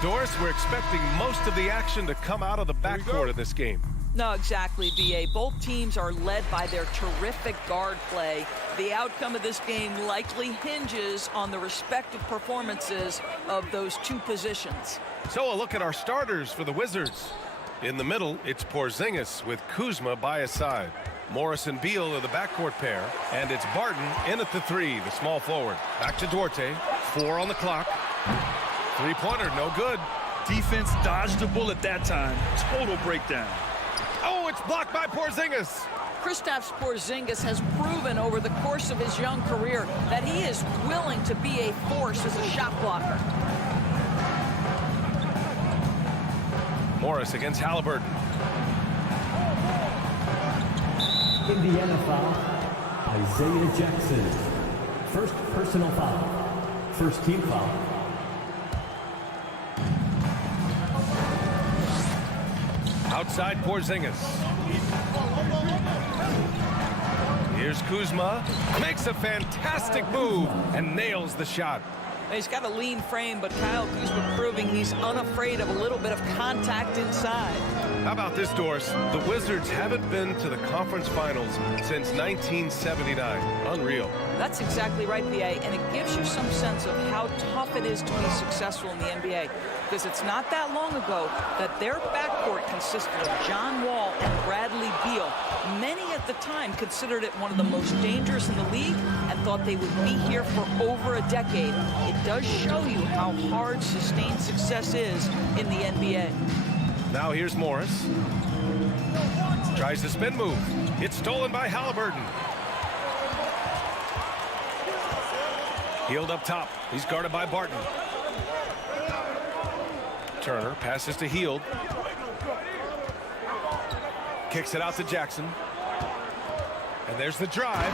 Doris, we're expecting most of the action to come out of the backcourt of this game. No, exactly, B.A. Both teams are led by their terrific guard play. The outcome of this game likely hinges on the respective performances of those two positions. So a look at our starters for the Wizards. In the middle, it's Porzingis with Kuzma by his side. Morris and Beal are the backcourt pair, and it's Barton in at the three, the small forward. Back to Duarte, 4 on the clock. Three-pointer, no good. Defense dodged a bullet that time. Total breakdown. Oh, it's blocked by Porzingis. Kristaps Porzingis has proven over the course of his young career that he is willing to be a force as a shot blocker. Morris against Halliburton. Indiana foul, Isaiah Jackson. First personal foul. First team foul. Outside Porzingis. Here's Kuzma. Makes a fantastic move and nails the shot. He's got a lean frame, but Kyle Kuzma proving he's unafraid of a little bit of contact inside. How about this, Doris? The Wizards haven't been to the conference finals since 1979. Unreal. That's exactly right, B.A., and it gives you some sense of how tough it is to be successful in the NBA. Because it's not that long ago that their backcourt consisted of John Wall and Bradley Beal. Many at the time considered it one of the most dangerous in the league and thought they would be here for over a decade. It does show you how hard sustained success is in the NBA. Now here's Morris. Tries the spin move. It's stolen by Halliburton. Healed up top. He's guarded by Barton. Turner passes to Hield. Kicks it out to Jackson. And there's the drive.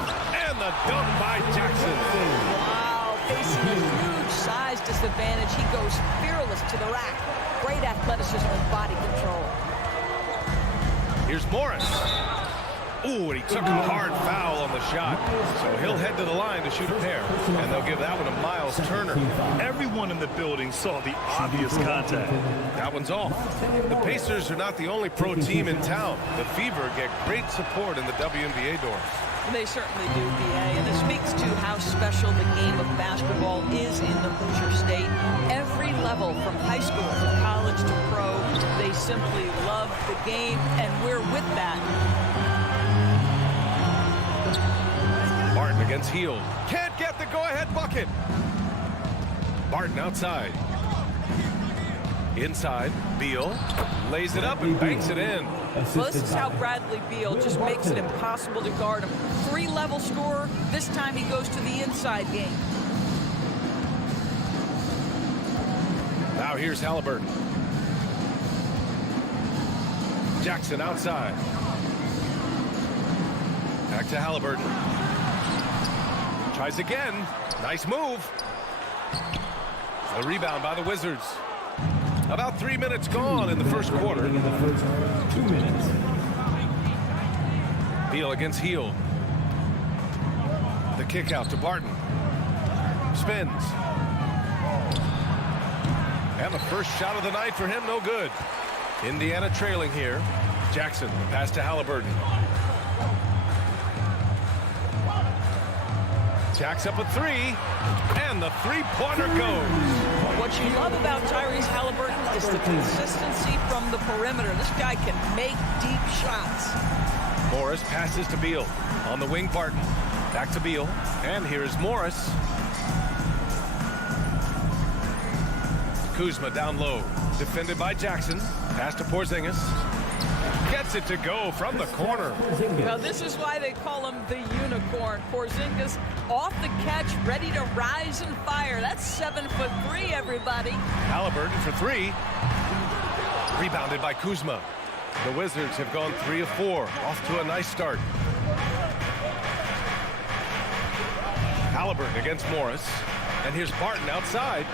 And the dunk by Jackson. Wow, facing a huge size disadvantage, he goes fearless to the rack. Great athleticism and body control. Here's Morris. Ooh, and he took a hard foul on the shot. So he'll head to the line to shoot a pair. And they'll give that one to Miles Turner. Everyone in the building saw the obvious contact. That one's off. The Pacers are not the only pro team in town. The Fever get great support in the WNBA doors. They certainly do, B.A., and it speaks to how special the game of basketball is in the Hoosier State. Every level, from high school to college to pro, they simply love the game, and we're with that. Barton against Hield. Can't get the go-ahead bucket. Barton outside. Inside, Beal lays it up and banks it in. Well, this is how Bradley Beal just makes it impossible to guard him. 3-level scorer. This time he goes to the inside game. Now here's Halliburton. Jackson outside. Back to Halliburton. Tries again. Nice move. The rebound by the Wizards. About 3 minutes gone in the first quarter. In the first 2 minutes. Beal against Hield. The kick out to Barton. Spins. And the first shot of the night for him, no good. Indiana trailing here. Jackson, pass to Halliburton. Jacks up a three, and the three-pointer goes. What you love about Tyrese Halliburton is the consistency from the perimeter. This guy can make deep shots. Morris passes to Beal. On the wing, Barton. Back to Beal. And here's Morris. Kuzma down low. Defended by Jackson. Pass to Porzingis. Gets it to go from the corner. Now, this is why they call him the unicorn. Porzingis off the catch, ready to rise and fire. That's 7'3", everybody. Halliburton for three. Rebounded by Kuzma. The Wizards have gone 3 of 4. Off to a nice start. Halliburton against Morris. And here's Barton outside.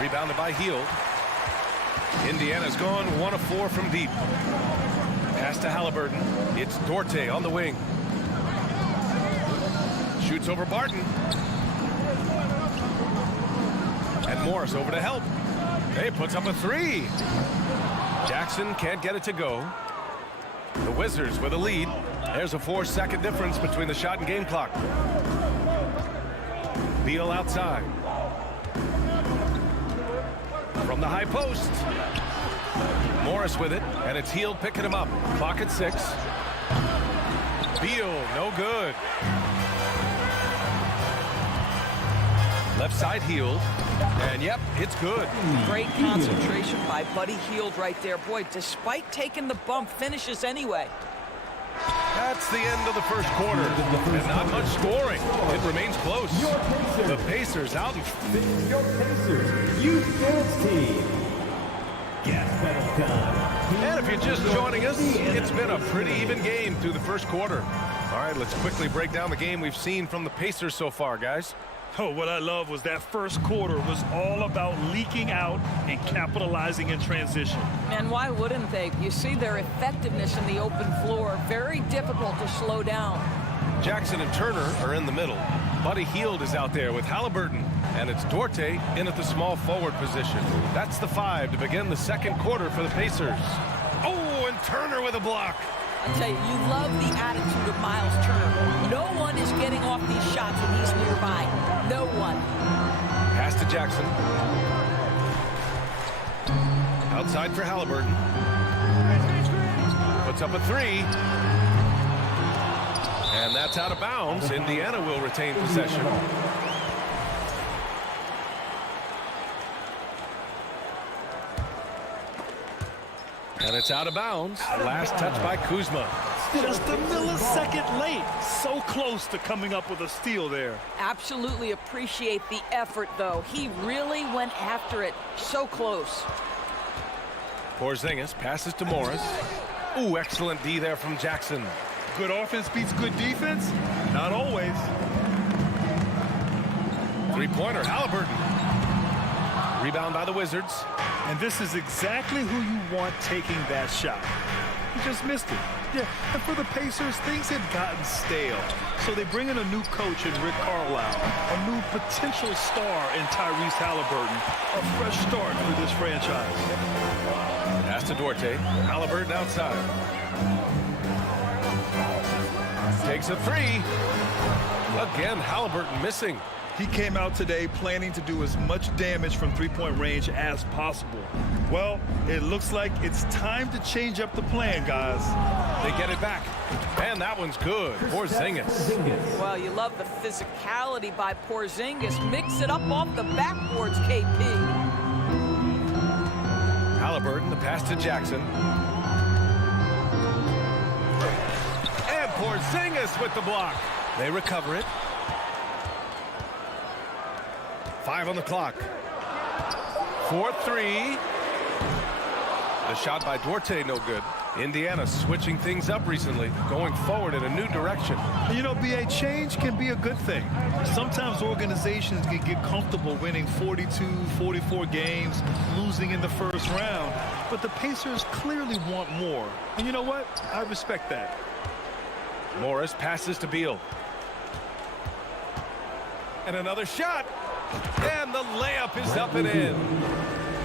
Rebounded by Hield. Indiana's gone 1 of 4 from deep. Pass to Halliburton. It's Duarte on the wing. Shoots over Barton. And Morris over to help. Hey, puts up a three. Jackson can't get it to go. The Wizards with a lead. There's a 4-second difference between the shot and game clock. Beal outside. From the high post. Morris with it, and it's Hield picking him up. Clock at 6. Beal, no good. Left side Hield. And yep, it's good. Great concentration by Buddy Hield right there. Boy, despite taking the bump, finishes anyway. That's the end of the first quarter. And not much scoring. It remains close. The Pacers out in Your Pacers Youth Dance Team. Gas pedal time. And if you're just joining us, it's been a pretty even game through the first quarter. All right, let's quickly break down the game we've seen from the Pacers so far, guys. Oh, what I love was that first quarter was all about leaking out and capitalizing in transition. And why wouldn't they? You see their effectiveness in the open floor. Very difficult to slow down. Jackson and Turner are in the middle. Buddy Hield is out there with Halliburton. And it's Duarte in at the small forward position. That's the 5 to begin the second quarter for the Pacers. Oh, and Turner with a block. I tell you love the attitude of Miles Turner. No one is getting off these shots when he's nearby. No one. Pass to Jackson. Outside for Halliburton. Puts up a 3. And that's out of bounds. Indiana will retain possession. And it's out of bounds. Last touch by Kuzma. Just a millisecond late. So close to coming up with a steal there. Absolutely appreciate the effort, though. He really went after it. So close. Porzingis passes to Morris. Ooh, excellent D there from Jackson. Good offense beats good defense? Not always. Three-pointer, Halliburton. Rebound by the Wizards. And this is exactly who you want taking that shot. He just missed it. Yeah, and for the Pacers, things had gotten stale. So they bring in a new coach in Rick Carlisle, a new potential star in Tyrese Halliburton, a fresh start for this franchise. Pass to Duarte. Halliburton outside. Takes a 3. Again, Halliburton missing. He came out today planning to do as much damage from three-point range as possible. Well, it looks like it's time to change up the plan, guys. They get it back. And that one's good. Porzingis. Well, you love the physicality by Porzingis. Mix it up off the backboards, KP. Halliburton, the pass to Jackson. And Porzingis with the block. They recover it. 5 on the clock. 4-3. The shot by Duarte, no good. Indiana switching things up recently, going forward in a new direction. You know, BA, change can be a good thing. Sometimes organizations can get comfortable winning 42, 44 games, losing in the first round. But the Pacers clearly want more. And you know what? I respect that. Morris passes to Beal. And another shot. And the layup is up and in.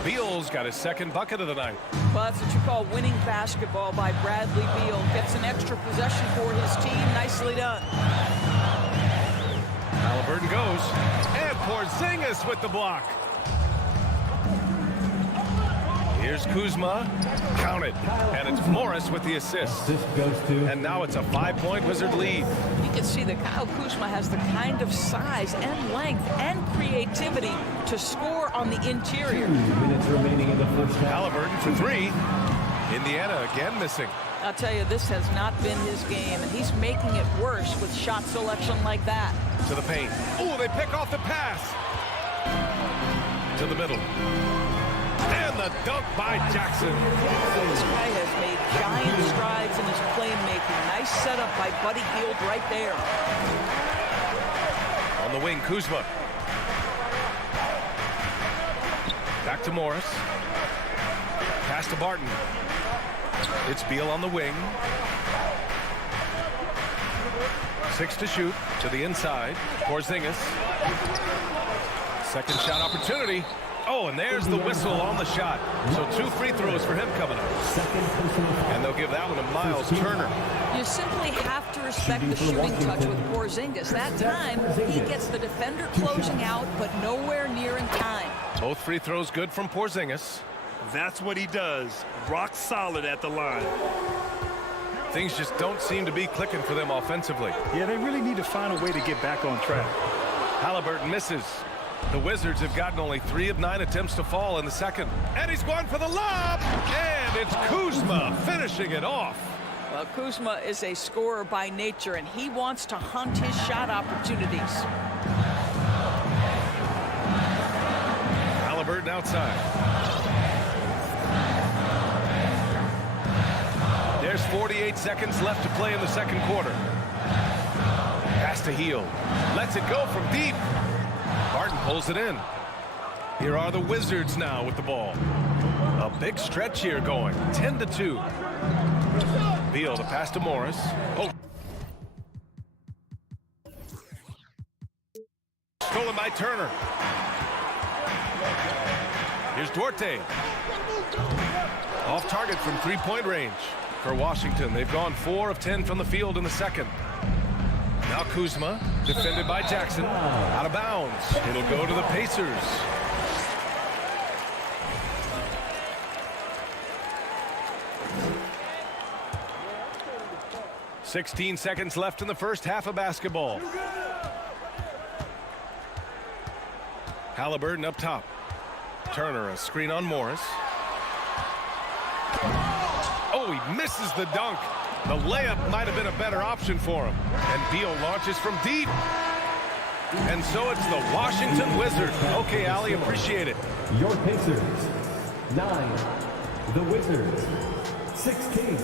Beal's got his second bucket of the night. Well, that's what you call winning basketball by Bradley Beal. Gets an extra possession for his team. Nicely done. Halliburton goes. And Porzingis with the block. Here's Kuzma. Count it. And it's Morris with the assist. And now it's a 5-point Wizard lead. You can see that Kyle Kuzma has the kind of size and length and creativity to score on the interior. 2 minutes remaining in the first half. Halliburton for 3. Indiana again missing. I'll tell you, this has not been his game, and he's making it worse with shot selection like that. To the paint. Oh, they pick off the pass. To the middle. And the dunk by Jackson. This guy has made giant strides in his playmaking. Nice setup by Buddy Hield right there. On the wing, Kuzma. Back to Morris. Pass to Barton. It's Beal on the wing. 6 to shoot to the inside. Porzingis. Second shot opportunity. Oh, and there's the whistle on the shot. So 2 free throws for him coming up. And they'll give that one to Miles Turner. You simply have to respect the shooting touch with Porzingis. That time, he gets the defender closing out, but nowhere near in time. Both free throws good from Porzingis. That's what he does. Rock solid at the line. Things just don't seem to be clicking for them offensively. Yeah, they really need to find a way to get back on track. Halliburton misses. The Wizards have gotten only 3 of 9 attempts to fall in the second. And he's going for the lob. And it's Kuzma finishing it off. Well, Kuzma is a scorer by nature, and he wants to hunt his shot opportunities. Halliburton outside. There's 48 seconds left to play in the second quarter. Pass to Hield. Lets it go from deep. Barton pulls it in. Here are the Wizards now with the ball. A big stretch here going. 10-2. Beal to pass to Morris. Oh. Stolen by Turner. Here's Duarte. Off target from 3-point range for Washington. They've gone 4 of 10 from the field in the second. Now Kuzma, defended by Jackson, out of bounds. It'll go to the Pacers. "16 seconds left in the first half of basketball. Halliburton up top. Turner, a screen on Morris. Oh, he misses the dunk. The layup might have been a better option for him. And Beal launches from deep. And so it's the Washington Wizards. Okay, Ali, appreciate it. Your Pacers, 9. The Wizards, 16.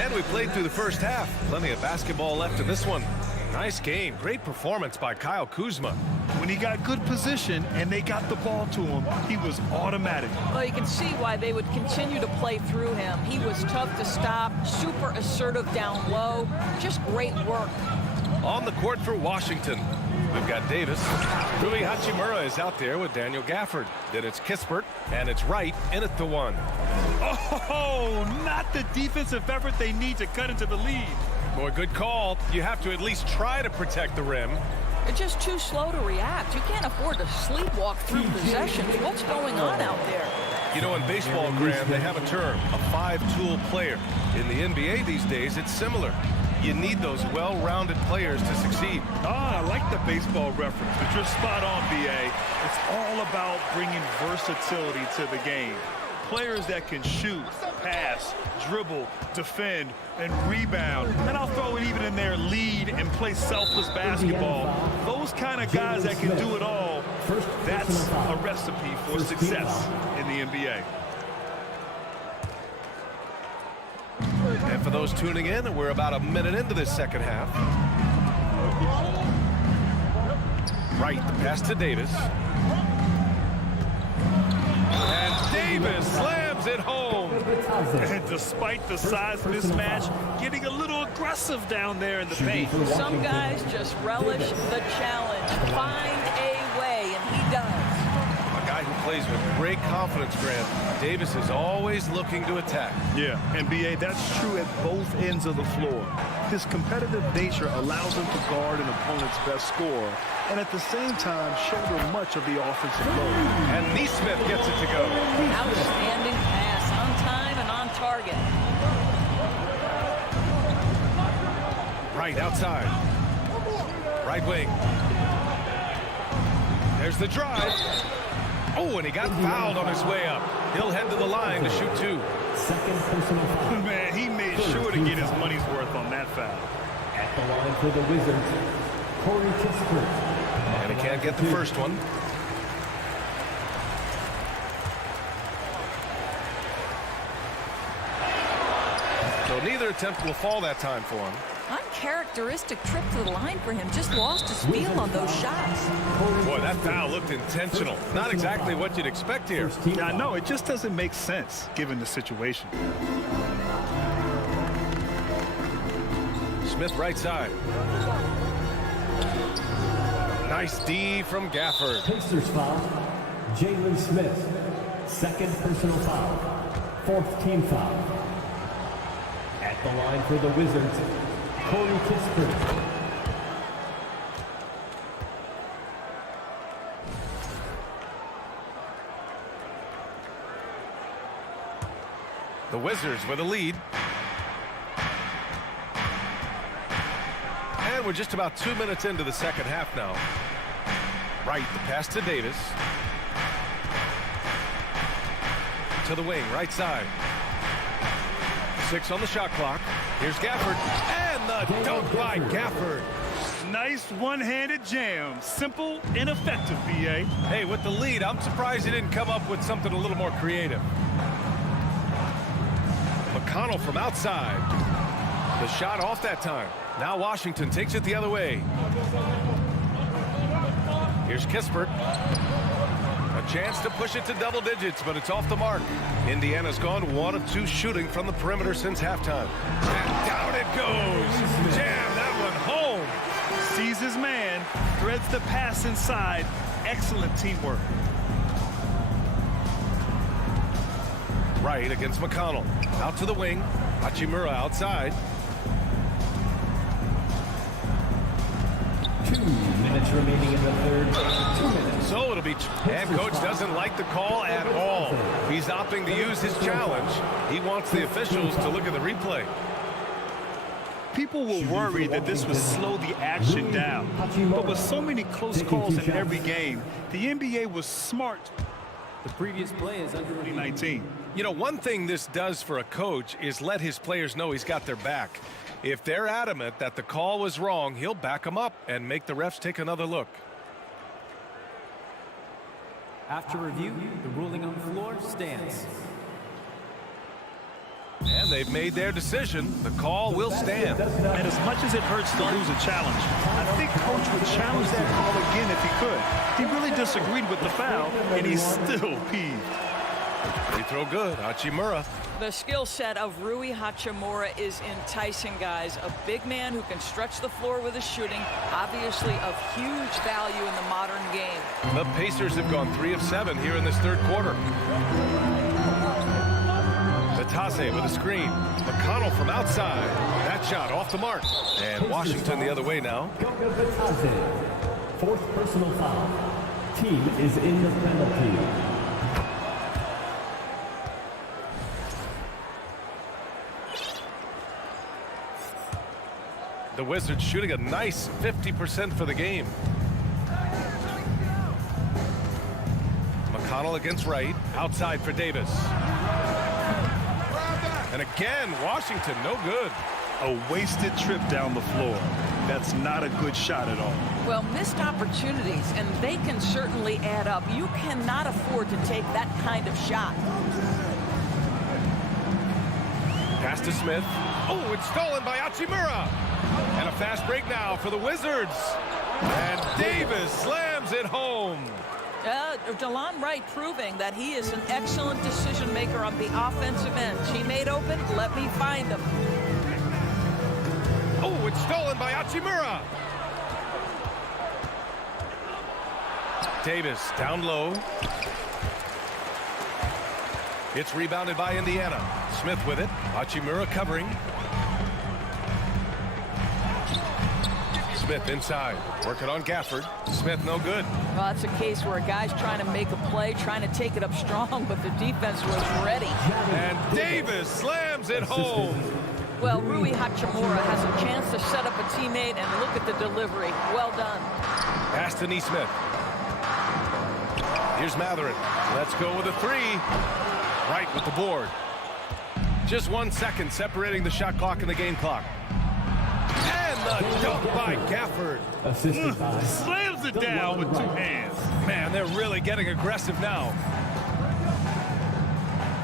And we played through the first half. Plenty of basketball left in this one. Nice game. Great performance by Kyle Kuzma. When he got good position and they got the ball to him, he was automatic. Well, you can see why they would continue to play through him. He was tough to stop, super assertive down low. Just great work. On the court for Washington, we've got Davis. Rui Hachimura is out there with Daniel Gafford. Then it's Kispert, and it's Wright in at the 1. Oh, not the defensive effort they need to cut into the lead. Boy, good call. You have to at least try to protect the rim. They're just too slow to react. You can't afford to sleepwalk through possessions. What's going on out there? You know, in baseball, Graham, they have a term, a 5-tool player. In the NBA these days, it's similar. You need those well-rounded players to succeed. I like the baseball reference, but you're spot on, BA. It's all about bringing versatility to the game. Players that can shoot, pass, dribble, defend, and rebound. And I'll throw it even in there, lead and play selfless basketball. Those kind of guys that can do it all, that's a recipe for success in the NBA. And for those tuning in, we're about a minute into this second half. Right, the pass to Davis. And Davis slams it home. And despite the size mismatch, getting a little aggressive down there in the paint. Some guys just relish the challenge. Find a way, and he does. A guy who plays with great confidence, Grant. Davis is always looking to attack. Yeah, and BA, that's true at both ends of the floor. His competitive nature allows him to guard an opponent's best scorer, and at the same time shoulder much of the offensive load. And Neesmith gets it to go. Outstanding pass, on time and on target. Right outside. Right wing. There's the drive. Oh, and he got fouled on his way up. He'll head to the line to shoot 2. Second personal foul. Man, he made sure to get his money's worth on that foul. At the line for the Wizards, Corey Kispert. And he can't get the first one. So neither attempt will fall that time for him. I'm uncharacteristic trip to the line for him. Just lost his feel on those shots. Boy, that foul looked intentional. Not exactly what you'd expect here. Yeah, no, it just doesn't make sense given the situation. Smith right side. Nice D from Gafford. Pacers foul. Jalen Smith. Second personal foul. Fourth team foul. At the line for the Wizards, Corey Kispert. The Wizards with a lead. And we're just about 2 minutes into the second half now. Right, the pass to Davis. To the wing, right side. 6 on the shot clock. Here's Gafford. And the dunk by Gafford. Nice one-handed jam. Simple and effective, B.A. Hey, with the lead, I'm surprised he didn't come up with something a little more creative. McConnell from outside. The shot off that time. Now Washington takes it the other way. Here's Kispert. A chance to push it to double digits, but it's off the mark. Indiana's gone 1 of 2 shooting from the perimeter since halftime. And down it goes. Jam that one home. Sees his man, threads the pass inside. Excellent teamwork. Right against McConnell. Out to the wing. Hachimura outside. 2 minutes remaining in the third. 2 minutes. So it'll be, and coach doesn't like the call at all. He's opting to use his challenge. He wants the officials to look at the replay. People were worried that this would slow the action down. But with so many close calls in every game, the NBA was smart. The previous play is under 2019. You know, one thing this does for a coach is let his players know he's got their back. If they're adamant that the call was wrong, he'll back them up and make the refs take another look. After review, the ruling on the floor stands. And they've made their decision. The call will stand. And as much as it hurts to lose a challenge, I think coach would challenge that call again if he could. He really disagreed with the foul, and he's still peeved. Free throw good. Hachimura. The skill set of Rui Hachimura is enticing, guys. A big man who can stretch the floor with his shooting, obviously of huge value in the modern game. The Pacers have gone 3 of 7 here in this third quarter. Batase with a screen. McConnell from outside. That shot off the mark. And Washington the other way now. Batase. Fourth personal foul. Team is in the penalty. The Wizards shooting a nice 50% for the game. McConnell against Wright. Outside for Davis. And again, Washington, no good. A wasted trip down the floor. That's not a good shot at all. Well, missed opportunities, and they can certainly add up. You cannot afford to take that kind of shot. Pass to Smith. Oh, it's stolen by Hachimura. And a fast break now for the Wizards. And Davis slams it home. DeLon Wright proving that he is an excellent decision maker on the offensive end. Teammate open, let me find him. Oh, it's stolen by Hachimura. Davis down low. It's rebounded by Indiana. Smith with it. Hachimura covering. Smith inside. Working on Gafford. Smith no good. Well, that's a case where a guy's trying to make a play, trying to take it up strong, but the defense was ready. And Davis slams it home. Well, Rui Hachimura has a chance to set up a teammate, and look at the delivery. Well done. Pass to Nesmith. Here's Matherin. Let's go with a 3. Right with the board. Just 1 second separating the shot clock and the game clock. And the dunk by Gafford. Slams it down with 2 hands. Man, they're really getting aggressive now.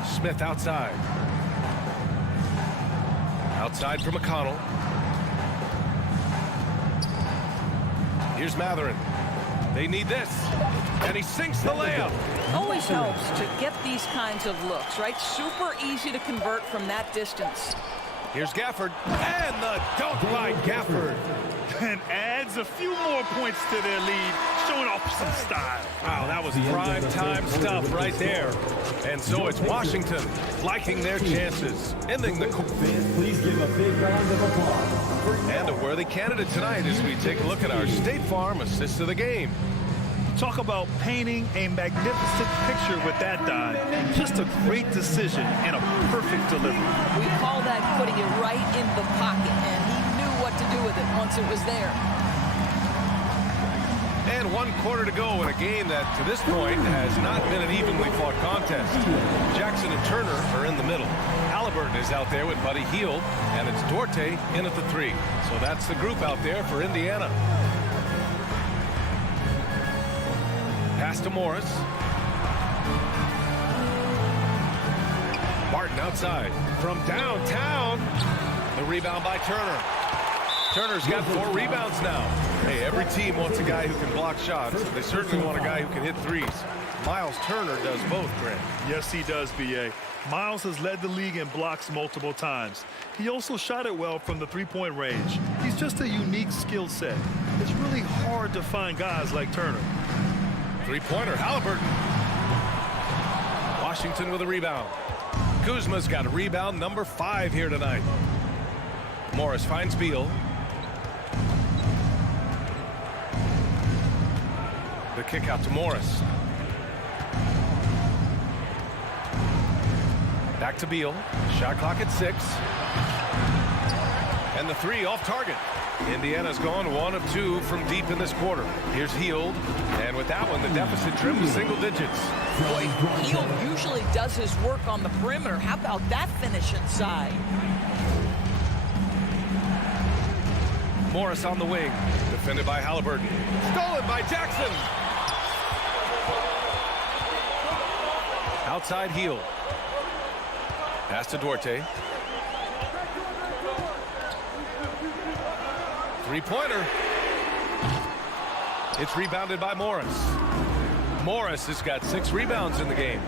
Smith outside. Outside for McConnell. Here's Matherin. They need this. And he sinks the layup. Always helps to get these kinds of looks, right? Super easy to convert from that distance. Here's Gafford. And the dunk by Gafford. And adds a few more points to their lead, showing off some style. Wow, that was prime time stuff right there. And so it's Washington liking their chances. Ending the Please give a big round of applause. And a worthy candidate tonight as we take a look at our State Farm assist of the game. Talk about painting a magnificent picture with that dive. Just a great decision and a perfect delivery. We call that putting it right in the pocket, and he knew what to do with it once it was there. And 1 quarter to go in a game that, to this point, has not been an evenly fought contest. Jackson and Turner are in the middle. Halliburton is out there with Buddy Hield, and it's Duarte in at the 3. So that's the group out there for Indiana. Pass to Morris. Barton outside. From downtown. The rebound by Turner. Turner's got 4 rebounds now. Hey, every team wants a guy who can block shots. They certainly want a guy who can hit threes. Miles Turner does both, Grant. Yes, he does, B.A. Miles has led the league in blocks multiple times. He also shot it well from the three-point range. He's just a unique skill set. It's really hard to find guys like Turner. Three-pointer, Halliburton. Washington with a rebound. Kuzma's got a rebound number 5 here tonight. Morris finds Beal. The kick out to Morris. Back to Beal. Shot clock at 6. And the 3 off target. Indiana's gone 1 of 2 from deep in this quarter. Here's Hield. And with that one, the deficit trimmed to single digits. Boy, Hield usually does his work on the perimeter. How about that finish inside? Morris on the wing. Defended by Halliburton. Stolen by Jackson. Outside Hield. Pass to Duarte. Three-pointer. It's rebounded by Morris. Morris has got 6 rebounds in the game.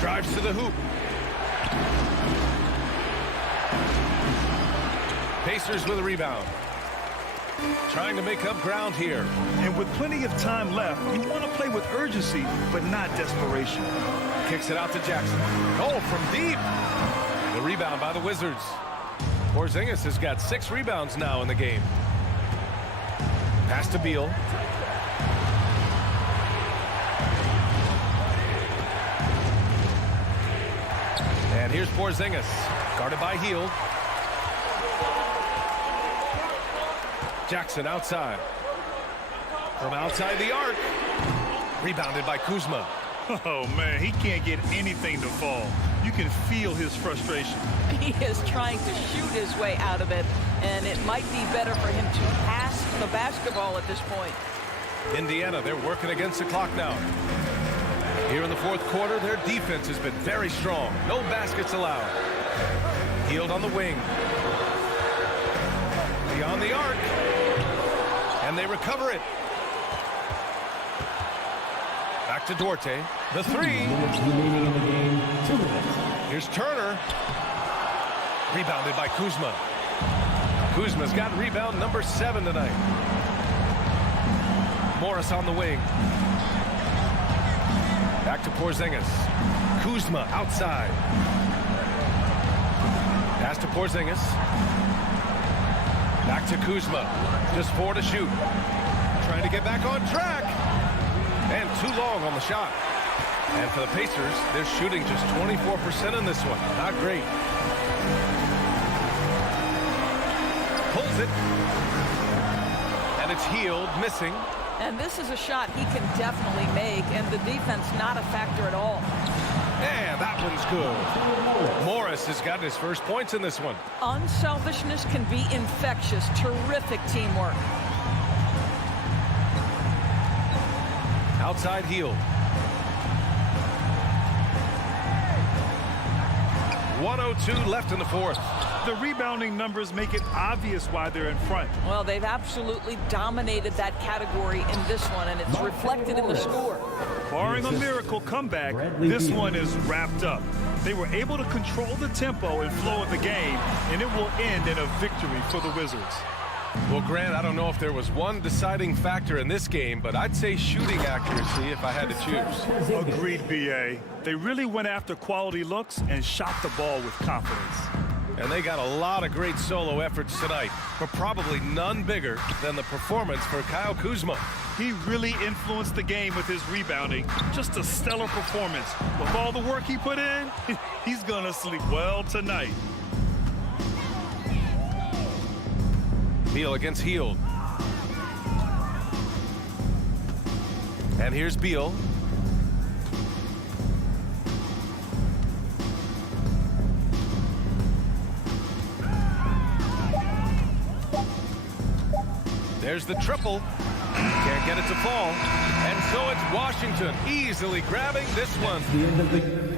Drives to the hoop. Pacers with a rebound. Trying to make up ground here. And with plenty of time left, you want to play with urgency, but not desperation. Kicks it out to Jackson. Oh, from deep. The rebound by the Wizards. Porzingis has got 6 rebounds now in the game. Pass to Beal. And here's Porzingis. Guarded by Hield. Jackson outside. From outside the arc. Rebounded by Kuzma. Oh, man, he can't get anything to fall. You can feel his frustration. He is trying to shoot his way out of it, and it might be better for him to pass the basketball at this point. Indiana, they're working against the clock now. Here in the 4th quarter, their defense has been very strong. No baskets allowed. Hield on the wing. Beyond the arc. And they recover it. Back to Duarte. The 3. Remaining in the game, 2 minutes. Here's Turner. Rebounded by Kuzma. Kuzma's got rebound number 7 tonight. Morris on the wing. Back to Porzingis. Kuzma outside. Pass to Porzingis. Back to Kuzma. Just 4 to shoot. Trying to get back on track. And too long on the shot. And for the Pacers, they're shooting just 24% in this one. Not great. Pulls it. And it's Hield missing. And this is a shot he can definitely make, and the defense not a factor at all. And that one's good. Morris has gotten his first points in this one. Unselfishness can be infectious. Terrific teamwork. Outside Hield. 1:02 left in the 4th. The rebounding numbers make it obvious why they're in front. Well, they've absolutely dominated that category in this one, and it's reflected in the score. Barring a miracle comeback, this one is wrapped up. They were able to control the tempo and flow of the game, and it will end in a victory for the Wizards. Well, Grant, I don't know if there was one deciding factor in this game, but I'd say shooting accuracy if I had to choose. Agreed, B.A. They really went after quality looks and shot the ball with confidence. And they got a lot of great solo efforts tonight, but probably none bigger than the performance for Kyle Kuzma. He really influenced the game with his rebounding. Just a stellar performance. With all the work he put in, he's gonna sleep well tonight. Beal against Hield. And here's Beal. There's the triple. Can't get it to fall. And so it's Washington easily grabbing this one. The end of the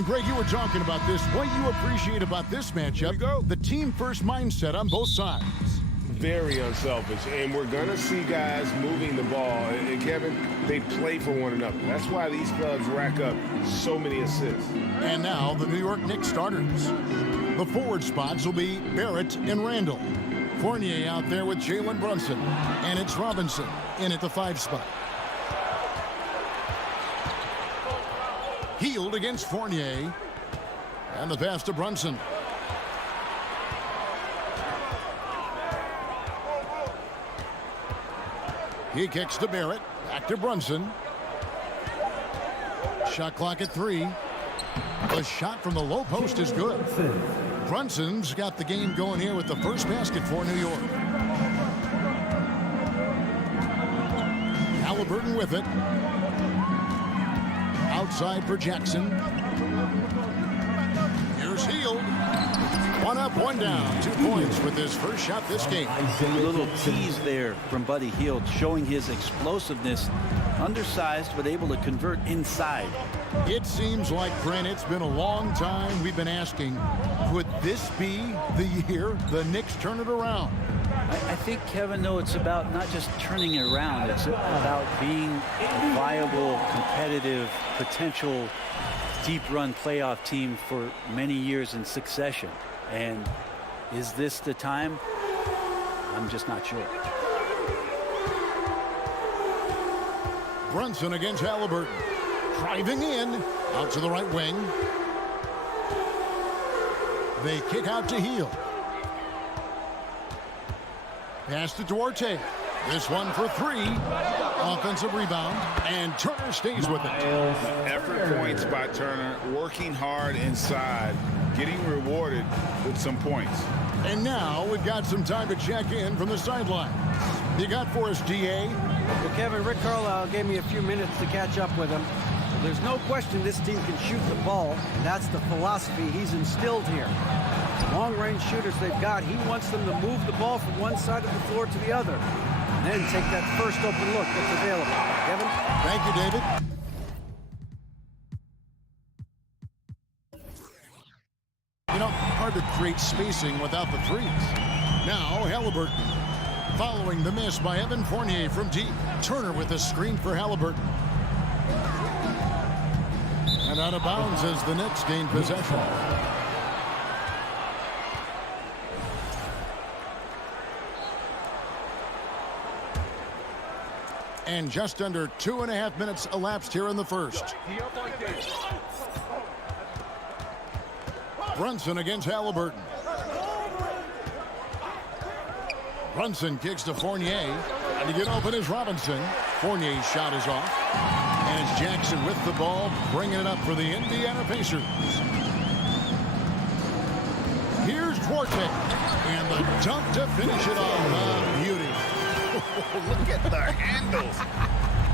And Greg, you were talking about this. What you appreciate about this matchup, the team-first mindset on both sides. Very unselfish, and we're going to see guys moving the ball. And Kevin, they play for one another. That's why these clubs rack up so many assists. And now the New York Knicks starters. The forward spots will be Barrett and Randall. Fournier out there with Jalen Brunson. And it's Robinson in at the 5 spot. Healed against Fournier. And the pass to Brunson. He kicks to Barrett. Back to Brunson. Shot clock at 3. The shot from the low post is good. Brunson's got the game going here with the first basket for New York. Halliburton with it. Out outside for Jackson. Here's Hield. 1 up, 1 down. 2 points with his first shot this game. A little tease there from Buddy Hield, showing his explosiveness. Undersized, but able to convert inside. It seems like, Brent, it's been a long time we've been asking, could this be the year the Knicks turn it around? I think, Kevin, though, it's about not just turning it around. It's about being a viable, competitive, potential deep-run playoff team for many years in succession. And is this the time? I'm just not sure. Brunson against Halliburton. Driving in. Out to the right wing. They kick out to Hield. Pass to Duarte. This one for 3. Offensive rebound. And Turner stays with it. Effort points by Turner. Working hard inside. Getting rewarded with some points. And now we've got some time to check in from the sideline. You got for us, DA? Well, Kevin, Rick Carlisle gave me a few minutes to catch up with him. There's no question this team can shoot the ball. That's the philosophy he's instilled here. Long-range shooters they've got, he wants them to move the ball from one side of the floor to the other. And then take that first open look that's available. Kevin? Thank you, David. You know, hard to create spacing without the threes. Now, Halliburton. Following the miss by Evan Fournier from deep. Turner with a screen for Halliburton. And out of bounds as the Knicks gain possession. And just under 2.5 minutes elapsed here in the first. Brunson against Halliburton. Brunson kicks to Fournier. And to get open is Robinson. Fournier's shot is off. And it's Jackson with the ball, bringing it up for the Indiana Pacers. Here's Duarte. And the dunk to finish it off. Beauty. Look at the handles.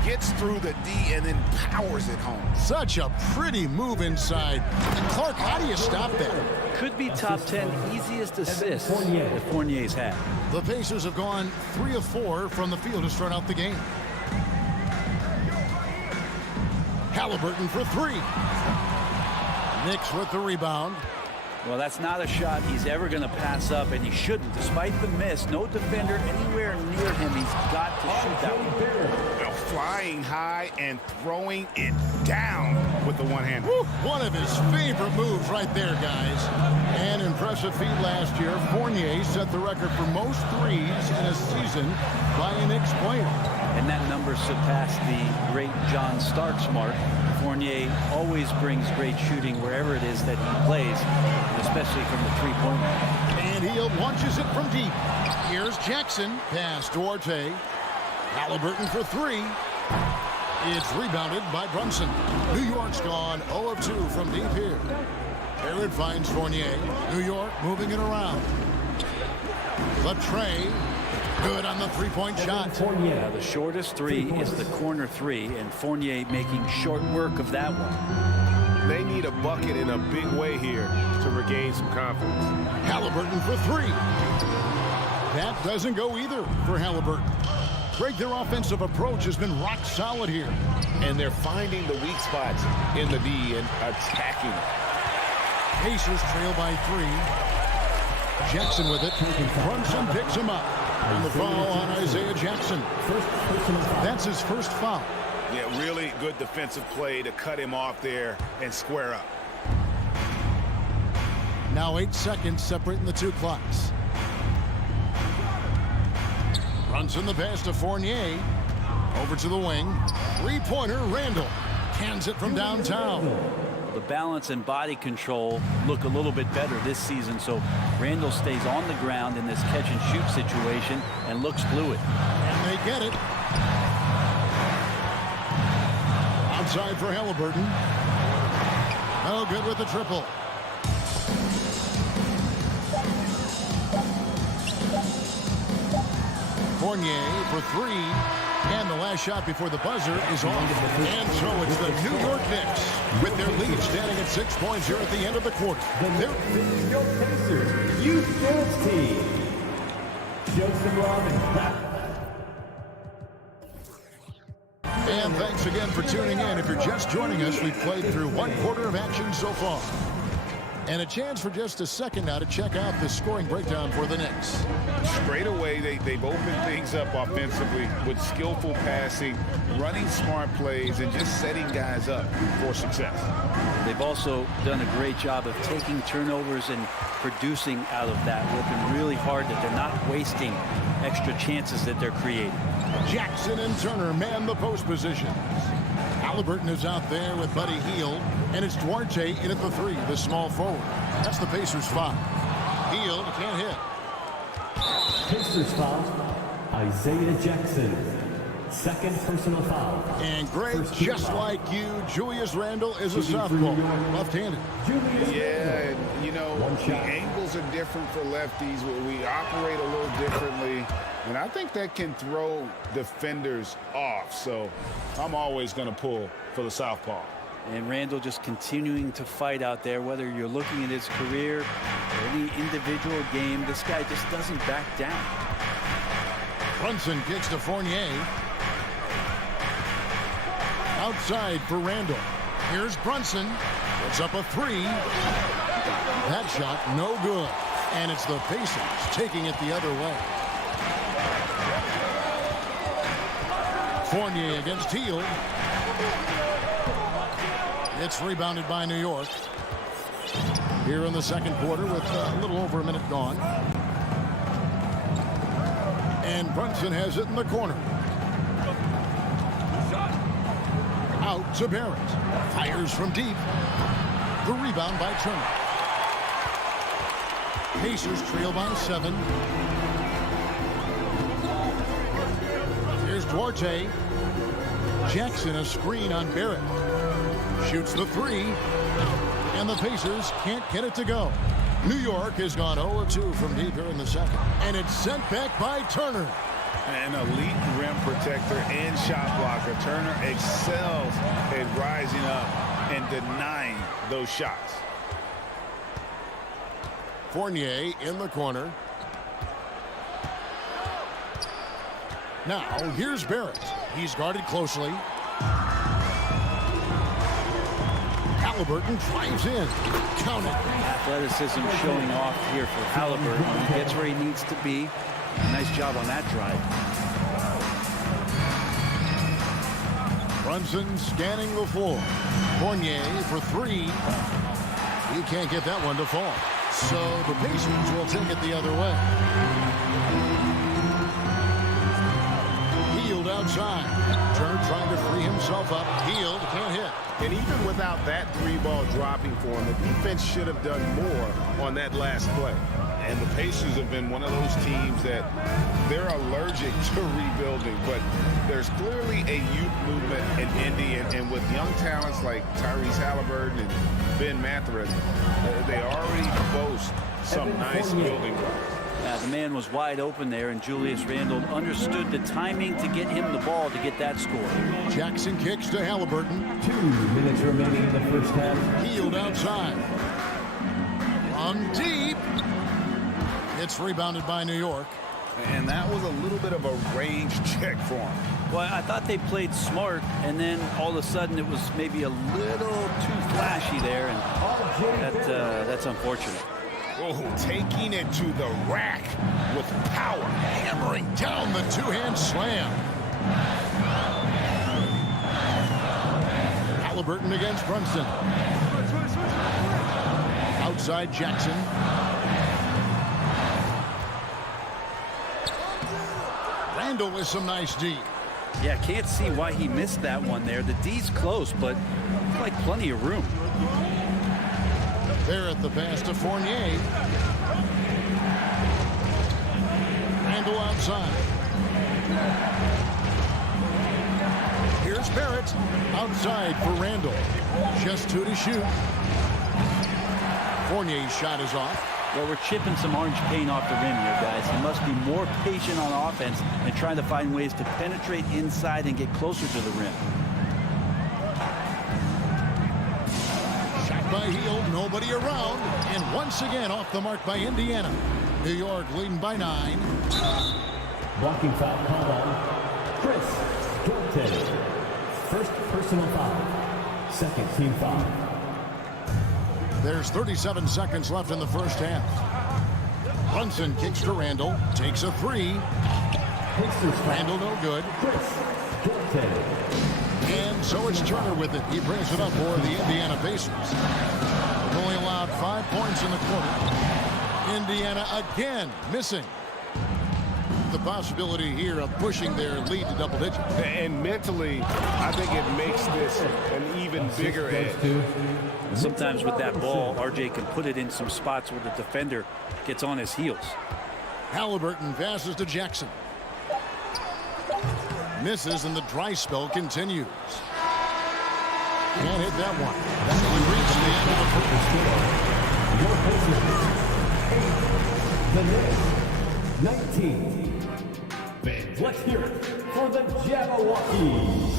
Gets through the D and then powers it home. Such a pretty move inside. Clark, how do you stop that? Could be top 10 easiest assists that Fournier's had. The Pacers have gone 3 of 4 from the field to start out the game. Halliburton for 3. Knicks with the rebound. Well, that's not a shot he's ever going to pass up, and he shouldn't. Despite the miss, no defender anywhere near him. He's got to shoot that one. Now flying high and throwing it down with the one-hand. One of his favorite moves right there, guys. An impressive feat last year. Fournier set the record for most threes in a season by a Knicks player. And that number surpassed the great John Starks mark. Fournier always brings great shooting wherever it is that he plays, especially from the three-point line. And he launches it from deep. Here's Jackson. Pass Duarte. Halliburton for 3. It's rebounded by Brunson. New York's gone 0 of 2 from deep here. There it finds Fournier. New York moving it around. The tray. Good on the three-point shot. Now, the shortest 3 is the corner 3, and Fournier making short work of that one. They need a bucket in a big way here to regain some confidence. Halliburton for 3. That doesn't go either for Halliburton. Greg, their offensive approach has been rock solid here. And they're finding the weak spots in the D and attacking it. Pacers trail by 3. Jackson with it. Brunson picks him up. And the foul on Isaiah Jackson. That's his first foul. Yeah, really good defensive play to cut him off there and square up. Now 8 seconds separating the 2 clocks. Brunson the pass to Fournier. Over to the wing. Three-pointer, Randall. Cans it from downtown. The balance and body control look a little bit better this season, so Randall stays on the ground in this catch-and-shoot situation and looks fluid. And they get it. Outside for Halliburton. No good with the triple. Fournier for 3. And the last shot before the buzzer is off. And so it's the New York Knicks with their lead standing at 6 points here at the end of the quarter. The Philadelphia Pacers Youth Dance Team. Joseph Robin. And thanks again for tuning in. If you're just joining us, we've played through 1 quarter of action so far. And a chance for just a second now to check out the scoring breakdown for the Knicks. Straight away, they've opened things up offensively with skillful passing, running smart plays, and just setting guys up for success. They've also done a great job of taking turnovers and producing out of that, working really hard that they're not wasting extra chances that they're creating. Jackson and Turner man the post positions. Halliburton is out there with Buddy Hield, and it's Duarte in at the 3, the small forward. That's the Pacers' foul. Hield can't hit. Pacers foul, Isaiah Jackson. Second personal foul. And Greg, just like you, Julius Randle is a southpaw, left-handed. Yeah, and you know, the angles are different for lefties. We operate a little differently, and I think that can throw defenders off. So I'm always going to pull for the southpaw. And Randle just continuing to fight out there, whether you're looking at his career or any individual game, this guy just doesn't back down. Brunson kicks to Fournier. Outside for Randle. Here's Brunson. It's up a 3. That shot no good. And it's the Pacers taking it the other way. Fournier against Hield. It's rebounded by New York. Here in the second quarter with a little over a minute gone. And Brunson has it in the corner. Out to Barrett. Fires from deep. The rebound by Turner. Pacers trail by 7. Here's Duarte. Jackson a screen on Barrett. Shoots the 3. And the Pacers can't get it to go. New York has gone 0-2 from deep here in the second. And it's sent back by Turner. An elite rim protector and shot blocker. Turner excels at rising up and denying those shots. Fournier in the corner. Now here's Barrett. He's guarded closely. Halliburton drives in. Count it. Athleticism showing off here for Halliburton. He gets where he needs to be. Nice job on that drive. Brunson scanning the floor. Fournier for 3. He can't get that one to fall. So the Pacers will take it the other way. Hield outside. Turner trying to free himself up. Hield can't hit. And even without that 3-ball dropping for him, the defense should have done more on that last play. And the Pacers have been one of those teams that they're allergic to rebuilding, but there's clearly a youth movement in Indy, and with young talents like Tyrese Halliburton and Ben Mathurin, they already boast some nice building blocks. The man was wide open there, and Julius Randle understood the timing to get him the ball to get that score. Jackson kicks to Halliburton. 2 minutes remaining in the first half. Hield outside. From deep. It's rebounded by New York. And that was a little bit of a range check for him. Well, I thought they played smart, and then all of a sudden it was maybe a little too flashy there, and that's unfortunate. Oh, taking it to the rack with power, hammering down the two-hand slam. Halliburton against Brunson. Outside Jackson. Randle with some nice D. Yeah, can't see why he missed that one there. The D's close, but like plenty of room. There at the pass to Fournier. Randle outside. Here's Barrett. Outside for Randle. Just 2 to shoot. Fournier's shot is off. Well, we're chipping some orange paint off the rim here, guys. He must be more patient on offense and trying to find ways to penetrate inside and get closer to the rim. Shot by Hield, nobody around. And once again off the mark by Indiana. New York leading by 9. Blocking foul called on Chris Jordan. First personal foul. Second team foul. There's 37 seconds left in the first half. Brunson kicks to Randall. Takes a 3. Randall no good. And so it's Turner with it. He brings it up for the Indiana Pacers. Only allowed 5 points in the quarter. Indiana again missing. The possibility here of pushing their lead to double digits. And mentally, I think it makes this an even bigger edge. Sometimes with that ball, RJ can put it in some spots where the defender gets on his heels. Halliburton passes to Jackson. Misses and the dry spell continues. Can't hit that one. The Knicks, 19. And let's hear it for the Jabberwockies.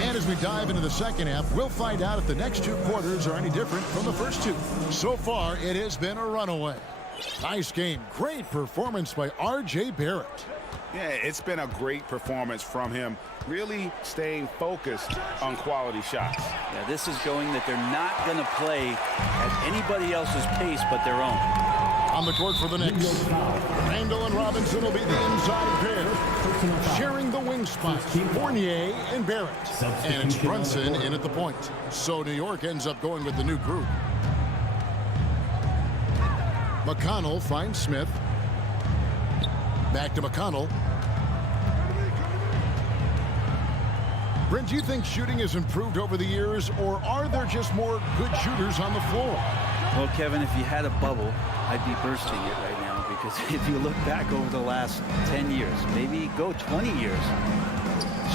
And as we dive into the second half, we'll find out if the next 2 quarters are any different from the first 2. So far, it has been a runaway. Nice game. Great performance by R.J. Barrett. Yeah, it's been a great performance from him. Really staying focused on quality shots. Yeah, this is showing that they're not going to play at anybody else's pace but their own. On the court for the Knicks, Randall and Robinson will be the inside pair, sharing the wing spots, Fournier and Barrett. And it's Brunson in at the point. So New York ends up going with the new group. McConnell finds Smith. Back to McConnell. Brent, do you think shooting has improved over the years, or are there just more good shooters on the floor? Well, Kevin, if you had a bubble, I'd be bursting it right now, because if you look back over the last 10 years, maybe go 20 years,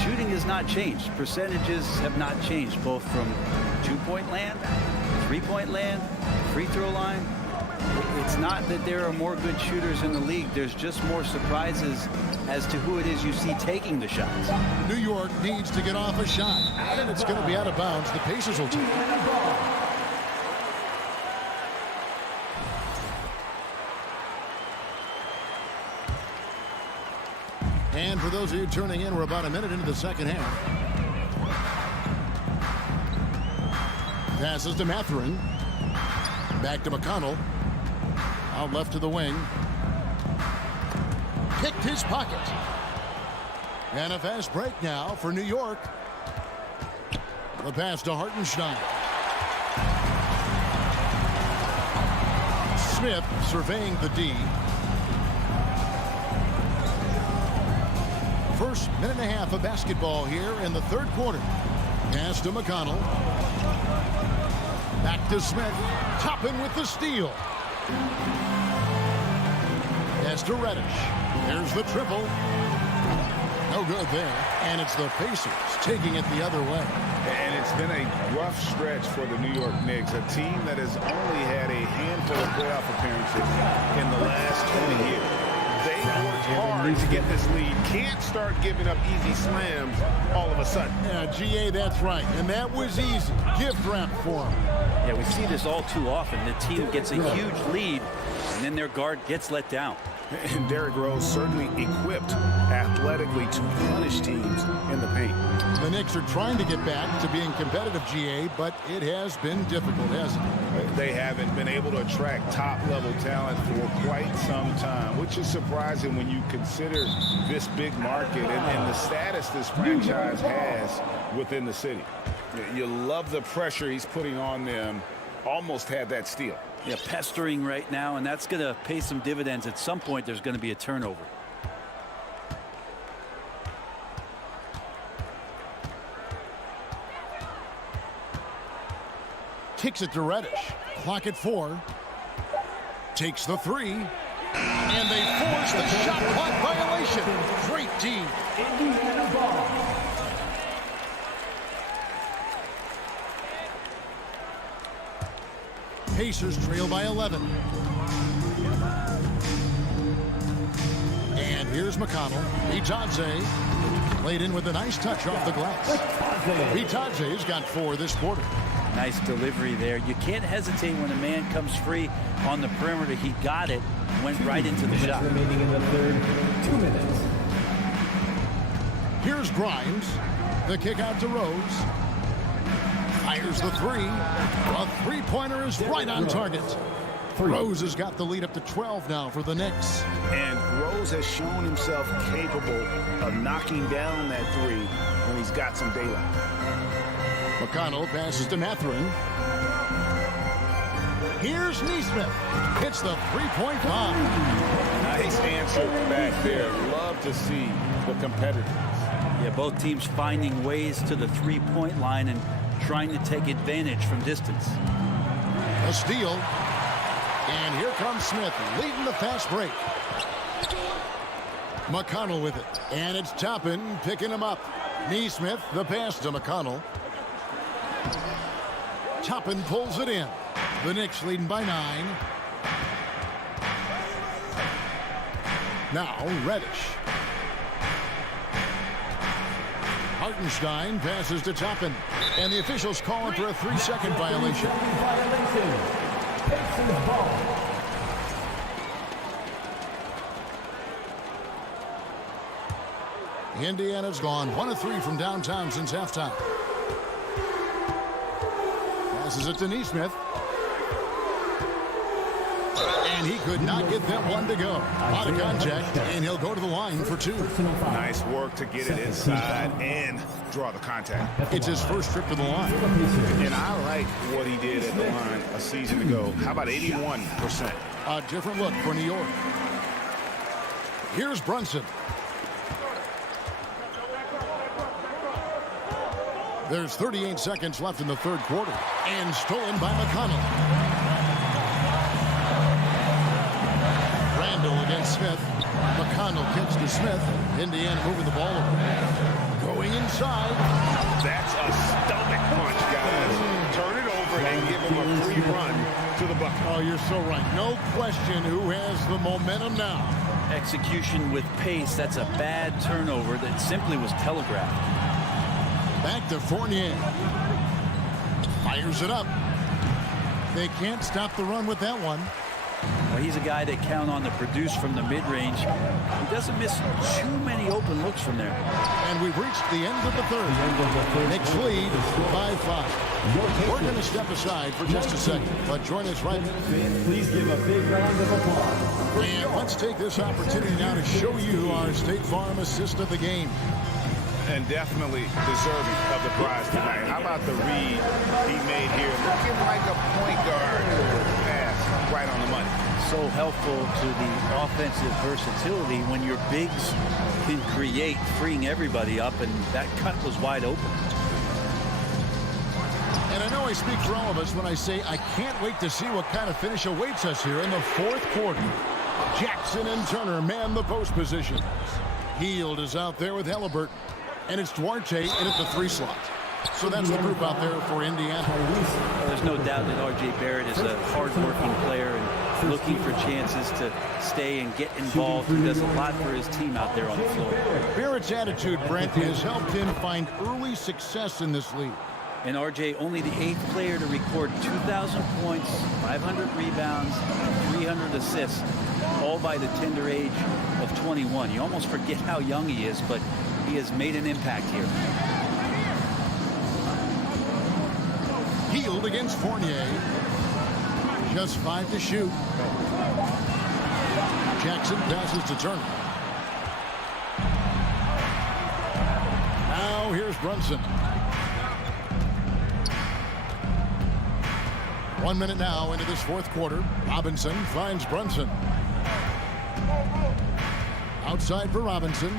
shooting has not changed. Percentages have not changed, both from two-point land, three-point land, free throw line. It's not that there are more good shooters in the league. There's just more surprises as to who it is you see taking the shots. New York needs to get off a shot, and it's going to be out of bounds. The Pacers will take it. And for those of you turning in, we're about a minute into the second half. Passes to Mathurin. Back to McConnell. Out left to the wing. Picked his pocket. And a fast break now for New York. The pass to Hartenstein. Smith surveying the D. First minute and a half of basketball here in the third quarter. Pass to McConnell. Back to Smith. Toppin with the steal. Pass to Reddish. There's the triple. No good there. And it's the Pacers taking it the other way. And it's been a rough stretch for the New York Knicks, a team that has only had a handful of playoff appearances in the last 20 years. They worked hard to get this lead. Can't start giving up easy slams all of a sudden. Yeah, GA, that's right. And that was easy. Gift wrap for them. Yeah, we see this all too often. The team gets a huge lead, and then their guard gets let down. And Derrick Rose certainly equipped athletically to punish teams in the paint. The Knicks are trying to get back to being competitive, GA, but it has been difficult, hasn't it? They haven't been able to attract top-level talent for quite some time, which is surprising when you consider this big market and the status this franchise has within the city. You love the pressure he's putting on them. Almost had that steal. Yeah, pestering right now, and that's going to pay some dividends. At some point, there's going to be a turnover. Kicks it to Reddish. Clock at 4. Takes the 3. And they force the shot clock violation. Great team. Pacers trail by 11. And here's McConnell. Bitadze laid in with a nice touch off the glass. Bitadze's got 4 this quarter. Nice delivery there. You can't hesitate when a man comes free on the perimeter. He got it, went right into the shot. Remaining in the third, 2 minutes. Here's Grimes. The kick out to Rose. Fires the 3. A three-pointer is right on target. Rose has got the lead up to 12 now for the Knicks. And Rose has shown himself capable of knocking down that 3 when he's got some daylight. McConnell passes to Mathurin. Here's Neesmith. Hits the three-point bomb. Nice answer back there. Love to see the competitors. Yeah, both teams finding ways to the three-point line and trying to take advantage from distance. A steal. And here comes Smith leading the fast break. McConnell with it. And it's Toppin picking him up. Neesmith, the pass to McConnell. Toppin pulls it in. The Knicks leading by 9. Now Reddish. Hartenstein passes to Toppin. And the officials calling for a 3-second violation. Indiana's gone 1 of 3 from downtown since halftime. Passes it to Neesmith. And he could not get that one to go. Out of contact, and he'll go to the line for 2. Nice work to get it inside and draw the contact. It's his first trip to the line. And I like what he did at the line a season ago. How about 81%? A different look for New York. Here's Brunson. There's 38 seconds left in the third quarter. And stolen by McConnell. Randall against Smith. McConnell kicks to Smith. Indiana moving the ball over. Going inside. That's a stomach punch, guys. Turn it over and give him a free run to the bucket. Oh, you're so right. No question who has the momentum now. Execution with pace. That's a bad turnover that simply was telegraphed. Back to Fournier. Fires it up. They can't stop the run with that one. Well, he's a guy they count on to produce from the mid-range. He doesn't miss too many open looks from there. And we've reached the end of the third. Knicks lead by 5. We're going to step aside for just a second, but join us right now. Please give a big round of applause. And let's take this opportunity now to show you our State Farm assist of the game. And definitely deserving of the prize tonight. How about the read he made here? Looking like a point guard pass right on the money. So helpful to the offensive versatility when your bigs can create, freeing everybody up, and that cut was wide open. And I know I speak for all of us when I say I can't wait to see what kind of finish awaits us here in the fourth quarter. Jackson and Turner man the post position. Hield is out there with Halliburton. And it's Duarte in at the 3 slot. So that's the group out there for Indiana. Well, there's no doubt that R.J. Barrett is a hard-working player and looking for chances to stay and get involved. He does a lot for his team out there on the floor. Barrett's attitude, Brent, has helped him find early success in this league. And R.J. only the 8th player to record 2,000 points, 500 rebounds, 300 assists, all by the tender age of 21. You almost forget how young he is, but he has made an impact here. Hield against Fournier. Just 5 to shoot. Jackson passes to Turner. Now here's Brunson. 1 minute now into this fourth quarter. Robinson finds Brunson. Outside for Robinson.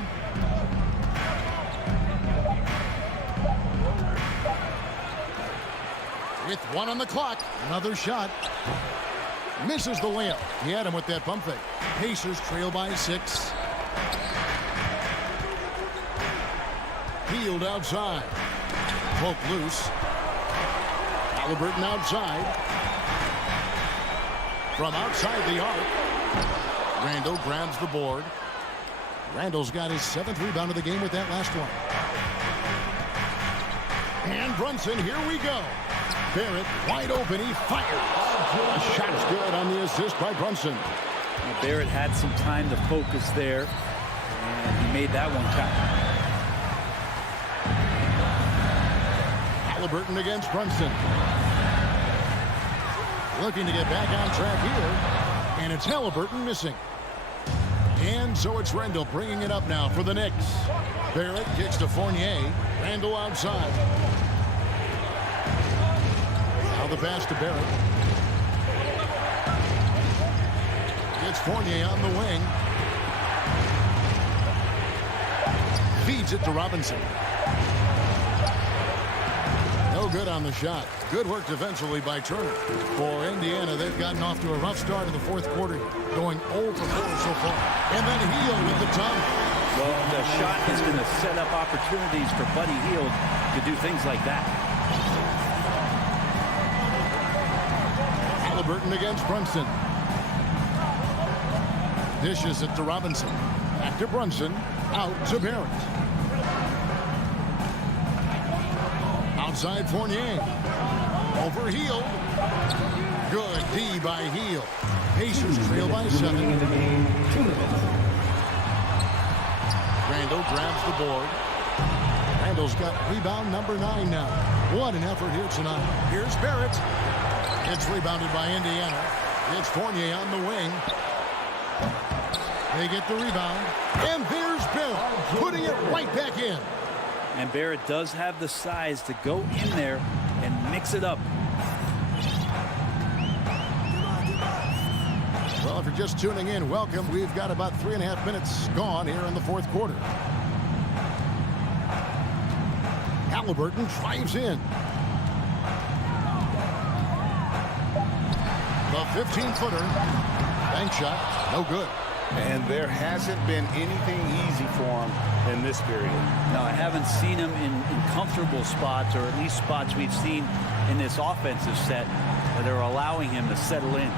With 1 on the clock, another shot. Misses the layup. He had him with that pump fake. Pacers trail by 6. Hield outside. Poke loose. Halliburton outside. from outside the arc. Randall grabs the board. Randall's got his 7th rebound of the game with that last one. And Brunson, here we go. Barrett wide open, he fires. The shot's good on the assist by Brunson. Well, Barrett had some time to focus there, and he made that one count. Halliburton against Brunson. Looking to get back on track here, and it's Halliburton missing. And so it's Randall bringing it up now for the Knicks. Barrett kicks to Fournier. Randall outside. Now the pass to Barrett. It's Fournier on the wing. Feeds it to Robinson. No good on the shot. Good work defensively by Turner. For Indiana, they've gotten off to a rough start in the 4th quarter, going 0 for 4 so far. And then Hield with the tongue. Well, the shot is going to set up opportunities for Buddy Hield to do things like that. Halliburton against Brunson. Dishes it to Robinson. Back to Brunson. Out to Barrett. Outside Fournier. Over Hield. Good D by Hield. Pacers trail by 7. Randall grabs the board. Randall's got rebound number 9 now. What an effort here tonight. Here's Barrett. It's rebounded by Indiana. It's Fournier on the wing. They get the rebound. And there's Barrett putting it right back in. And Barrett does have the size to go in there and mix it up. Well, if you're just tuning in, welcome. We've got about 3.5 minutes gone here in the 4th quarter. Halliburton drives in. The 15-footer. Bank shot. No good. And there hasn't been anything easy for him in this period. No, I haven't seen him in comfortable spots, or at least spots we've seen in this offensive set that are allowing him to settle in.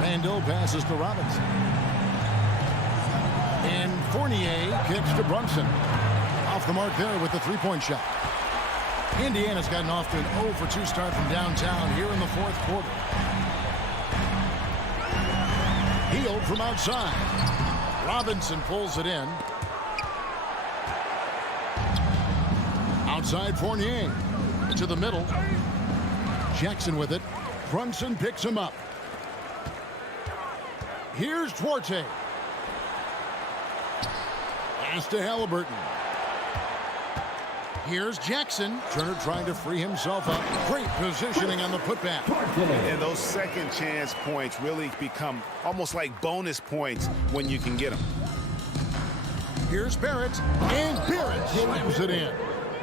Randall passes to Robinson. And Fournier kicks to Brunson. Off the mark there with the 3-point shot. Indiana's gotten off to an 0 for 2 start from downtown here in the 4th quarter. Hield from outside. Robinson pulls it in. Outside Fournier. To the middle. Jackson with it. Brunson picks him up. Here's Duarte. Pass to Halliburton. Here's Jackson. Turner trying to free himself up. Great positioning on the putback. And those second chance points really become almost like bonus points when you can get them. Here's Barrett. And Barrett slams it in.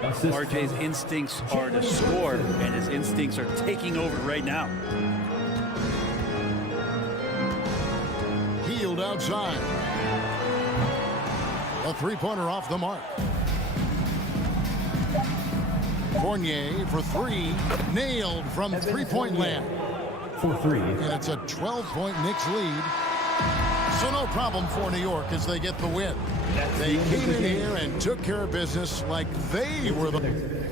RJ's instincts are to score, and his instincts are taking over right now. Hield outside. A 3-pointer off the mark. Fournier for 3. Nailed from 3-point land. For 3. And it's a 12-point Knicks lead. So no problem for New York as they get the win. They came in here and took care of business like they were the...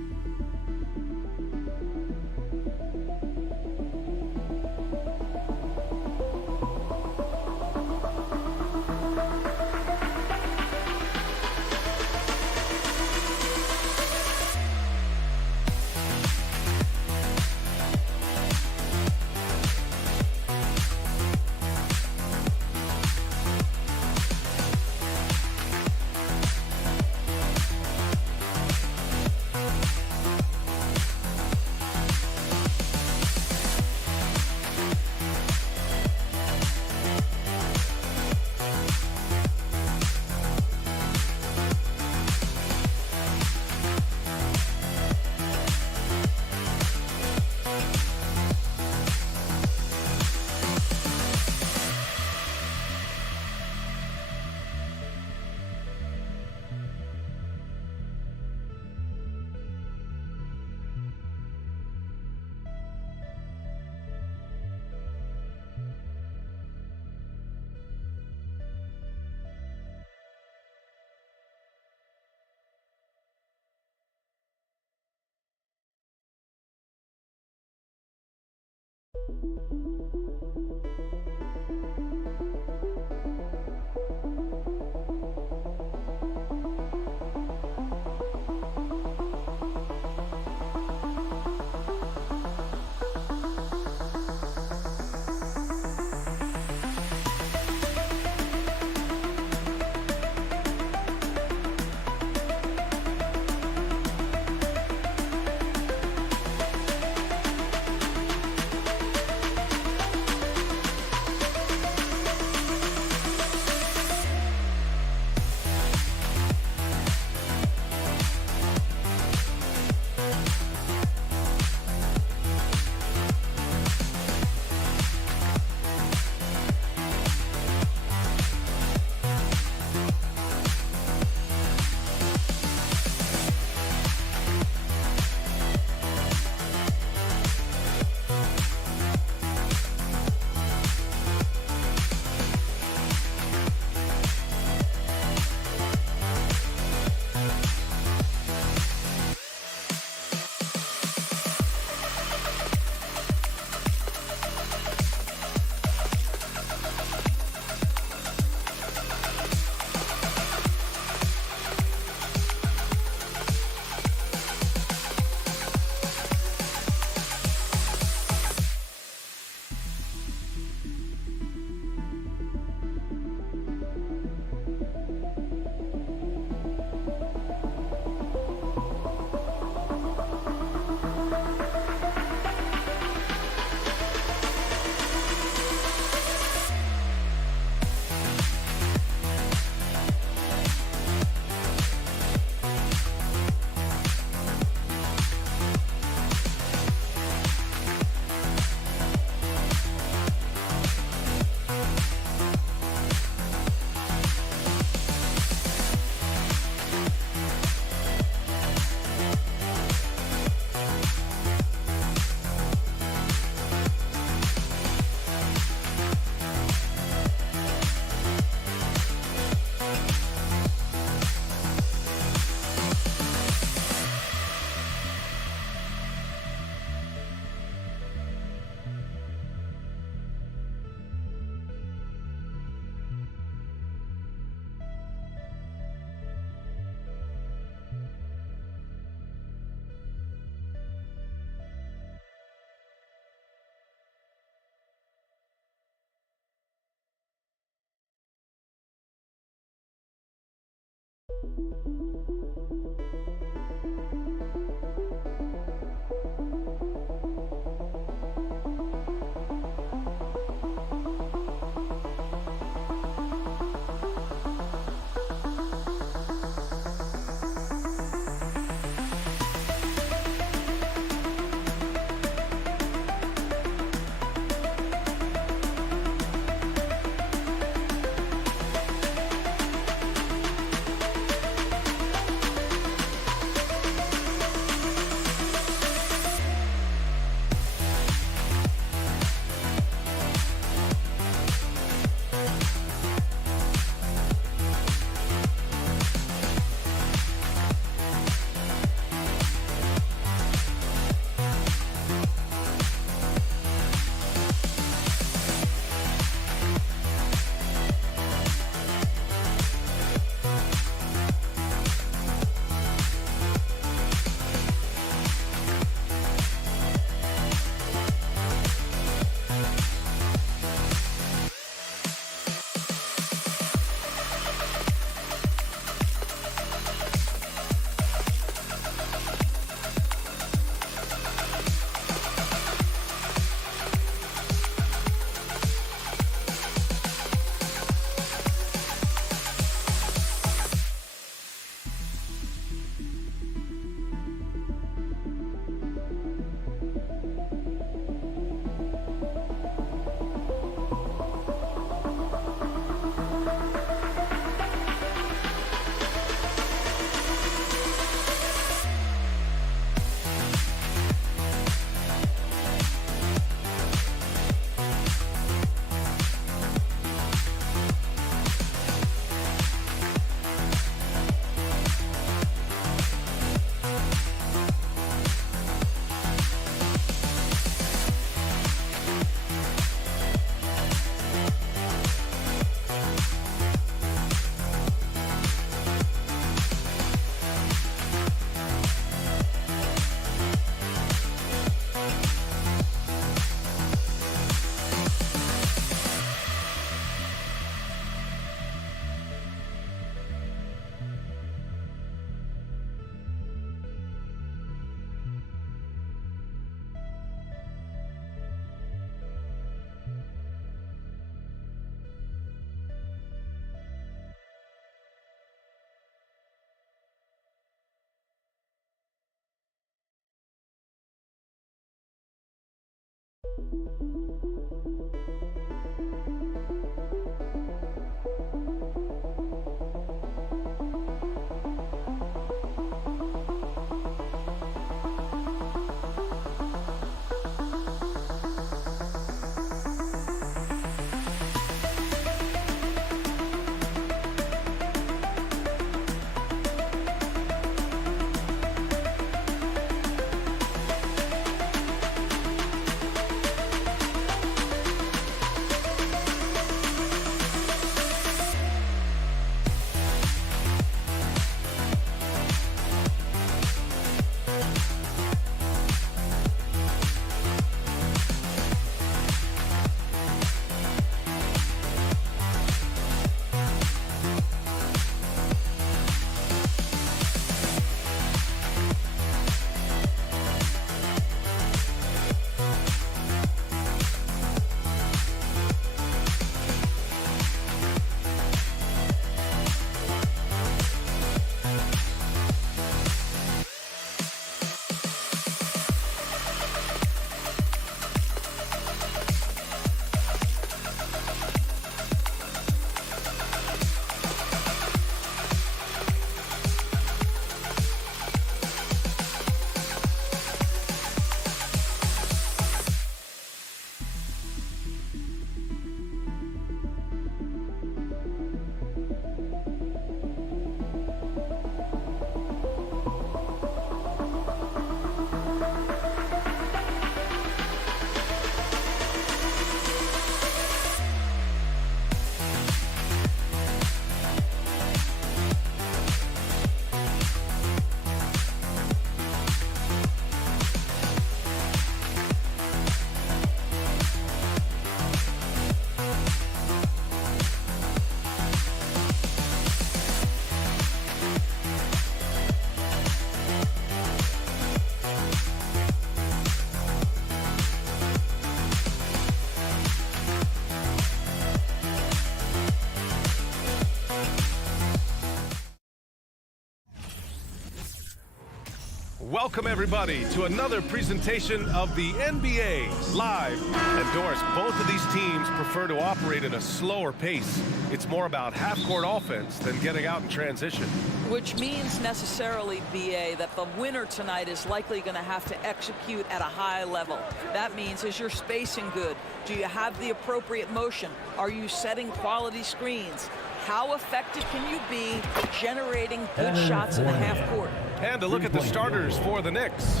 Welcome, everybody, to another presentation of the NBA Live. And Doris, both of these teams prefer to operate at a slower pace. It's more about half-court offense than getting out in transition. Which means necessarily, BA, that the winner tonight is likely going to have to execute at a high level. That means, is your spacing good? Do you have the appropriate motion? Are you setting quality screens? How effective can you be generating good shots in the half court? And a look at the starters for the Knicks.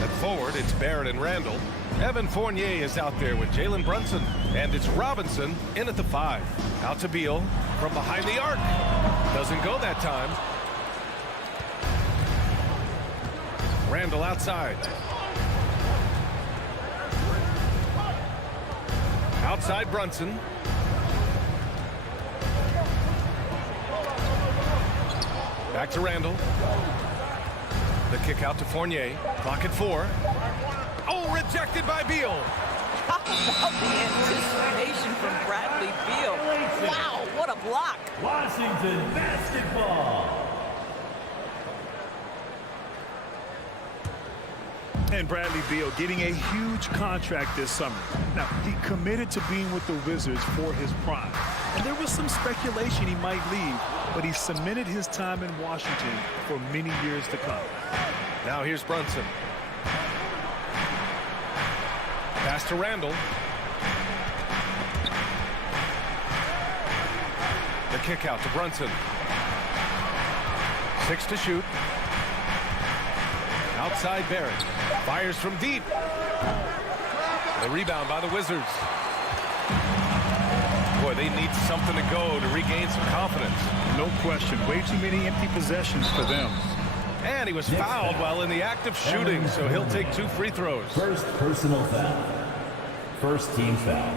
At forward, it's Barrett and Randall. Evan Fournier is out there with Jalen Brunson. And it's Robinson in at the 5. Out to Beal from behind the arc. Doesn't go that time. Randall outside. Outside Brunson. Back to Randall. The kick out to Fournier. Clock at 4. Oh, rejected by Beal. How about the anticipation from Bradley Beal? Wow, what a block. Washington basketball. And Bradley Beal getting a huge contract this summer. Now, he committed to being with the Wizards for his prime. And there was some speculation he might leave, but he cemented his time in Washington for many years to come. Now here's Brunson. Pass to Randall. The kick out to Brunson. 6 to shoot. Outside Barrett. Fires from deep. The rebound by the Wizards. Boy, they need something to go to regain some confidence. No question. Way too many empty possessions for them. And he was fouled while in the act of shooting, so he'll take 2 free throws. First personal foul. First team foul.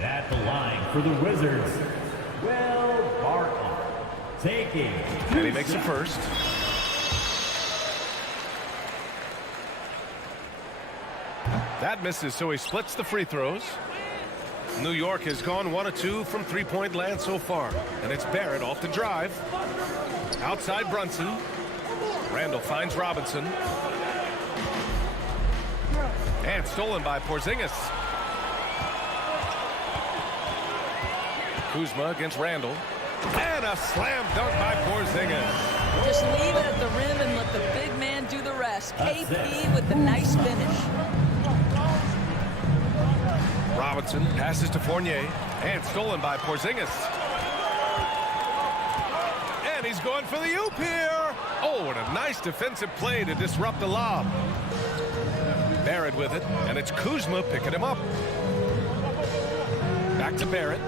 At the line for the Wizards, Will Barton. Taking. And he makes it first. That misses, so he splits the free throws. New York has gone 1 of 2 from three-point land so far. And it's Barrett off the drive. Outside Brunson. Randall finds Robinson. And stolen by Porzingis. Kuzma against Randall. And a slam dunk by Porzingis. Just leave it at the rim and let the big man do the rest. KP with the nice finish. Robinson passes to Fournier. And stolen by Porzingis. And he's going for the oop here. Oh, and a nice defensive play to disrupt the lob. Barrett with it, and it's Kuzma picking him up. Back to Barrett.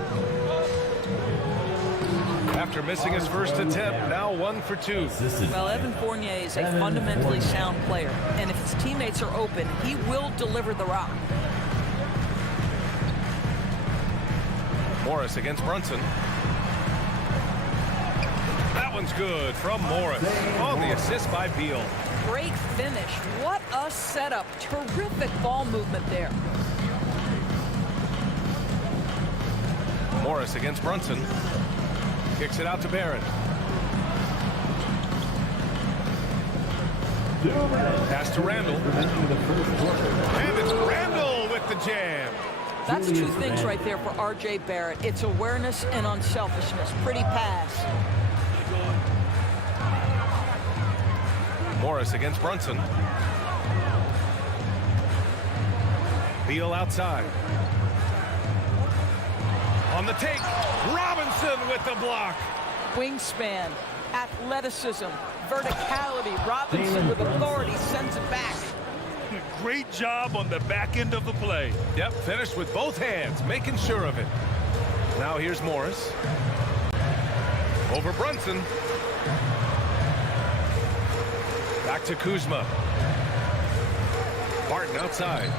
After missing his first attempt, now 1 for 2. Well, Evan Fournier is a fundamentally sound player, and if his teammates are open, he will deliver the rock. Morris against Brunson. That one's good from Morris on the assist by Beal. Great finish. What a setup. Terrific ball movement there. Morris against Brunson. Kicks it out to Barrett. Pass to Randall. And it's Randall with the jam. That's 2 things right there for R.J. Barrett. It's awareness and unselfishness. Pretty pass. Morris against Brunson. Beal outside. On the take, Robinson with the block. Wingspan, athleticism, verticality. Robinson with authority sends it back. Great job on the back end of the play. Yep, finished with both hands, making sure of it. Now here's Morris. Over Brunson. Back to Kuzma. Barton outside.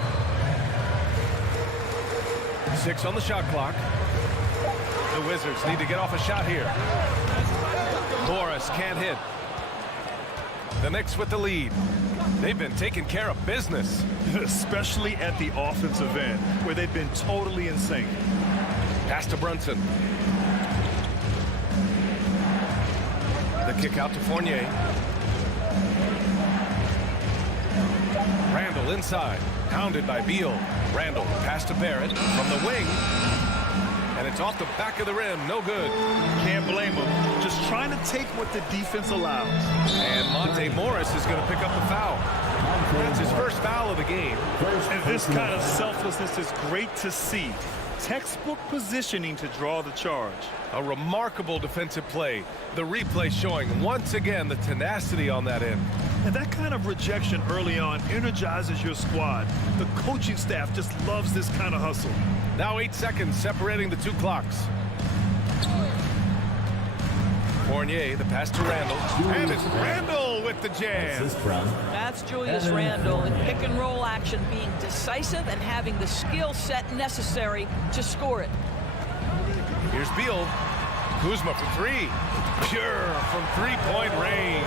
6 on the shot clock. The Wizards need to get off a shot here. Morris can't hit. The Knicks with the lead. They've been taking care of business. Especially at the offensive end, where they've been totally in sync. Pass to Brunson. The kick out to Fournier. Randall inside, pounded by Beal. Randall pass to Barrett from the wing. And it's off the back of the rim. No good. Can't blame him. Just trying to take what the defense allows. And Monte Morris is going to pick up the foul. That's his first foul of the game. And this kind of selflessness is great to see. Textbook positioning to draw the charge. A remarkable defensive play. The replay showing once again the tenacity on that end. And that kind of rejection early on energizes your squad. The coaching staff just loves this kind of hustle. Now 8 seconds separating the two clocks. Fournier, the pass to Randall. And it's Randall with the jam. That's Julius Randall in pick and roll action, being decisive and having the skill set necessary to score it. Here's Beal. Kuzma for three. Pure from three-point range.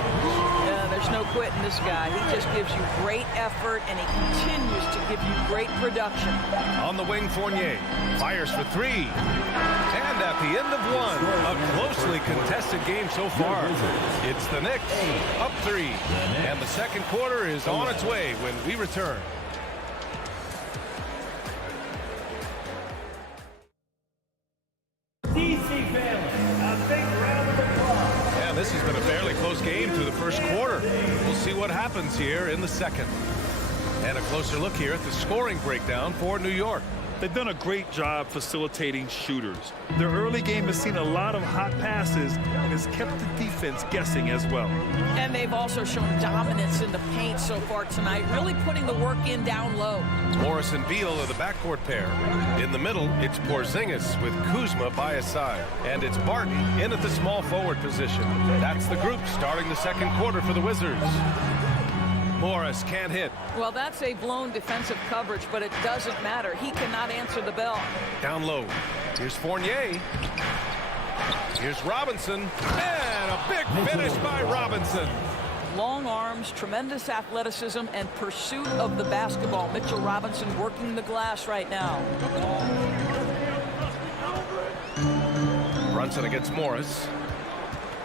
Yeah, there's no quitting this guy. He just gives you great effort, and he continues to give you great production. On the wing, Fournier fires for three. And at the end of one, a closely contested game so far. It's the Knicks up 3. And the second quarter is on its way when we return. Yeah, this has been a fairly close game through the first quarter. We'll see what happens here in the second. And a closer look here at the scoring breakdown for New York. They've done a great job facilitating shooters. Their early game has seen a lot of hot passes and has kept the defense guessing as well. And they've also shown dominance in the paint so far tonight, really putting the work in down low. Morris and Beal are the backcourt pair. In the middle, it's Porzingis with Kuzma by his side. And it's Barton in at the small forward position. That's the group starting the second quarter for the Wizards. Morris can't hit. Well, that's a blown defensive coverage, but it doesn't matter. He cannot answer the bell. Down low. Here's Fournier. Here's Robinson. And a big finish by Robinson. Long arms, tremendous athleticism, and pursuit of the basketball. Mitchell Robinson working the glass right now. Brunson against Morris.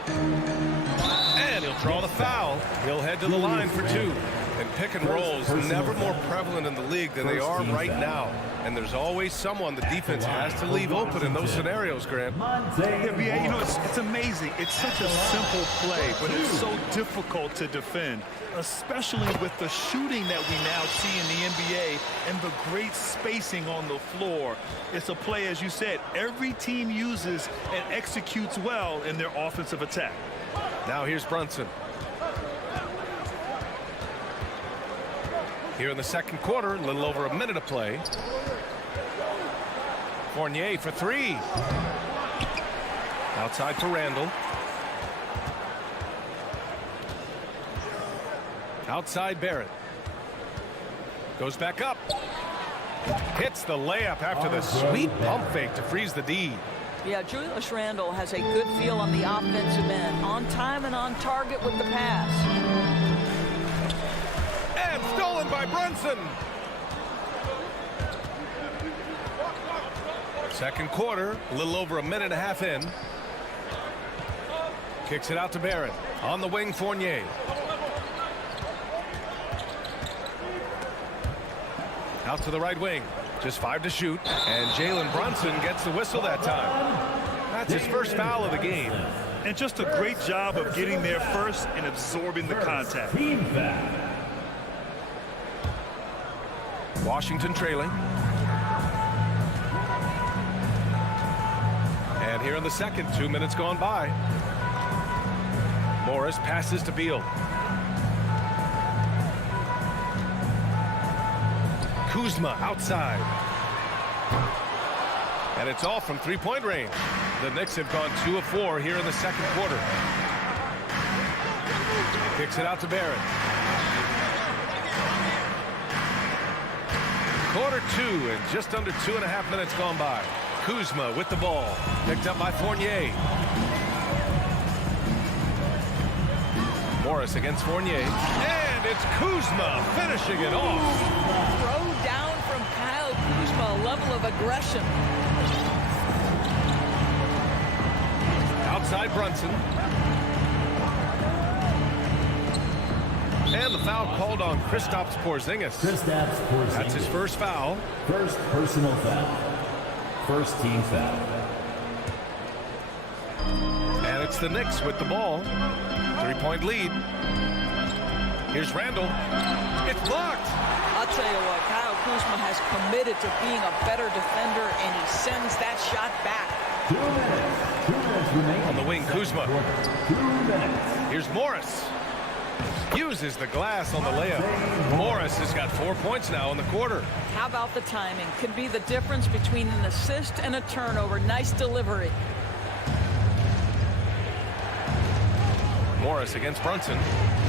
And he'll draw the foul. He'll head to the line for 2. And pick and rolls never more prevalent in the league than they are right now. And there's always someone the defense has to leave open in those scenarios, Grant. Yeah, you know, it's amazing. It's such a simple play, but it's so difficult to defend, especially with the shooting that we now see in the NBA and the great spacing on the floor. It's a play, as you said, every team uses and executes well in their offensive attack. Now here's Brunson. Here in the second quarter, a little over a minute of play. Fournier for 3. Outside for Randall. Outside Barrett. Goes back up. Hits the layup after the sweet pump fake to freeze the D. Yeah, Julius Randall has a good feel on the offensive end. On time and on target with the pass. And stolen by Brunson. Second quarter, a little over a minute and a half in. Kicks it out to Barrett. On the wing, Fournier. Out to the right wing. Just 5 to shoot. And Jalen Brunson gets the whistle that time. That's his first foul of the game. And just a great job of getting there first and absorbing the contact. Washington trailing. And here in the second, 2 minutes gone by. Morris passes to Beal. Kuzma outside. And it's all from three-point range. The Knicks have gone 2 of 4 here in the second quarter. Kicks it out to Barrett. Quarter 2 and just under 2.5 minutes gone by. Kuzma with the ball. Picked up by Fournier. Morris against Fournier. And it's Kuzma finishing it off. Throw down from Kyle Kuzma, a level of aggression. Outside Brunson. And the foul called on Kristaps Porzingis. That's his first foul. First personal foul. First team foul. And it's the Knicks with the ball. 3-point lead. Here's Randall. It's blocked. I'll tell you what, Kyle Kuzma has committed to being a better defender, and he sends that shot back. 2 minutes. 2 minutes remaining. On the wing, Kuzma. 2 minutes. Here's Morris. Uses the glass on the layup. Morris has got 4 points now in the quarter. How about the timing? Could be the difference between an assist and a turnover. Nice delivery. Morris against Brunson.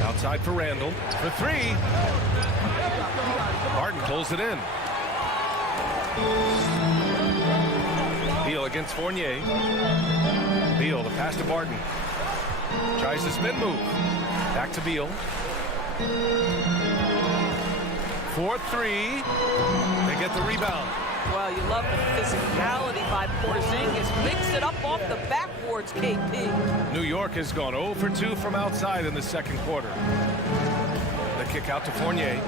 Outside for Randall. For 3. Barton pulls it in. Beal against Fournier. Beal, the pass to Barton. Tries the spin move. Back to Beal. 4-3. They get the rebound. Well, you love the physicality by Porzingis. Mix it up off the backboards, KP. New York has gone 0 for 2 from outside in the second quarter. The kick out to Fournier.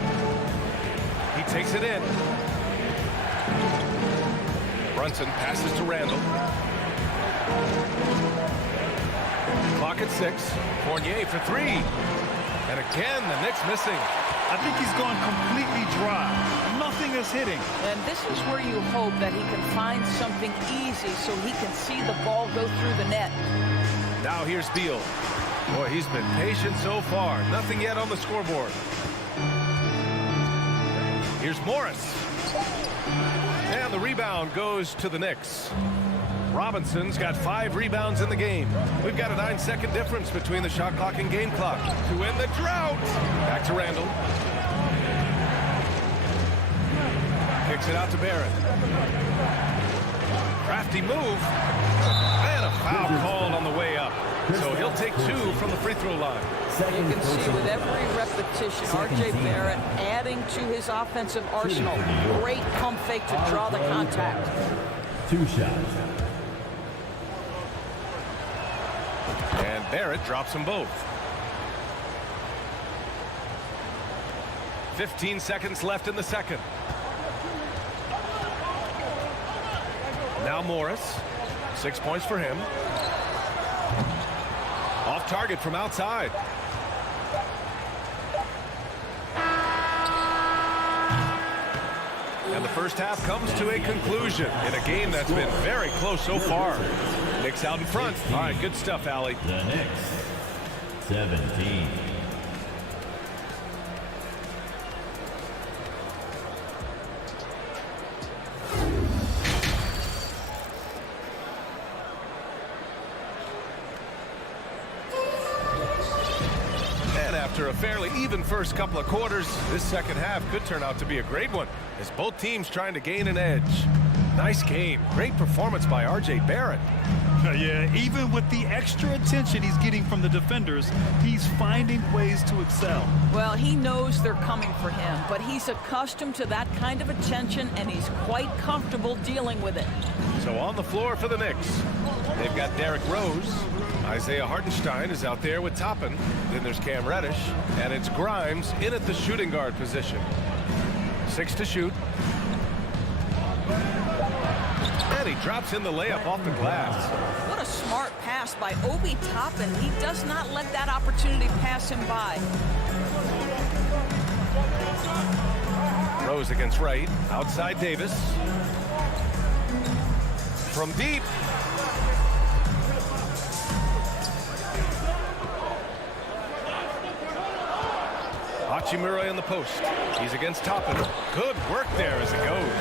He takes it in. Brunson passes to Randall. Clock at 6. Fournier for 3. And again, the Knicks missing. I think he's gone completely dry. Nothing is hitting. And this is where you hope that he can find something easy so he can see the ball go through the net. Now here's Beal. Boy, he's been patient so far. Nothing yet on the scoreboard. Here's Morris. And the rebound goes to the Knicks. Robinson's got 5 rebounds in the game. We've got a 9-second difference between the shot clock and game clock. To win the drought. Back to Randall. Kicks it out to Barrett. Crafty move. And a foul called on the way up. So he'll take 2 from the free throw line. You can see with every repetition, R.J. Barrett adding to his offensive arsenal. Great pump fake to draw the contact. 2 shots. And Barrett drops them both. 15 seconds left in the second. Now Morris. 6 points for him. Off target from outside. And the first half comes to a conclusion in a game that's been very close so far. Knicks out in front. All right, good stuff, Allie. The Knicks, 17. After a fairly even first couple of quarters, this second half could turn out to be a great one as both teams trying to gain an edge. Nice game. Great performance by R.J. Barrett. Yeah, even with the extra attention he's getting from the defenders, he's finding ways to excel. Well, he knows they're coming for him, but he's accustomed to that kind of attention, and he's quite comfortable dealing with it. So on the floor for the Knicks, they've got Derrick Rose. Isaiah Hartenstein is out there with Toppin. Then there's Cam Reddish. And it's Grimes in at the shooting guard position. 6 to shoot. And he drops in the layup off the glass. What a smart pass by Obi Toppin. He does not let that opportunity pass him by. Rose against Wright. Outside Davis. From deep. Hachimura in the post. He's against Toppin. Good work there as it goes.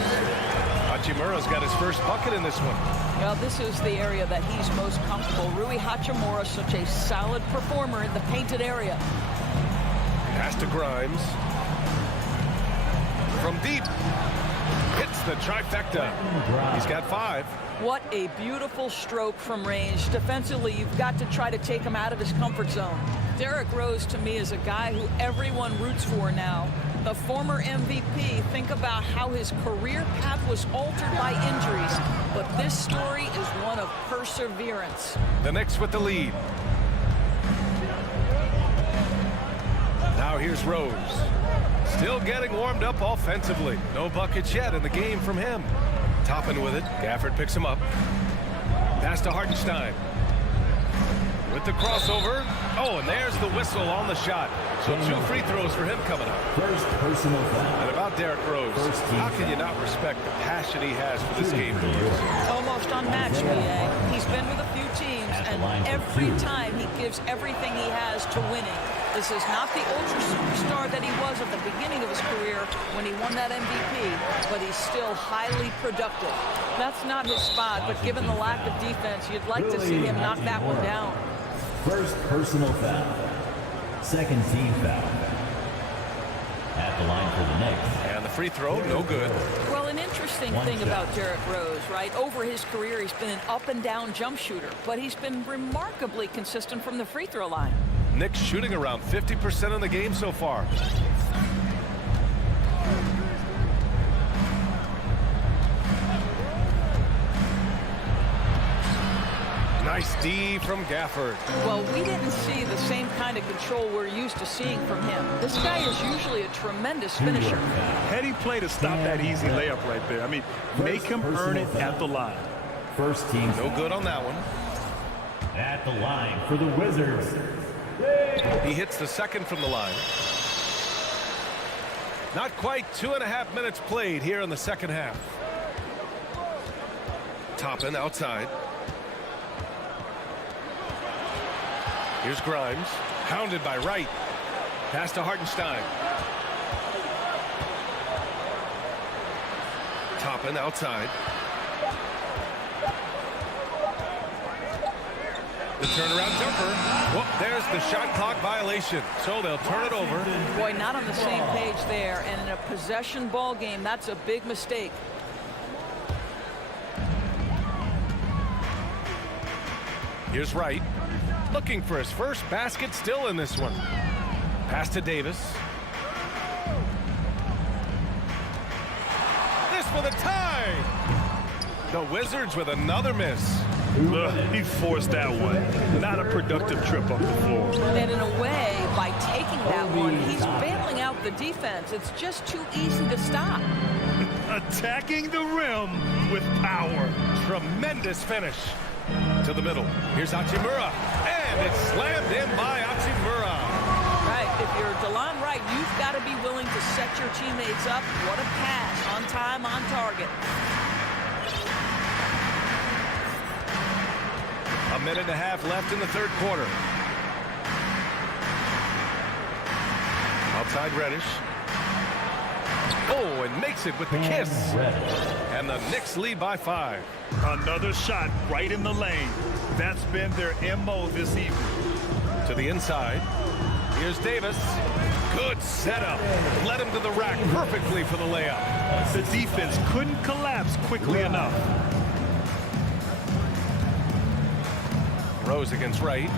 Hachimura's got his first bucket in this one. Well, this is the area that he's most comfortable. Rui Hachimura, such a solid performer in the painted area. Pass to Grimes. From deep. Hits the trifecta. He's got 5. What a beautiful stroke from range. Defensively, you've got to try to take him out of his comfort zone. Derrick Rose, to me, is a guy who everyone roots for now. The former MVP, think about how his career path was altered by injuries. But this story is one of perseverance. The Knicks with the lead. Now Now here's Rose. Still getting warmed up offensively. No buckets yet in the game from him. Toppin with it. Gafford picks him up. Pass to Hartenstein. With the crossover. Oh, and there's the whistle on the shot. So 2 free throws for him coming up. First personal foul. And about Derrick Rose, how can you not respect the passion he has for this game? Almost unmatched, BA. He's been with a few teams, and every time he gives everything he has to winning. This is not the ultra superstar that he was at the beginning of his career when he won that MVP, but he's still highly productive. That's not his spot, but given the lack of defense, you'd like to see him knock that one down. First personal foul. Second team foul. At the line for the Knicks. And the free throw, no good. Well, an interesting thing about Derrick Rose, right? Over his career, he's been an up-and-down jump shooter, but he's been remarkably consistent from the free throw line. Knicks shooting around 50% in the game so far. Nice D from Gafford. Well, we didn't see the same kind of control we're used to seeing from him. This guy is usually a tremendous finisher. Heady play to stop that easy layup right there. I mean, make him earn it at the line. First team. No good on that one. At the line for the Wizards. He hits the second from the line. Not quite 2.5 minutes played here in the second half. Toppin outside. Here's Grimes. Hounded by Wright. Pass to Hartenstein. Toppin outside. The turnaround jumper. Whoop, there's the shot clock violation. So they'll turn it over. Boy, not on the same page there. And in a possession ball game, that's a big mistake. Here's Wright. Looking for his first basket still in this one. Pass to Davis. This for the tie. The Wizards with another miss. Look, he forced that one. Not a productive trip up the floor. And in a way, by taking that one, he's bailing out the defense. It's just too easy to stop. Attacking the rim with power. Tremendous finish. To the middle. Here's Hachimura. And it's slammed in by Hachimura. Right. If you're DeLon Wright, you've got to be willing to set your teammates up. What a pass. On time, on target. A minute and a half left in the third quarter. Outside Reddish. Oh, and makes it with the kiss. And the Knicks lead by 5. Another shot right in the lane. That's been their MO this evening. To the inside. Here's Davis. Good setup. Led him to the rack perfectly for the layup. The defense couldn't collapse quickly enough. Rose against Wright.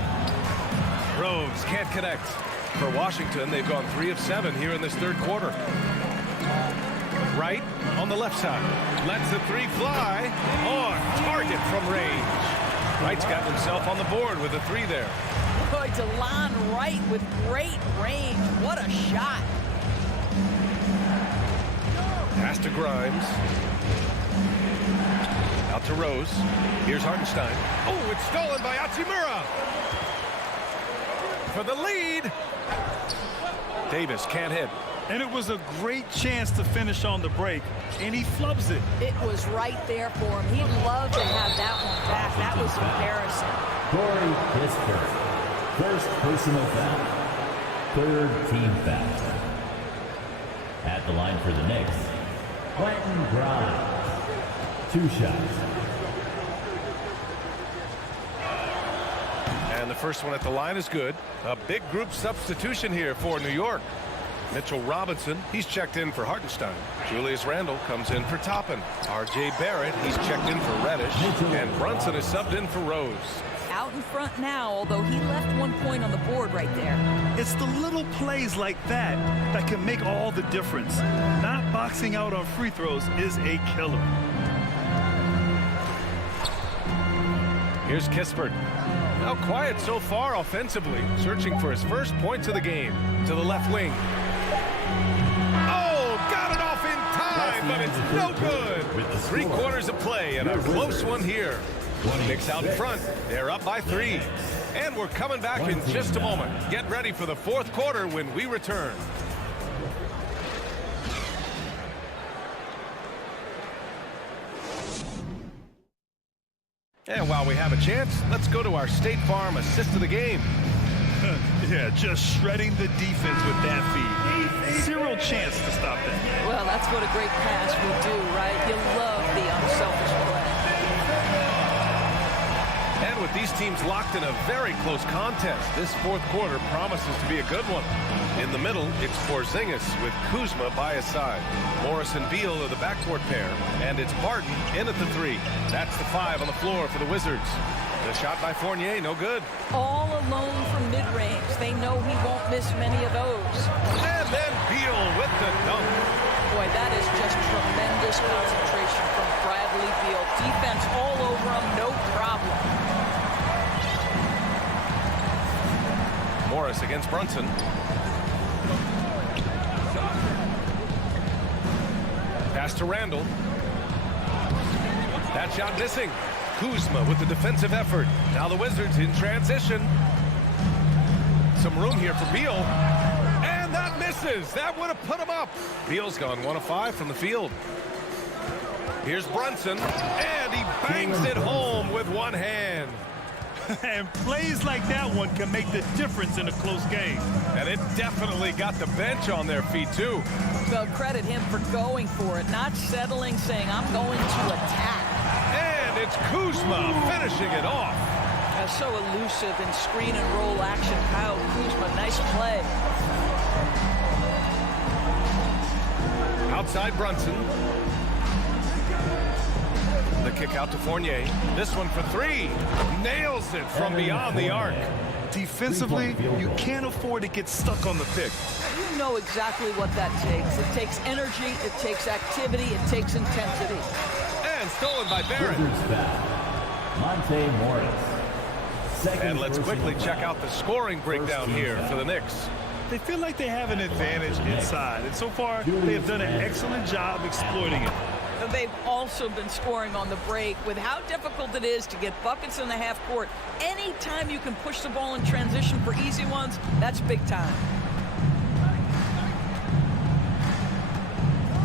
Rose can't connect. For Washington, they've gone 3 of 7 here in this third quarter. Wright on the left side. Lets the 3 fly. On target from range. Wright's got himself on the board with a 3 there. Boy, DeLon Wright with great range. What a shot. Pass to Grimes. Out to Rose. Here's Hartenstein. Oh, it's stolen by Hachimura. For the lead. Davis can't hit. And it was a great chance to finish on the break, and he flubs it. It was right there for him. He'd love to have that one back. That was embarrassing. Corey Kispert. First personal foul. Third team foul. At the line for the Knicks, Quentin Grimes. 2 shots. And the first one at the line is good. A big group substitution here for New York. Mitchell Robinson, he's checked in for Hartenstein. Julius Randle comes in for Toppin. R.J. Barrett, he's checked in for Reddish. And Brunson is subbed in for Rose. Out in front now, although he left 1 point on the board right there. It's the little plays like that that can make all the difference. Not boxing out on free throws is a killer. Here's Kispert. Now quiet so far offensively, searching for his first points of the game. To the left wing. Oh, got it off in time, but it's no good. 3/4 of play and a close one here. Knicks out in front. They're up by 3. And we're coming back in just a moment. Get ready for the 4th quarter when we return. And while we have a chance, let's go to our State Farm assist of the game. Yeah, just shredding the defense with that feed. Zero chance to stop that. Well, that's what a great pass will do, right? You love the unselfish play. And with these teams locked in a very close contest, this 4th quarter promises to be a good one. In the middle, it's Porzingis with Kuzma by his side. Morris and Beal are the backcourt pair, and it's Barton in at the 3. That's the 5 on the floor for the Wizards. The shot by Fournier, no good. All alone from mid-range. They know he won't miss many of those. And then Beal with the dunk. Boy, that is just tremendous concentration from Bradley Beal. Defense all over him, no problem. Morris against Brunson. Pass to Randall. That shot missing. Kuzma with the defensive effort. Now the Wizards in transition. Some room here for Beal. And that misses. That would have put him up. Beal's gone 1 of 5 from the field. Here's Brunson. And he bangs it home with one hand. And plays like that one can make the difference in a close game. And it definitely got the bench on their feet, too. Well, credit him for going for it, not settling, saying, I'm going to attack. And it's Kuzma finishing it off. So elusive in screen and roll action. Kyle Kuzma, nice play. Outside Brunson. The kick out to Fournier. This one for 3. Nails it from beyond the arc. Defensively, you can't afford to get stuck on the pick. You know exactly what that takes. It takes energy, it takes activity, it takes intensity. And stolen by Barrett. Monte Morris. And let's quickly check out the scoring breakdown here for the Knicks. They feel like they have an advantage inside, and so far they have done an excellent job exploiting it. They've also been scoring on the break. With how difficult it is to get buckets in the half court, anytime you can push the ball in transition for easy ones, that's big time.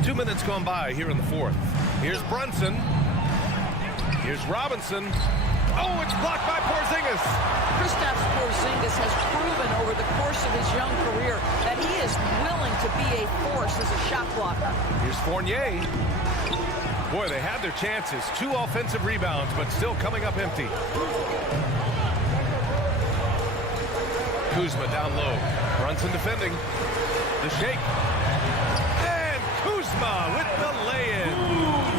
2 minutes gone by here in the 4th. Here's Brunson. Here's Robinson. Oh, it's blocked by Porzingis. Kristaps Porzingis has proven over the course of his young career that he is willing to be a force as a shot blocker. Here's Fournier. Boy, they had their chances. 2 offensive rebounds, but still coming up empty. Kuzma down low. Brunson defending. The shake. And Kuzma with the lay-in.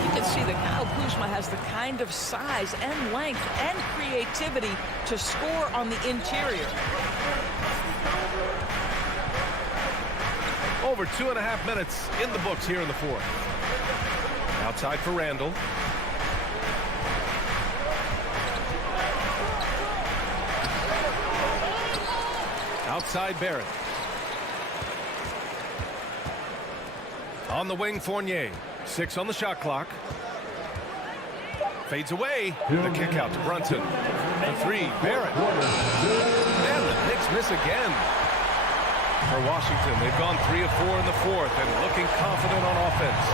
You can see that Kyle Kuzma has the kind of size and length and creativity to score on the interior. Over 2.5 minutes in the books here in the 4th. Outside for Randall. Outside Barrett. On the wing, Fournier. 6 on the shot clock. Fades away. The kick out to Brunson. The 3, Barrett. And the Knicks miss again. For Washington, they've gone 3 of 4 in the 4th and looking confident on offense.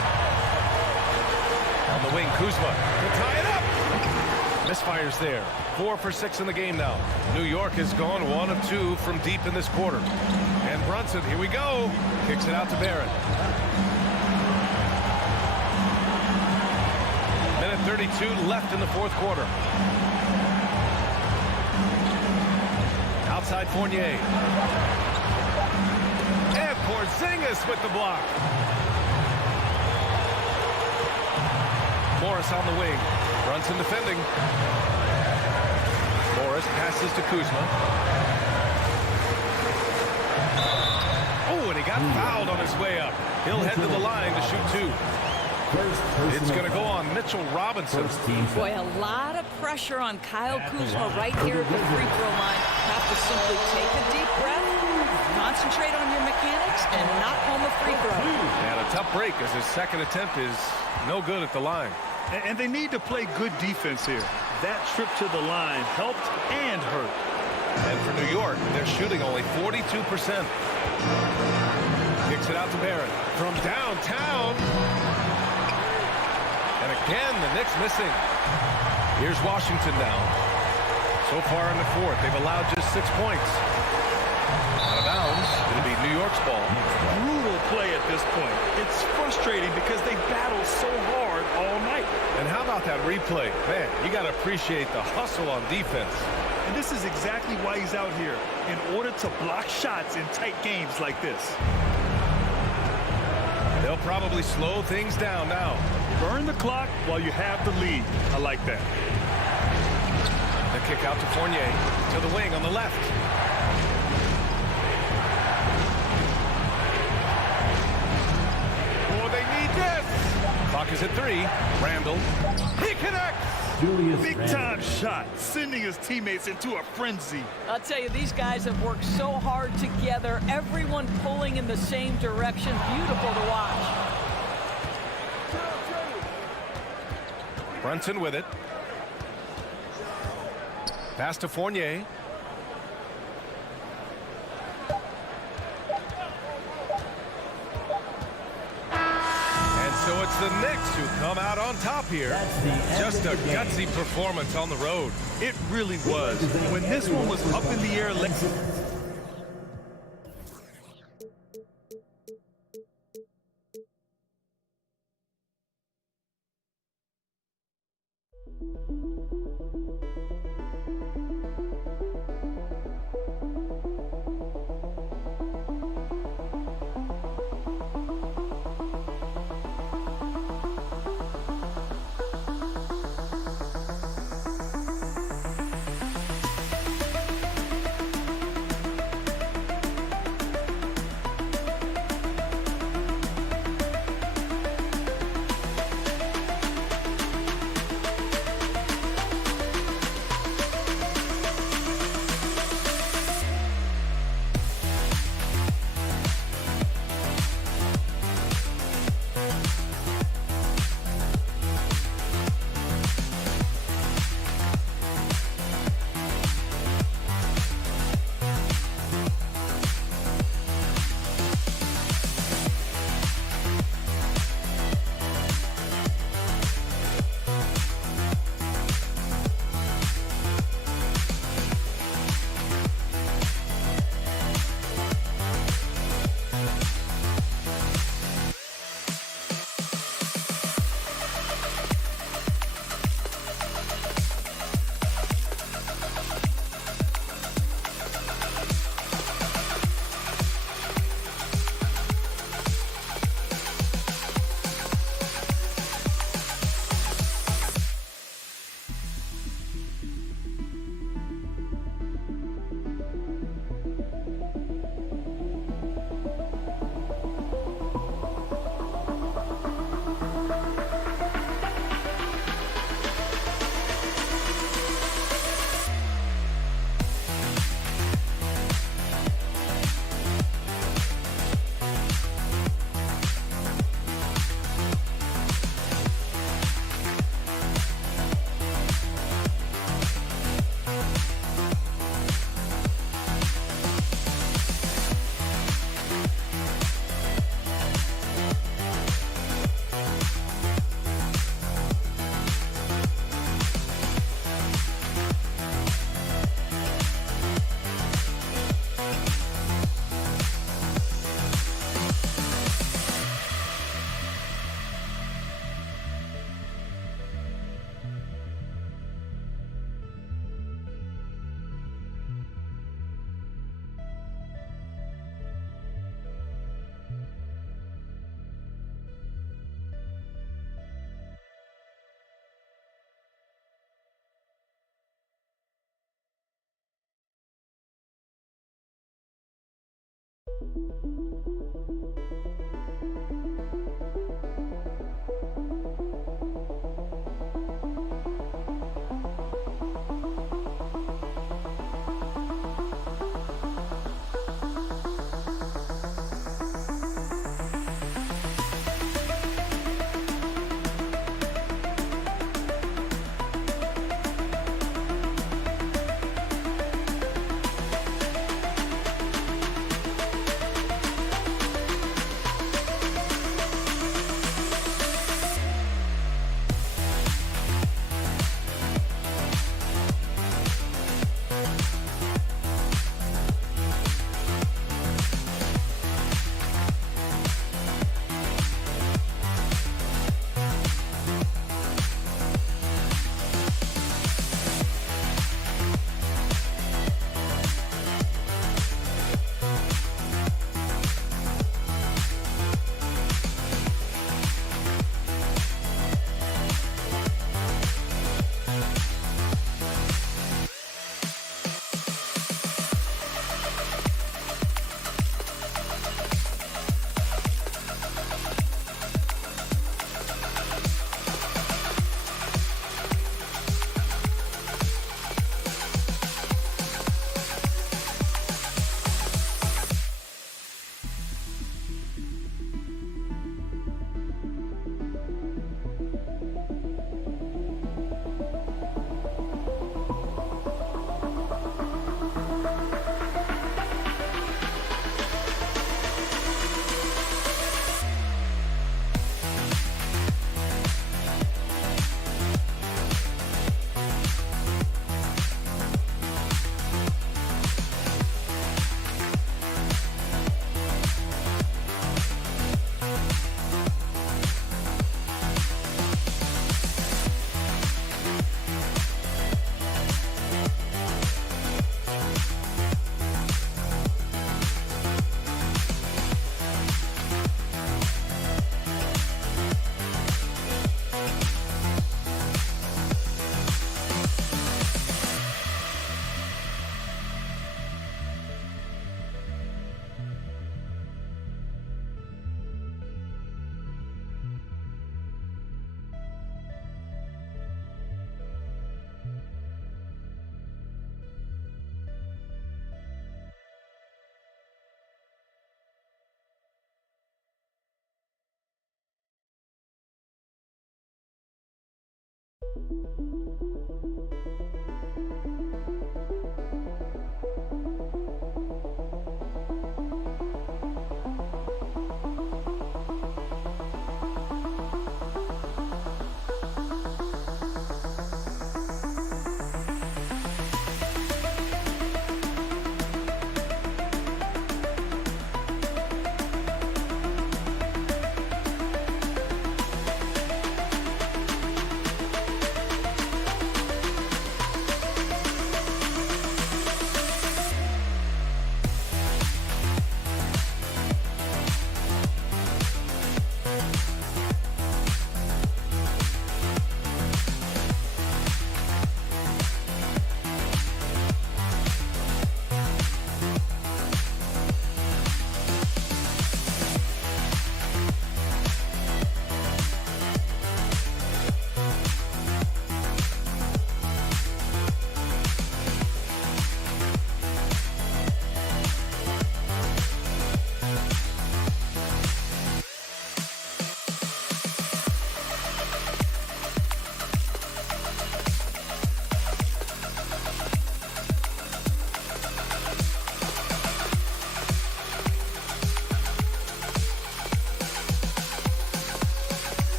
On the wing, Kuzma to tie it up. Misfires there. 4 for 6 in the game now. New York has gone 1 of 2 from deep in this quarter. And Brunson, here we go. Kicks it out to Barrett. Minute 32 left in the 4th quarter. Outside Fournier. And Porzingis with the block. Morris on the wing. Brunson defending. Morris passes to Kuzma. Oh, and he got fouled on his way up. He'll head to the line to shoot 2. It's going to go on Mitchell Robinson. Boy, a lot of pressure on Kyle Kuzma right here at the free throw line. Have to simply take a deep breath, concentrate on your mechanics, and knock home a free throw. And a tough break as his second attempt is no good at the line. And they need to play good defense here. That trip to the line helped and hurt. And for New York, they're shooting only 42%. Kicks it out to Barrett from downtown. And again, the Knicks missing. Here's Washington now. So far in the fourth, they've allowed just 6 points. Out of bounds, it'll be New York's ball. Brutal play at this point. It's frustrating because they battled so hard all night. And how about that replay? Man, you got to appreciate the hustle on defense. And this is exactly why he's out here, in order to block shots in tight games like this. They'll probably slow things down now. Burn the clock while you have the lead. I like that. The kick out to Fournier, to the wing on the left. Oh, they need this. Clock is at 3. Randall. He connects. Big-time shot, sending his teammates into a frenzy. I'll tell you, these guys have worked so hard together, everyone pulling in the same direction. Beautiful to watch. Brunson with it. Pass to Fournier. So it's the Knicks who come out on top here. Just a gutsy performance on the road. It really was. When this one was up in the air.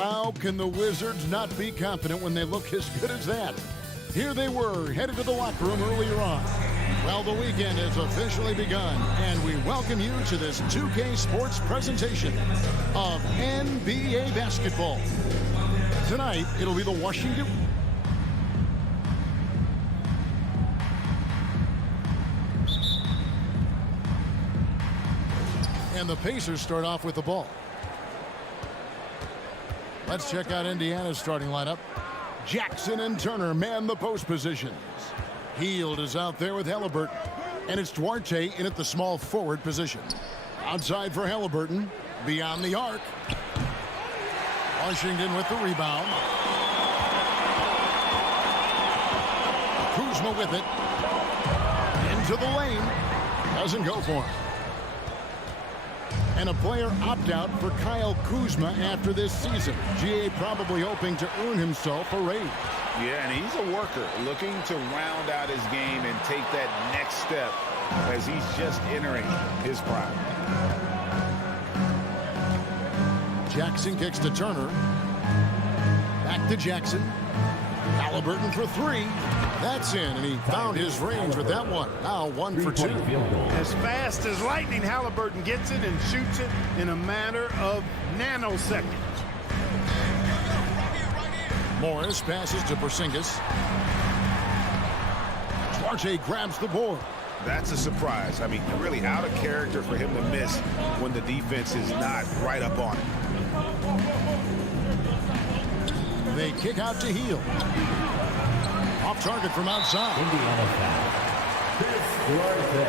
How can the Wizards not be confident when they look as good as that? Here they were, headed to the locker room earlier on. Well, the weekend has officially begun, and we welcome you to this 2K Sports presentation of NBA basketball. Tonight, it'll be the Washington... And the Pacers start off with the ball. Let's check out Indiana's starting lineup. Jackson and Turner man the post positions. Hield is out there with Halliburton. And it's Duarte in at the small forward position. Outside for Halliburton. Beyond the arc. Washington with the rebound. Kuzma with it. Into the lane. Doesn't go for him. And a player opt-out for Kyle Kuzma after this season. GA probably hoping to earn himself a raise. Yeah, and he's a worker looking to round out his game and take that next step as he's just entering his prime. Jackson kicks to Turner. Back to Jackson. Halliburton for three. That's in, and he found his range with that one. Now 1 for 2. As fast as lightning, Halliburton gets it and shoots it in a matter of nanoseconds. Morris passes to Porzingis. Duarte grabs the board. That's a surprise. I mean, really out of character for him to miss when the defense is not right up on it. They kick out to Hield. Off target from outside. Indiana foul. Chris Duarte.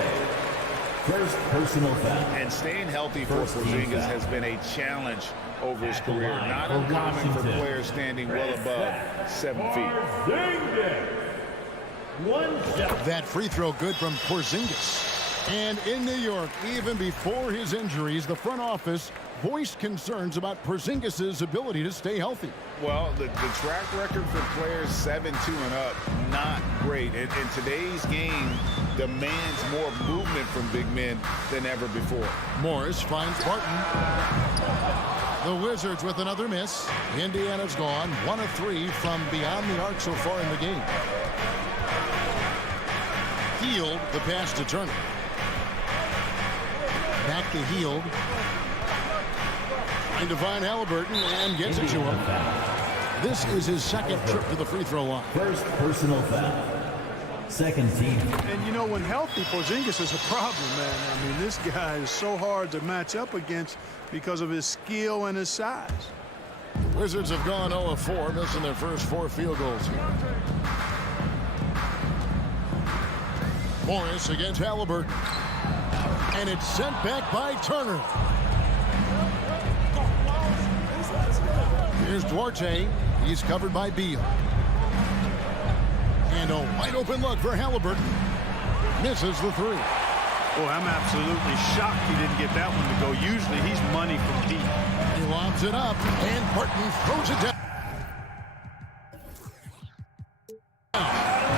First personal foul. And staying healthy for Porzingis has been a challenge over his career. Not uncommon for players standing well above 7 feet. That free throw good from Porzingis. And in New York, even before his injuries, the front office voiced concerns about Porzingis' ability to stay healthy. Well, the track record for players 7-2 and up, not great. And today's game demands more movement from big men than ever before. Morris finds Barton. The Wizards with another miss. Indiana's gone 1 of 3 from beyond the arc so far in the game. Hield, the pass to Turner. Back to Hield. Trying to find Halliburton and gets it to him. This is his second trip to the free throw line. First personal foul. Second team. And you know, when healthy, Porzingis is a problem, man. I mean, this guy is so hard to match up against because of his skill and his size. The Wizards have gone 0 of 4, missing their first 4 field goals here. Morris against Halliburton. And it's sent back by Turner. Here's Duarte. He's covered by Beal. And a wide open look for Halliburton. Misses the 3. Boy, I'm absolutely shocked he didn't get that one to go. Usually he's money from deep. He lobs it up, and Barton throws it down.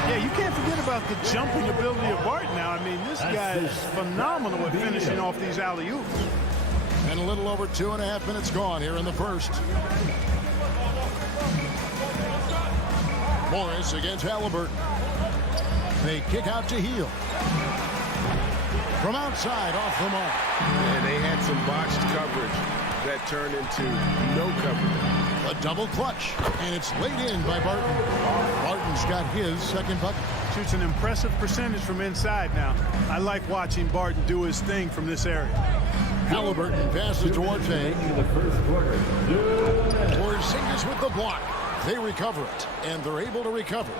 Yeah, you can't forget about the jumping ability of Barton now. I mean, this guy is phenomenal at finishing off these alley-oops. And a little over 2.5 minutes gone here in the first. Morris against Halliburton. They kick out to Hield. From outside, off the mark. And they had some botched coverage that turned into no coverage. A double clutch, and it's laid in by Barton. Barton's got his second bucket. Shoots an impressive percentage from inside now. I like watching Barton do his thing from this area. Halliburton passes to Duarte. Porzingis with the block. They recover it, and they're able to recover.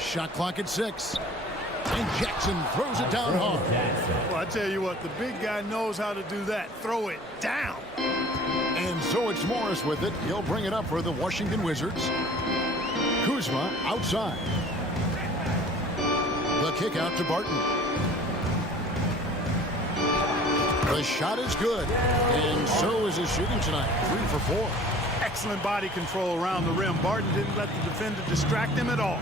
Shot clock at 6. And Jackson throws it down hard. Well, I tell you what, the big guy knows how to do that. Throw it down. And so it's Morris with it. He'll bring it up for the Washington Wizards. Kuzma outside. The kick out to Barton. The shot is good. And so is his shooting tonight. 3 for 4. Excellent body control around the rim. Barton didn't let the defender distract him at all.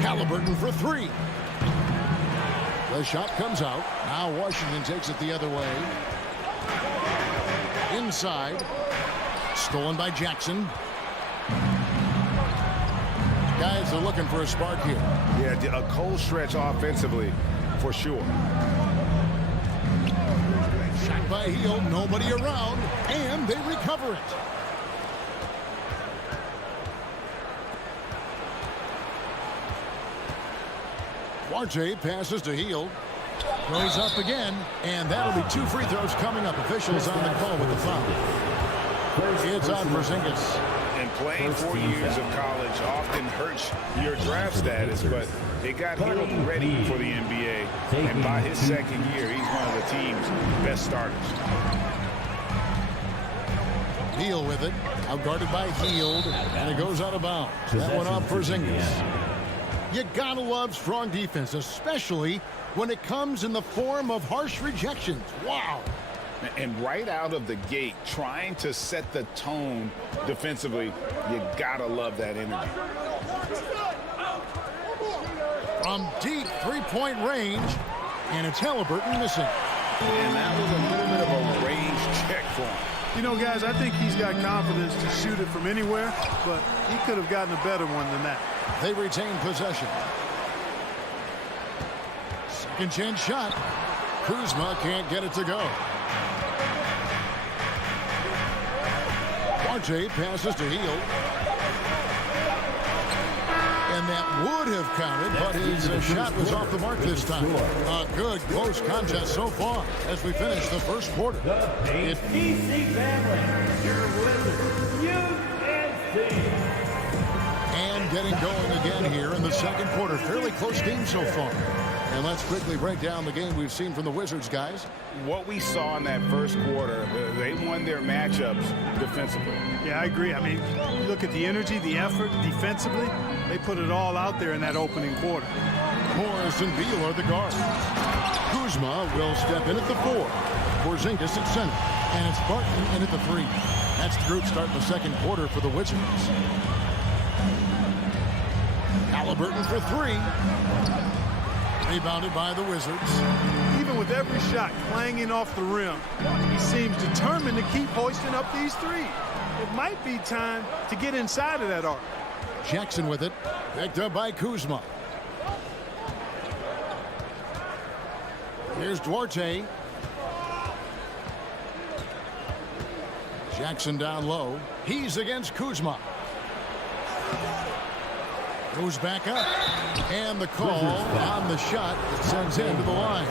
Halliburton for 3. The shot comes out. Now Washington takes it the other way. Inside. Stolen by Jackson. Guys are looking for a spark here. Yeah, a cold stretch offensively, for sure. Shot by Hield. Nobody around. And they recover it. Duarte passes to Hield. Throws up again, and that'll be 2 free throws coming up. Officials on the call with the foul. It's on Porzingis. And playing 4 years of college often hurts your draft status, but it got Hield ready for the NBA. And by his second year, he's one of the team's best starters. Beal with it. Outguarded by Hield, and it goes out of bounds. That one off Porzingis. You gotta love strong defense, especially when it comes in the form of harsh rejections. Wow. And right out of the gate, trying to set the tone defensively, you gotta love that energy. From deep three-point range, and it's Halliburton missing. And that was a little bit of a range check for him. You know, guys, I think he's got confidence to shoot it from anywhere, but he could have gotten a better one than that. They retain possession. Second chance shot. Kuzma can't get it to go. Duarte passes to Hield. And that would have counted, but his shot was off the mark this time. A good close contest so far as we finish the first quarter. EPC family, your Wizards, And getting going again here in the second quarter. Fairly close game so far. And let's quickly break down the game we've seen from the Wizards, guys. What we saw in that first quarter, they won their matchups defensively. Yeah, I agree. I mean, you look at the energy, the effort defensively. They put it all out there in that opening quarter. Morris and Beal are the guards. Kuzma will step in at the 4. Porzingis at center. And it's Barton in at the 3. That's the group starting the second quarter for the Wizards. Halliburton for 3. Rebounded by the Wizards. Even with every shot clanging off the rim, he seems determined to keep hoisting up these threes. It might be time to get inside of that arc. Jackson with it. Picked up by Kuzma. Here's Duarte. Jackson down low. He's against Kuzma. Goes back up. And the call on the shot that sends him to the line.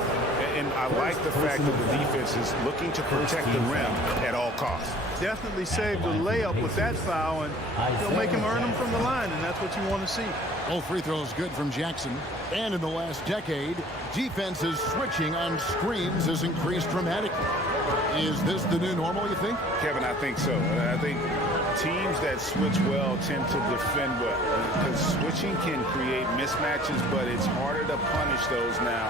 And I like the fact that the defense is looking to protect the rim at all costs. Definitely saved the layup with that foul, and he'll make him earn them from the line, and that's what you want to see. All free throws good from Jackson. And in the last decade, defenses switching on screens has increased dramatically. Is this the new normal, you think? Kevin, I think so. I think teams that switch well tend to defend well. Because switching can create mismatches, but it's harder to punish those now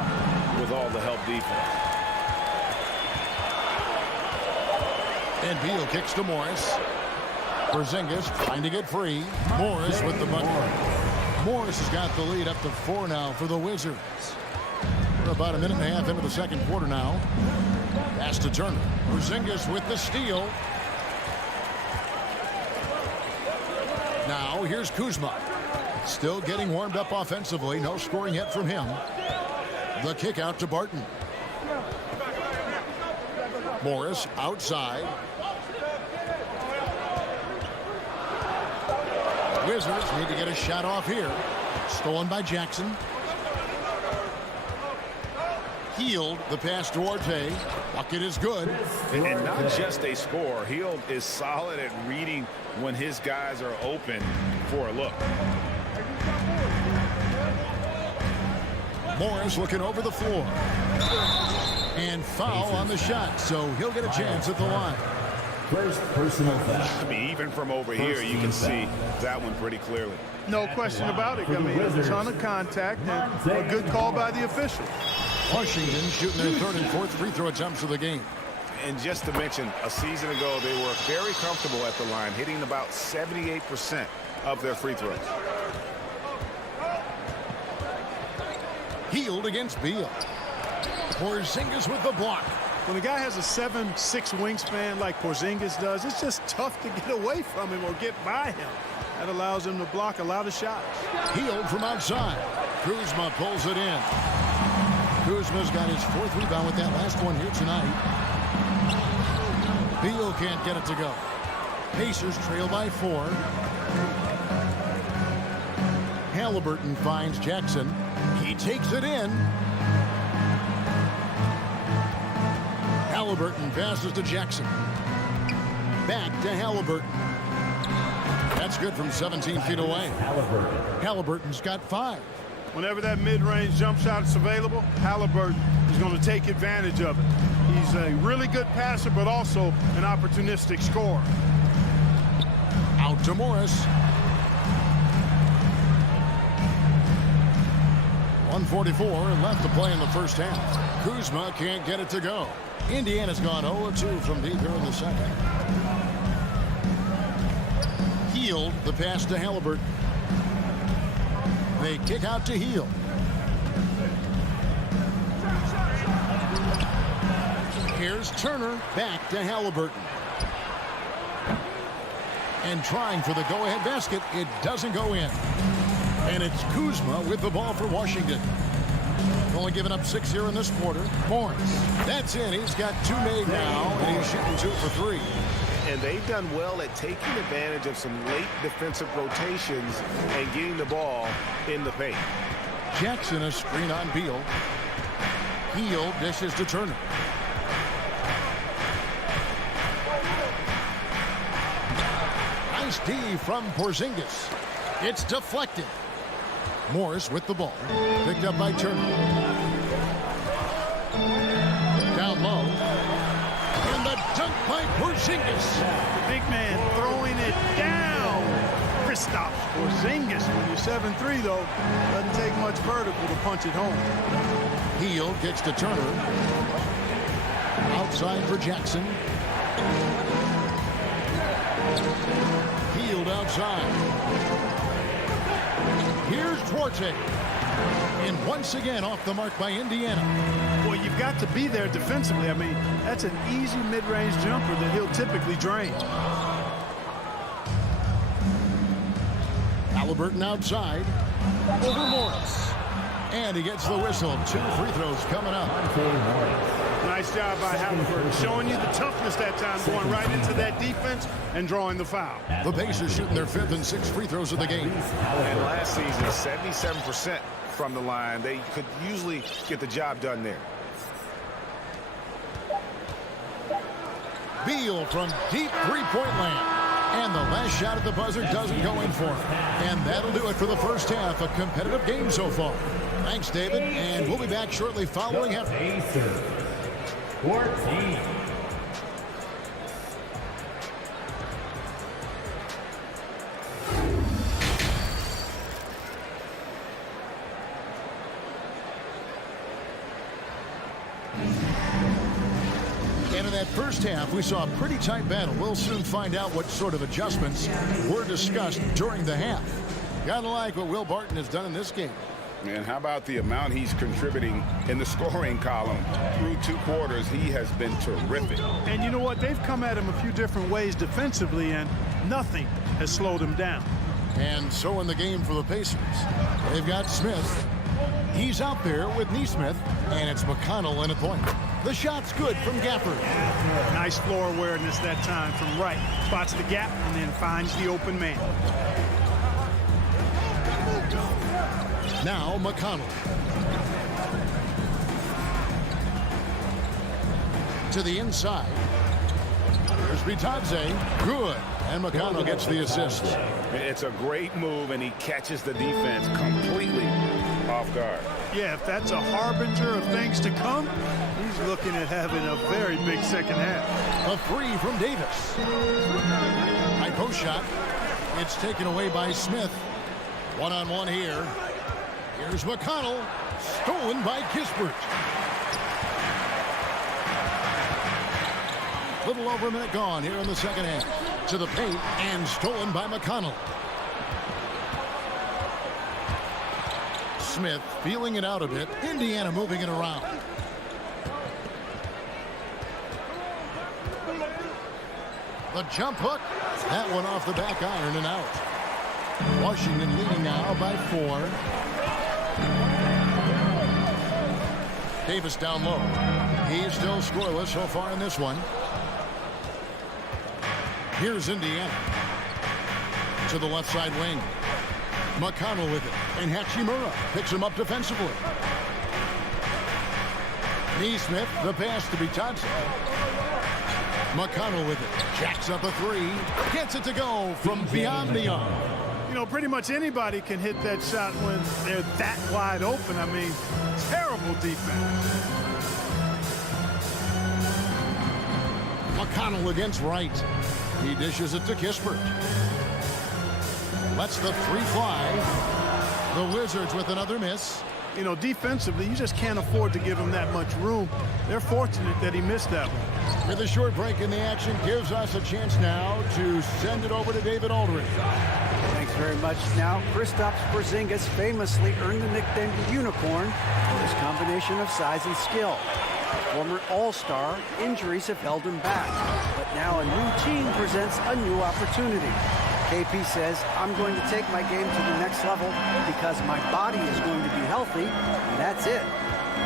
with all the help defense. And Beal kicks to Morris. Porzingis trying to get free. Morris with the bucket. Morris has got the lead up to 4 now for the Wizards. We're about a minute and a half into the second quarter now. Pass to Turner. Porzingis with the steal. Now here's Kuzma. Still getting warmed up offensively. No scoring yet from him. The kick out to Barton. Morris outside. Wizards need to get a shot off here. Stolen by Jackson. Hield the pass to Duarte. Bucket is good. And not just a score. Hield is solid at reading when his guys are open for a look. Morris looking over the floor. And foul on the shot, so he'll get a chance at the line. First personal foul. I mean, even from over here, you can see that one pretty clearly. No question about it. I mean, a ton of contact and a good call by the official. Washington shooting their third and fourth free throw attempts of the game. And just to mention, a season ago, they were very comfortable at the line, hitting about 78% of their free throws. Hield against Beal. Porzingis with the block. When a guy has a 7'6" wingspan like Porzingis does, it's just tough to get away from him or get by him. That allows him to block a lot of shots. Hield from outside. Kuzma pulls it in. Kuzma's got his 4th rebound with that last one here tonight. Beal can't get it to go. Pacers trail by 4. Halliburton finds Jackson. He takes it in. Halliburton passes to Jackson. Back to Halliburton. That's good from 17 feet away. Halliburton's got 5. Whenever that mid-range jump shot is available, Halliburton is going to take advantage of it. He's a really good passer, but also an opportunistic scorer. Out to Morris. 1:44 left to play in the first half. Kuzma can't get it to go. Indiana's gone 0-2 from deep here in the second. Hield the pass to Halliburton. They kick out to Hield. Here's Turner back to Halliburton. And trying for the go-ahead basket, it doesn't go in. And it's Kuzma with the ball for Washington. Only giving up 6 here in this quarter. Morris. That's in. He's got 2 made now, and he's shooting 2 for 3. And they've done well at taking advantage of some late defensive rotations and getting the ball in the paint. Jackson a screen on Beal. Beal dishes to Turner. Nice D from Porzingis. It's deflected. Morris with the ball. Picked up by Turner. Down low. And the dunk by Porzingis. Big man throwing it down. Kristaps Porzingis. When you're 7'3", though, doesn't take much vertical to punch it home. Heel gets to Turner. Outside for Jackson. Healed outside. Here's Duarte. And once again off the mark by Indiana. Well, you've got to be there defensively. I mean, that's an easy mid-range jumper that he'll typically drain. Halliburton outside. Over Morris. And he gets the whistle. 2 free throws coming up. Nice job by Halliburton, showing you the toughness that time, going right into that defense and drawing the foul. The Pacers shooting their 5th and 6th free throws of the game. And last season, 77% from the line. They could usually get the job done there. Beal from deep three-point land. And the last shot at the buzzer doesn't go in for him. And that'll do it for the first half. A competitive game so far. Thanks, David. And we'll be back shortly following half. 14. And in that first half, we saw a pretty tight battle. We'll soon find out what sort of adjustments were discussed during the half. Gotta like what Will Barton has done in this game. And how about the amount he's contributing in the scoring column through 2 quarters? He has been terrific. And you know what? They've come at him a few different ways defensively, and nothing has slowed him down. And so in the game for the Pacers, they've got Smith. He's out there with Neesmith, and it's McConnell in a point. The shot's good from Gafford. Nice floor awareness that time from right. Spots the gap and then finds the open man. Now McConnell. To the inside. There's Bitadze. Good. And McConnell gets the assist. It's a great move, and he catches the defense completely off guard. Yeah, if that's a harbinger of things to come, he's looking at having a very big second half. A 3 from Davis. High post shot. It's taken away by Smith. One-on-one here. Here's McConnell. Stolen by Kispert. Little over a minute gone here in the second half. To the paint and stolen by McConnell. Smith feeling it out a bit. Indiana moving it around. The jump hook. That one off the back iron and out. Washington leading now by 4. Davis down low. He's still scoreless so far in this one. Here's Indiana. To the left side wing. McConnell with it. And Hachimura picks him up defensively. Neesmith, the pass to Bitadze. McConnell with it. Jacks up a 3. Gets it to go from beyond the arc. You know, pretty much anybody can hit that shot when they're that wide open. I mean, terrible defense. McConnell against Wright. He dishes it to Kispert. Lets the 3 fly. The Wizards with another miss. You know, defensively, you just can't afford to give him that much room. They're fortunate that he missed that one. With a short break in the action, gives us a chance now to send it over to David Aldridge. Thanks very much. Now, Kristaps Porzingis famously earned the nickname the Unicorn for his combination of size and skill. Former All-Star, injuries have held him back. But now a new team presents a new opportunity. KP says, I'm going to take my game to the next level because my body is going to be healthy, and that's it.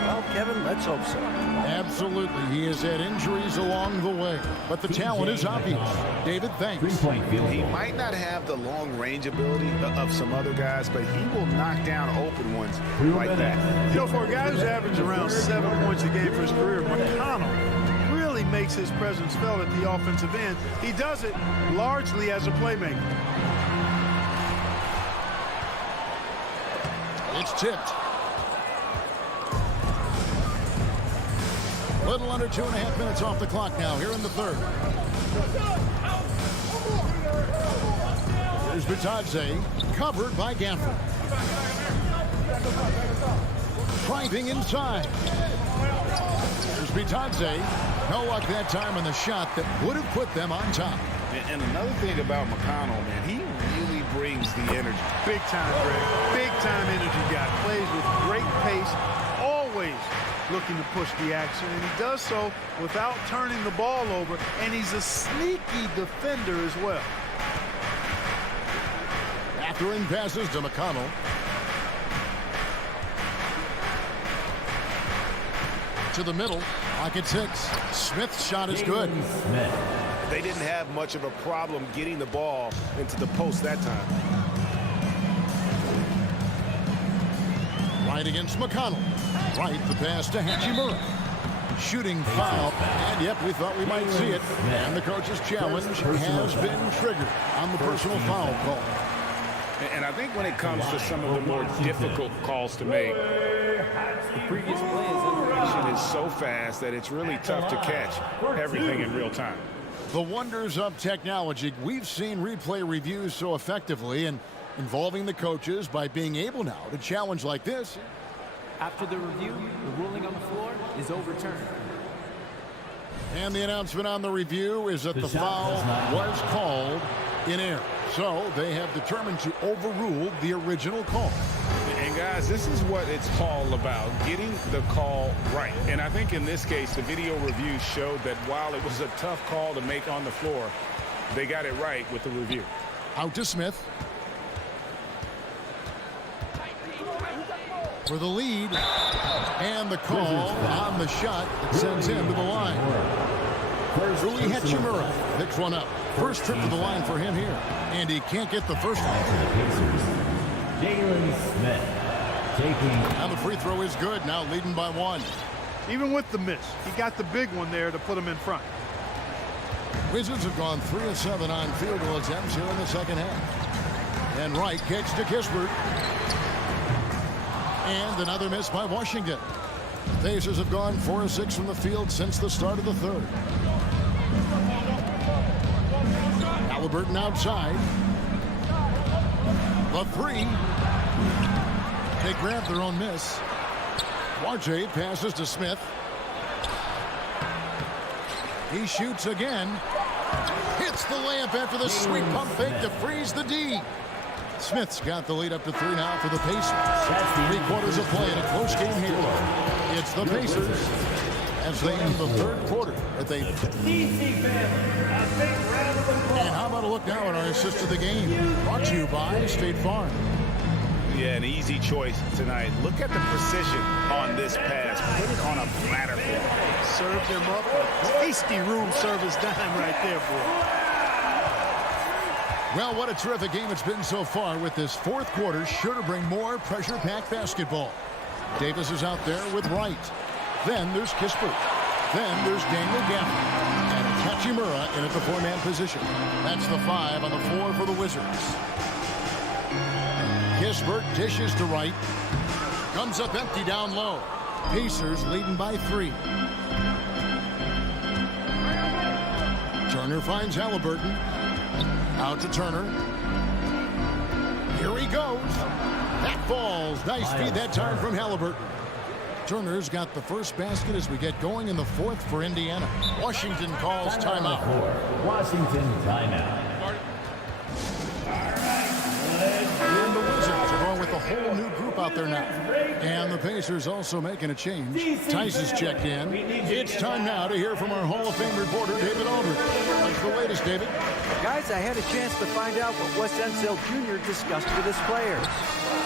Well, Kevin, let's hope so. Absolutely. He has had injuries along the way, but the talent is obvious. David, thanks. Three-point field He goal. might not have the long range ability of some other guys, but he will knock down open ones like that. You know, for a guy who's averaged around 7 points a game for his career, McConnell really makes his presence felt at the offensive end. He does it largely as a playmaker. It's tipped. Little under 2.5 minutes off the clock now here in the third. Here's Bitadze, covered by Gafford. Driving inside. Here's Bitadze. No luck that time on the shot that would have put them on top. And another thing about McConnell, man, he really brings the energy. Big time, Greg. Big time energy guy. Plays with great pace. Always looking to push the action, and he does so without turning the ball over, and he's a sneaky defender as well. Catherine passes to McConnell. To the middle. Pocket 6. Smith's shot is good. They didn't have much of a problem getting the ball into the post that time. Right against McConnell. Right, the pass to Hachimura. Shooting foul. And yep, we thought we might see it. And the coach's challenge has been triggered on the personal foul call. And I think when it comes to some of the more difficult calls to make, The previous play is in the it is so fast that it's really tough to catch everything in real time. The wonders of technology. We've seen replay reviews so effectively and involving the coaches by being able now to challenge like this. After the review, the ruling on the floor is overturned. And the announcement on the review is that the foul was called in error. So they have determined to overrule the original call. And guys, this is what it's all about, getting the call right. And I think in this case, the video review showed that while it was a tough call to make on the floor, they got it right with the review. Out to Smith. For the lead. And the call on the shot that sends him to the line. Rui Hachimura picks one up. First trip to the line for him here. And he can't get the first one. Jalen Smith taking. And the free throw is good. Now leading by 1. Even with the miss, he got the big one there to put him in front. Wizards have gone 3 of 7 on field goal attempts here in the second half. And Wright kicks to Kispert. And another miss by Washington. The Pacers have gone 4 of 6 from the field since the start of the third. Halliburton outside. The 3. They grab their own miss. Duarte passes to Smith. He shoots again. Hits the layup after the sweet pump fake to freeze the D. Smith's got the lead up to 3 now for the Pacers. 3 quarters of play in a close game here. It's the Pacers as they end the third quarter. And how about a look now at our assist of the game? Brought to you by State Farm. Yeah, an easy choice tonight. Look at the precision on this pass. Put it on a flatter floor. Served him up a tasty room service dime right there, boy. Well, what a terrific game it's been so far with this fourth quarter. Sure to bring more pressure-packed basketball. Davis is out there with Wright. Then there's Kispert. Then there's Daniel Gafford. And Hachimura in at the 4-man position. That's the 5 on the 4 for the Wizards. Kispert dishes to Wright. Comes up empty down low. Pacers leading by 3. Turner finds Halliburton. Out to Turner. Here he goes. That falls. Nice feed that time from Halliburton. Turner's got the first basket as we get going in the fourth for Indiana. Washington calls timeout. Washington timeout. And the Wizards are going with a whole new group out there now. And the Pacers also making a change. Tice is checked in. It's time now to hear from our Hall of Fame reporter, David Aldridge. What's the latest, David? Guys, I had a chance to find out what Wes Unseld Jr. discussed with his players.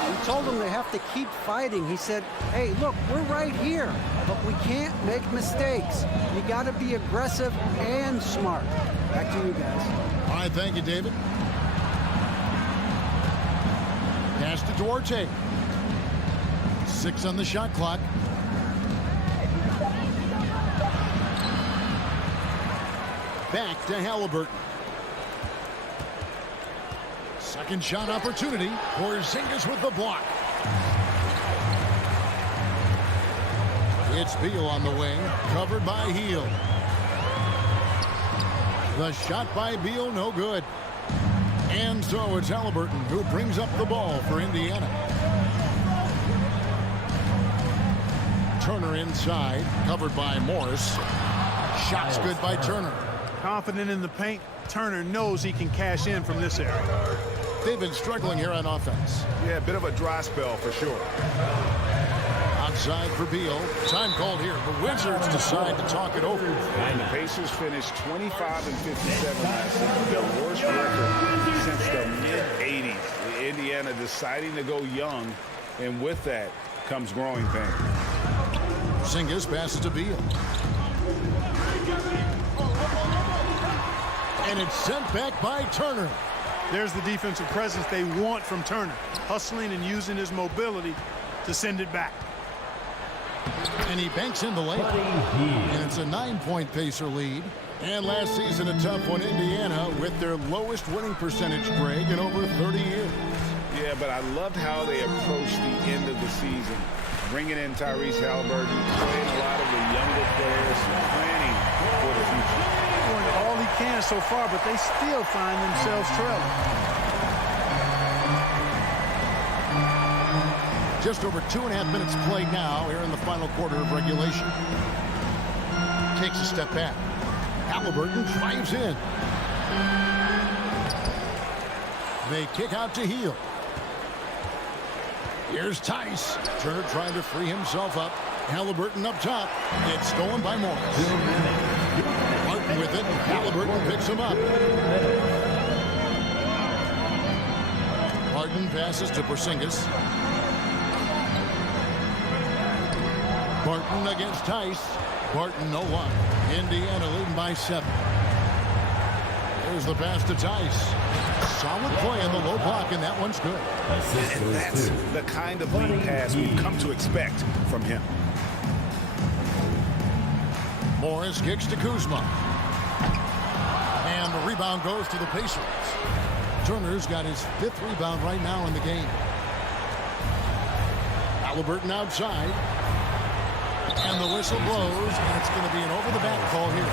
He told them they have to keep fighting. He said, hey, look, we're right here, but we can't make mistakes. You got to be aggressive and smart. Back to you guys. All right, thank you, David. Pass to Duarte. 6 on the shot clock. Back to Halliburton. Second shot opportunity. Porzingis with the block. It's Beal on the wing, covered by Heel. The shot by Beal, no good. And so it's Halliburton who brings up the ball for Indiana. Turner inside, covered by Morris. Shot's good by Turner. Confident in the paint, Turner knows he can cash in from this area. They've been struggling here on offense. Yeah, a bit of a dry spell for sure. Outside for Beal. Time called here. The Wizards decide to talk it over. And the Pacers finished 25 and 57 last season, their worst record since the mid-'80s. Indiana deciding to go young, and with that comes growing pains. Porzingis passes to Beal. And it's sent back by Turner. There's the defensive presence they want from Turner, hustling and using his mobility to send it back. And he banks in the layup. And it's a 9-point Pacer lead. And last season, a tough one, Indiana, with their lowest winning percentage, Greg, in over 30 years. Yeah, but I loved how they approached the end of the season. Bringing in Tyrese Halliburton, playing a lot of the younger players, planning for the future. Doing all he can so far, but they still find themselves trailing. Just over 2.5 minutes played now here in the final quarter of regulation. Takes a step back. Halliburton drives in. They kick out to Heel. Here's Tice. Turner trying to free himself up. Halliburton up top. It's stolen by Morris. Martin with it. Halliburton picks him up. Martin passes to Porzingis. Barton against Tice. Barton no luck. Indiana leading by 7. There's the pass to Tice. Solid play in the low block, and that one's good. And that's the kind of lead pass we've come to expect from him. Morris kicks to Kuzma. And the rebound goes to the Pacers. Turner's got his 5th rebound right now in the game. Halliburton outside. And the whistle blows, and it's going to be an over-the-back call here.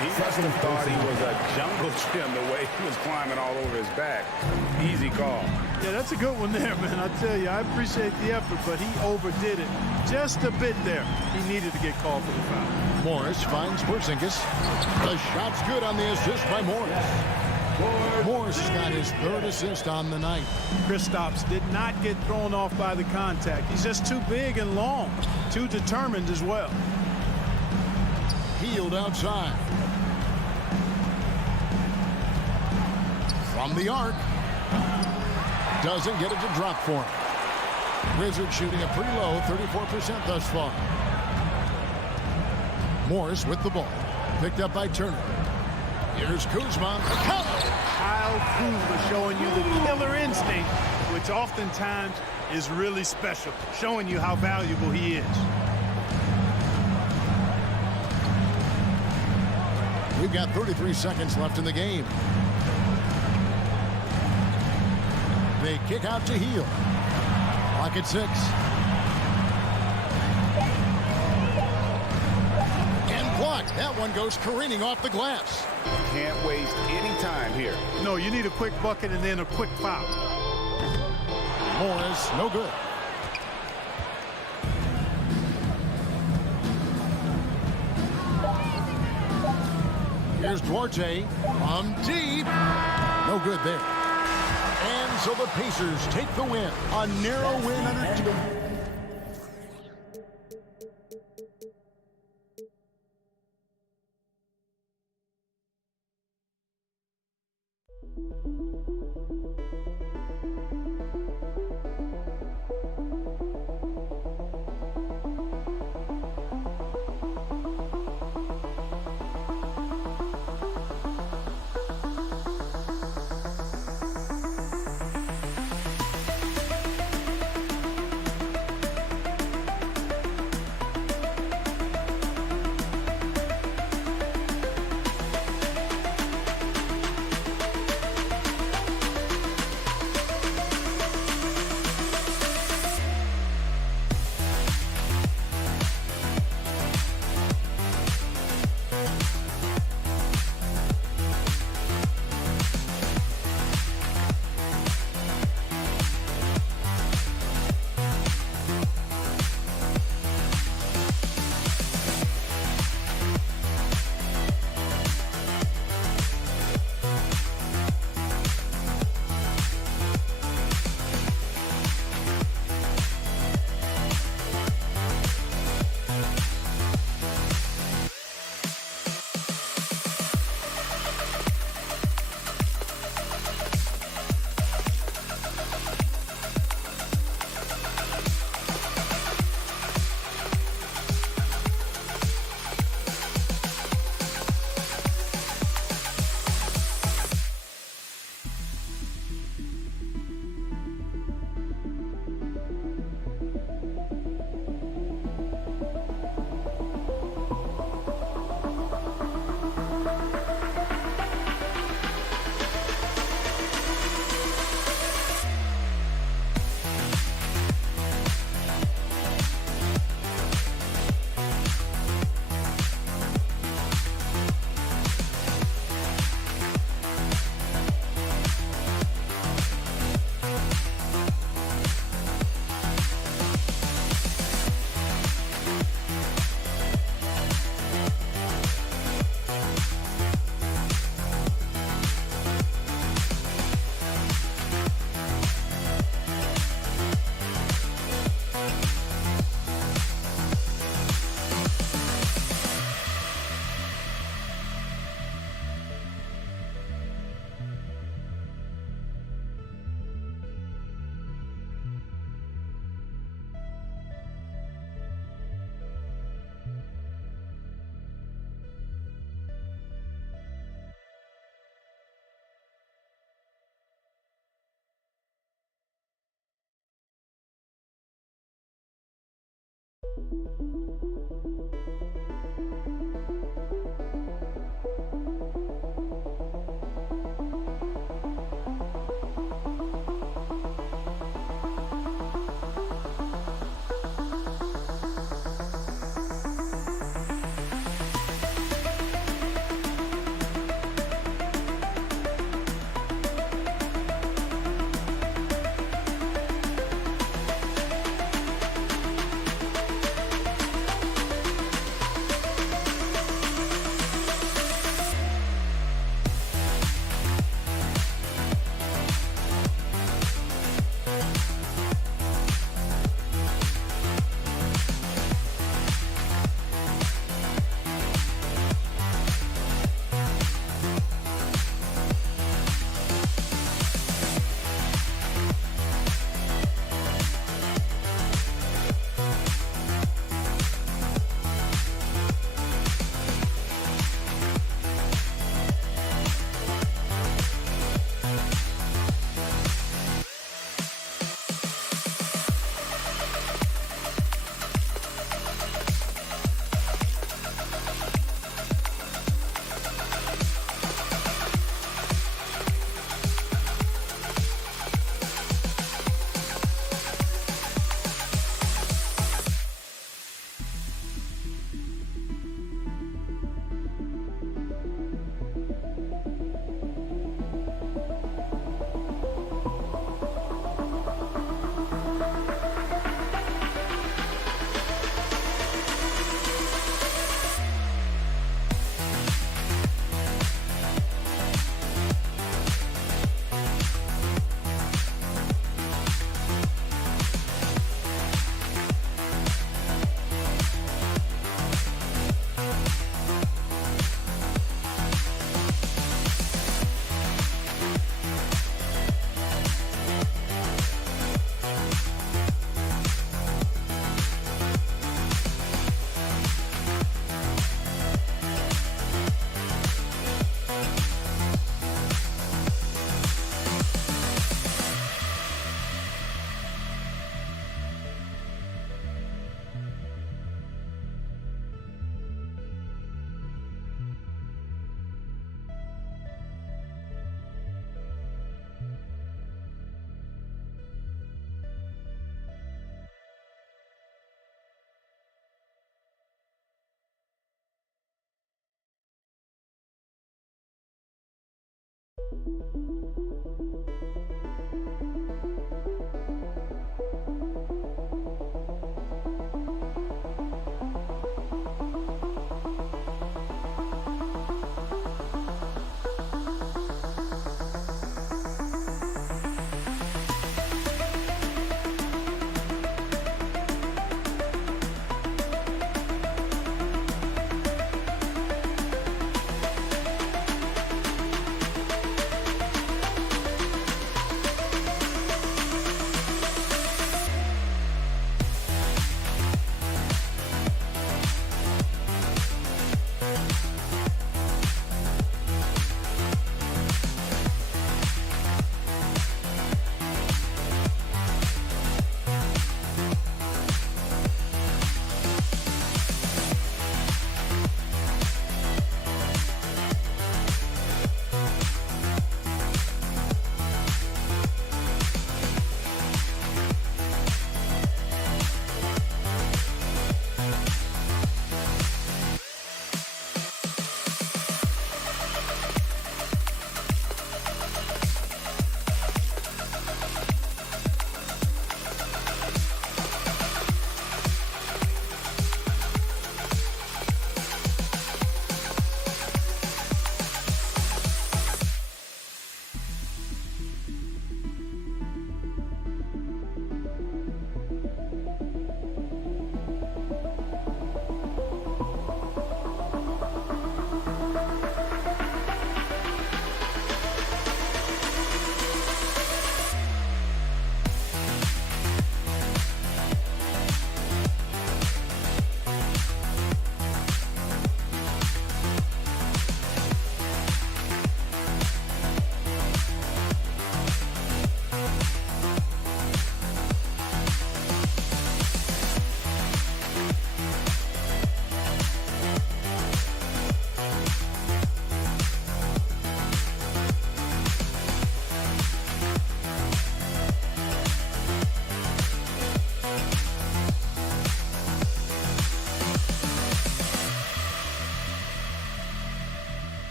He must have thought he was a jungle gym the way he was climbing all over his back. Easy call. Yeah, that's a good one there, man. I tell you, I appreciate the effort, but he overdid it just a bit there. He needed to get called for the foul. Morris finds Porzingis. The shot's good on the assist by Morris. Morris has got his 3rd assist on the night. Kristaps did not get thrown off by the contact. He's just too big and long, too determined as well. Healed outside. From the arc. Doesn't get it to drop for him. Wizards shooting a pretty low 34% thus far. Morris with the ball. Picked up by Turner. Here's Kuzma. Kyle Kuzma showing you the killer instinct, which oftentimes is really special, showing you how valuable he is. We've got 33 seconds left in the game. They kick out to Heel. Clock at 6. And blocked. That one goes careening off the glass. Can't waste any time here. No, you need a quick bucket and then a quick foul. Morris, no good. Here's Duarte from deep. No good there. And so the Pacers take the win. A narrow win under 2.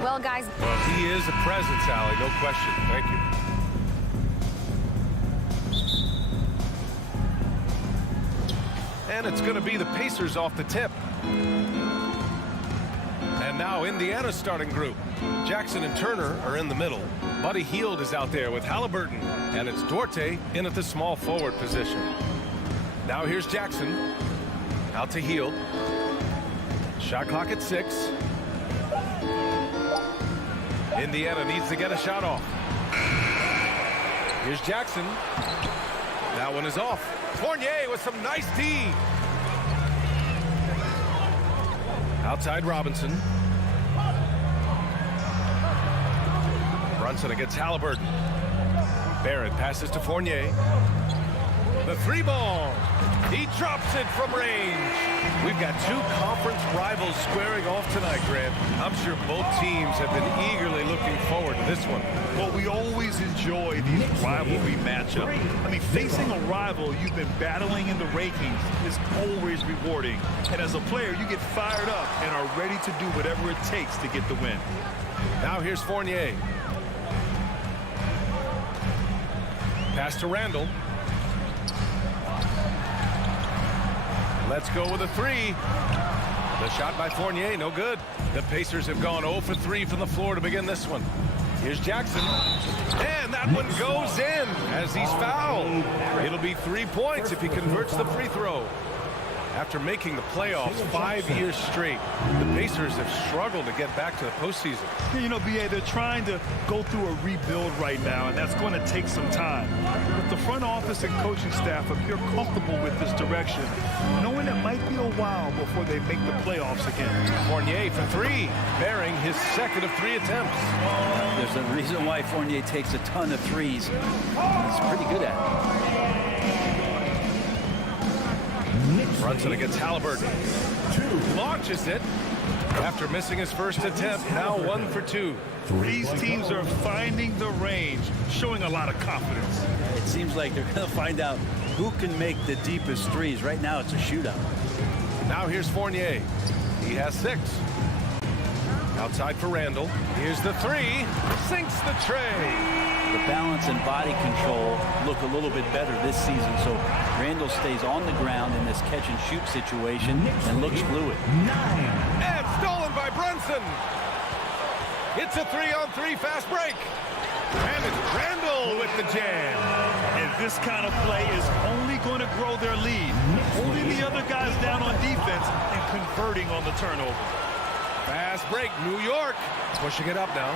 Well, guys. Well, he is a presence, Allie, no question. Thank you. And it's going to be the Pacers off the tip. And now Indiana's starting group. Jackson and Turner are in the middle. Buddy Hield is out there with Halliburton. And it's Duarte in at the small forward position. Now here's Jackson. Out to Hield. Shot clock at 6. Indiana needs to get a shot off. Here's Jackson. That one is off. Fournier with some nice D. Outside Robinson. Brunson against Halliburton. Barrett passes to Fournier. The 3-ball. He drops it from range. We've got two conference rivals squaring off tonight, Grant. I'm sure both teams have been eagerly looking forward to this one. Well, we always enjoy these rivalry matchups. I mean, facing a rival you've been battling in the rankings is always rewarding. And as a player, you get fired up and are ready to do whatever it takes to get the win. Now here's Fournier. Pass to Randall. Let's go with a 3. The shot by Fournier, no good. The Pacers have gone 0 for 3 from the floor to begin this one. Here's Jackson. And that one goes in as he's fouled. It'll be 3 points if he converts the free throw. After making the playoffs 5 years straight, the Pacers have struggled to get back to the postseason. You know, B.A., they're trying to go through a rebuild right now, and that's going to take some time. But the front office and coaching staff appear comfortable with this direction, knowing it might be a while before they make the playoffs again. Fournier for 3, bearing his second of 3 attempts. There's a reason why Fournier takes a ton of threes. He's pretty good at it. Brunson against Halliburton. Launches it after missing his first attempt. Now 1 for 2. These teams are finding the range, showing a lot of confidence. It seems like they're going to find out who can make the deepest threes. Right now, it's a shootout. Now here's Fournier. He has 6. Outside for Randall. Here's the 3. Sinks the tray. The balance and body control look a little bit better this season, so Randall stays on the ground in this catch-and-shoot situation and looks fluid. 9. And stolen by Brunson. It's a 3-on-3 fast break. And it's Randall with the jam. And this kind of play is only going to grow their lead, holding the other guys down on defense and converting on the turnover. Fast break, New York. Pushing it up now.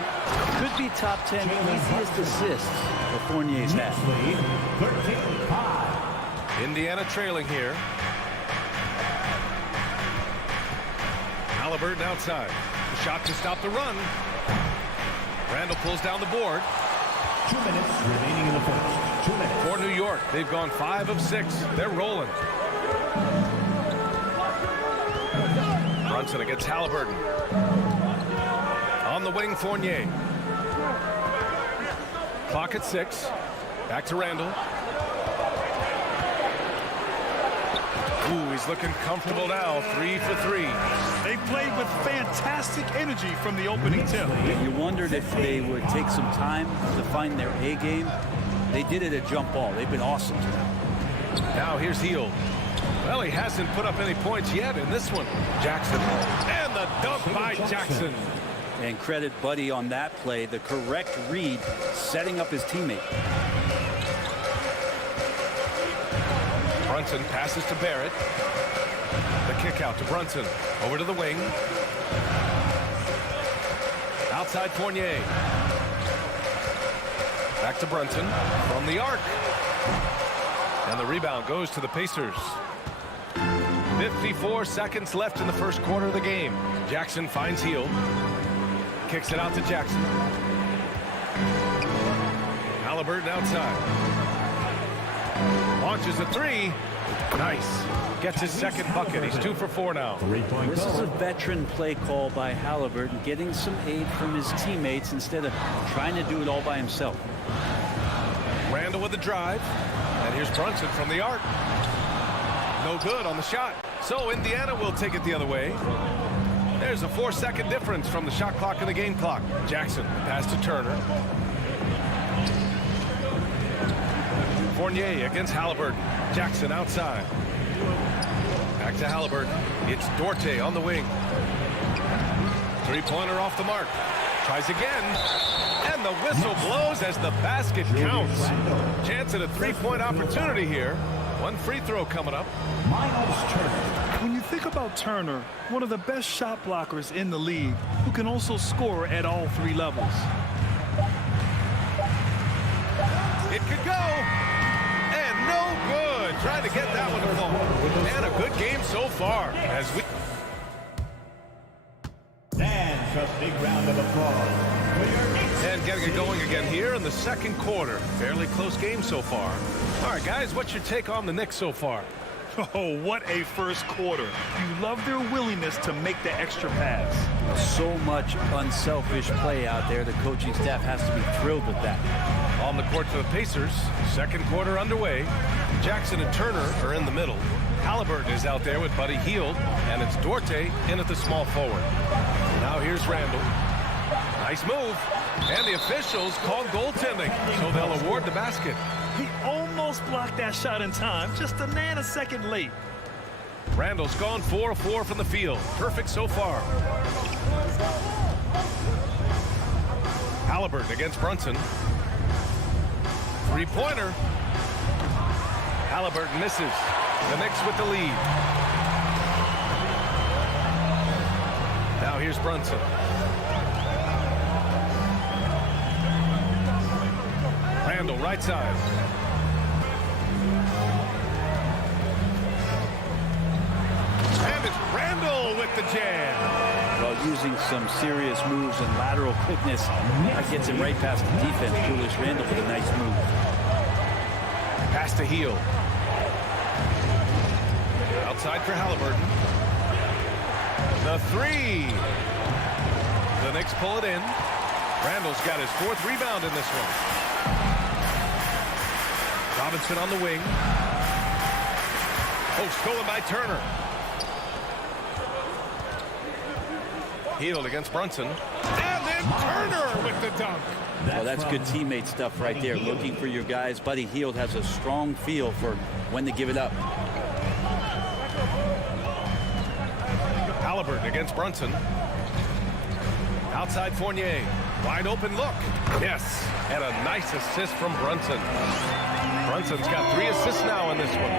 Could be top 10 easiest assists for Fournier's had. Indiana trailing here. Halliburton outside. The shot to stop the run. Randall pulls down the board. 2 minutes remaining in the first. 2 minutes. For New York, they've gone 5 of 6. They're rolling. Brunson against Halliburton. On the wing, Fournier. Clock at 6. Back to Randall. Ooh, he's looking comfortable now. 3 for 3. They played with fantastic energy from the opening tip. You wondered if they would take some time to find their A game. They did it at jump ball. They've been awesome tonight. Now here's Hield. Well, he hasn't put up any points yet in this one. Jackson. And the dunk by Jackson. And credit Buddy on that play, the correct read, setting up his teammate. Brunson passes to Barrett. The kick out to Brunson. Over to the wing. Outside Fournier. Back to Brunson from the arc. And the rebound goes to the Pacers. 54 seconds left in the first quarter of the game. Jackson finds Hield. Kicks it out to Jackson. Halliburton outside. Launches a three. Nice. Gets his second bucket. He's 2 for 4 now. This is a veteran play call by Halliburton, getting some aid from his teammates instead of trying to do it all by himself. Randall with the drive. And here's Brunson from the arc. No good on the shot. So Indiana will take it the other way. There's a 4-second difference from the shot clock and the game clock. Jackson pass to Turner. Fournier against Halliburton. Jackson outside. Back to Halliburton. It's Duarte on the wing. Three-pointer off the mark. Tries again. And the whistle blows as the basket counts. Chance at a three-point opportunity here. One free throw coming up. When you think about Turner, one of the best shot blockers in the league, who can also score at all 3 levels. It could go. And no good. Trying to get that one to fall. And a good game so far. As we... And a big round of applause. And getting it going again here in the second quarter. Fairly close game so far. All right, guys, what's your take on the Knicks so far? Oh, what a first quarter. You love their willingness to make the extra pass. So much unselfish play out there. The coaching staff has to be thrilled with that. On the court for the Pacers. Second quarter underway. Jackson and Turner are in the middle. Halliburton is out there with Buddy Hield. And it's Duarte in at the small forward. Now here's Randall. Nice move. And the officials called goaltending, so they'll award the basket. He almost blocked that shot in time, just a nanosecond late. Randall's gone 4 of 4 from the field. Perfect so far. Halliburton against Brunson. Three-pointer. Halliburton misses. The Knicks with the lead. Now here's Brunson. Randall right side. And it's Randall with the jam. Well, using some serious moves and lateral quickness, that gets him right past the defense. Julius Randall with a nice move. Pass to Hield. Outside for Halliburton. The three. The Knicks pull it in. Randall's got his 4th rebound in this one. Robinson on the wing. Oh, stolen by Turner. Hield against Brunson. And then Turner with the dunk. Well, that's good teammate stuff right there. Looking for your guys. Buddy Hield has a strong feel for when to give it up. Halliburton against Brunson. Outside Fournier. Wide open look. Yes. And a nice assist from Brunson. Brunson's got 3 assists now in this one.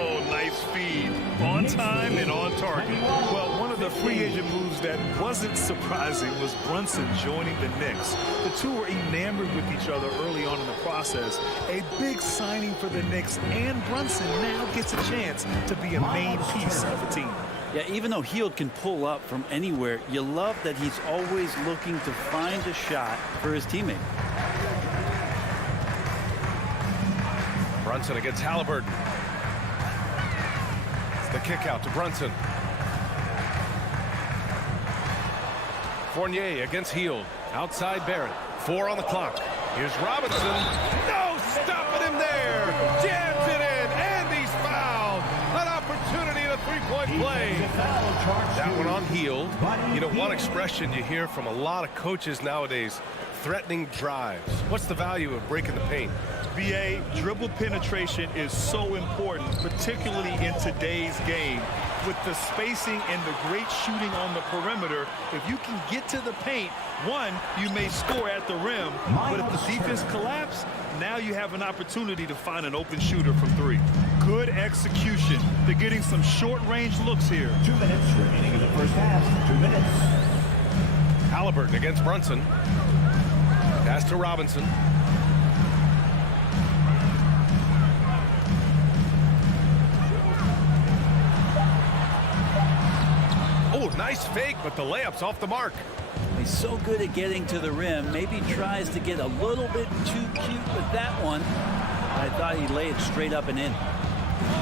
Oh, nice feed. On time and on target. Well, one of the free agent moves that wasn't surprising was Brunson joining the Knicks. The two were enamored with each other early on in the process. A big signing for the Knicks, and Brunson now gets a chance to be a main piece of the team. Yeah, even though Hield can pull up from anywhere, you love that he's always looking to find a shot for his teammate. Brunson against Halliburton. The kick out to Brunson. Fournier against Hield. Outside Barrett. 4 on the clock. Here's Robinson. No stopping him there. Jams it in, and he's fouled. An opportunity in a three-point play. That one on Hield. You know, one expression you hear from a lot of coaches nowadays, threatening drives. What's the value of breaking the paint? BA, dribble penetration is so important, particularly in today's game. with the spacing and the great shooting on the perimeter, if you can get to the paint, one, you may score at the rim, but if the defense collapses, now you have an opportunity to find an open shooter from three. Good execution. They're getting some short-range looks here. 2 minutes remaining in the first half. 2 minutes. Halliburton against Brunson. Pass to Robinson. Oh, nice fake, but the layup's off the mark. He's so good at getting to the rim. Maybe tries to get a little bit too cute with that one. I thought he'd lay it straight up and in.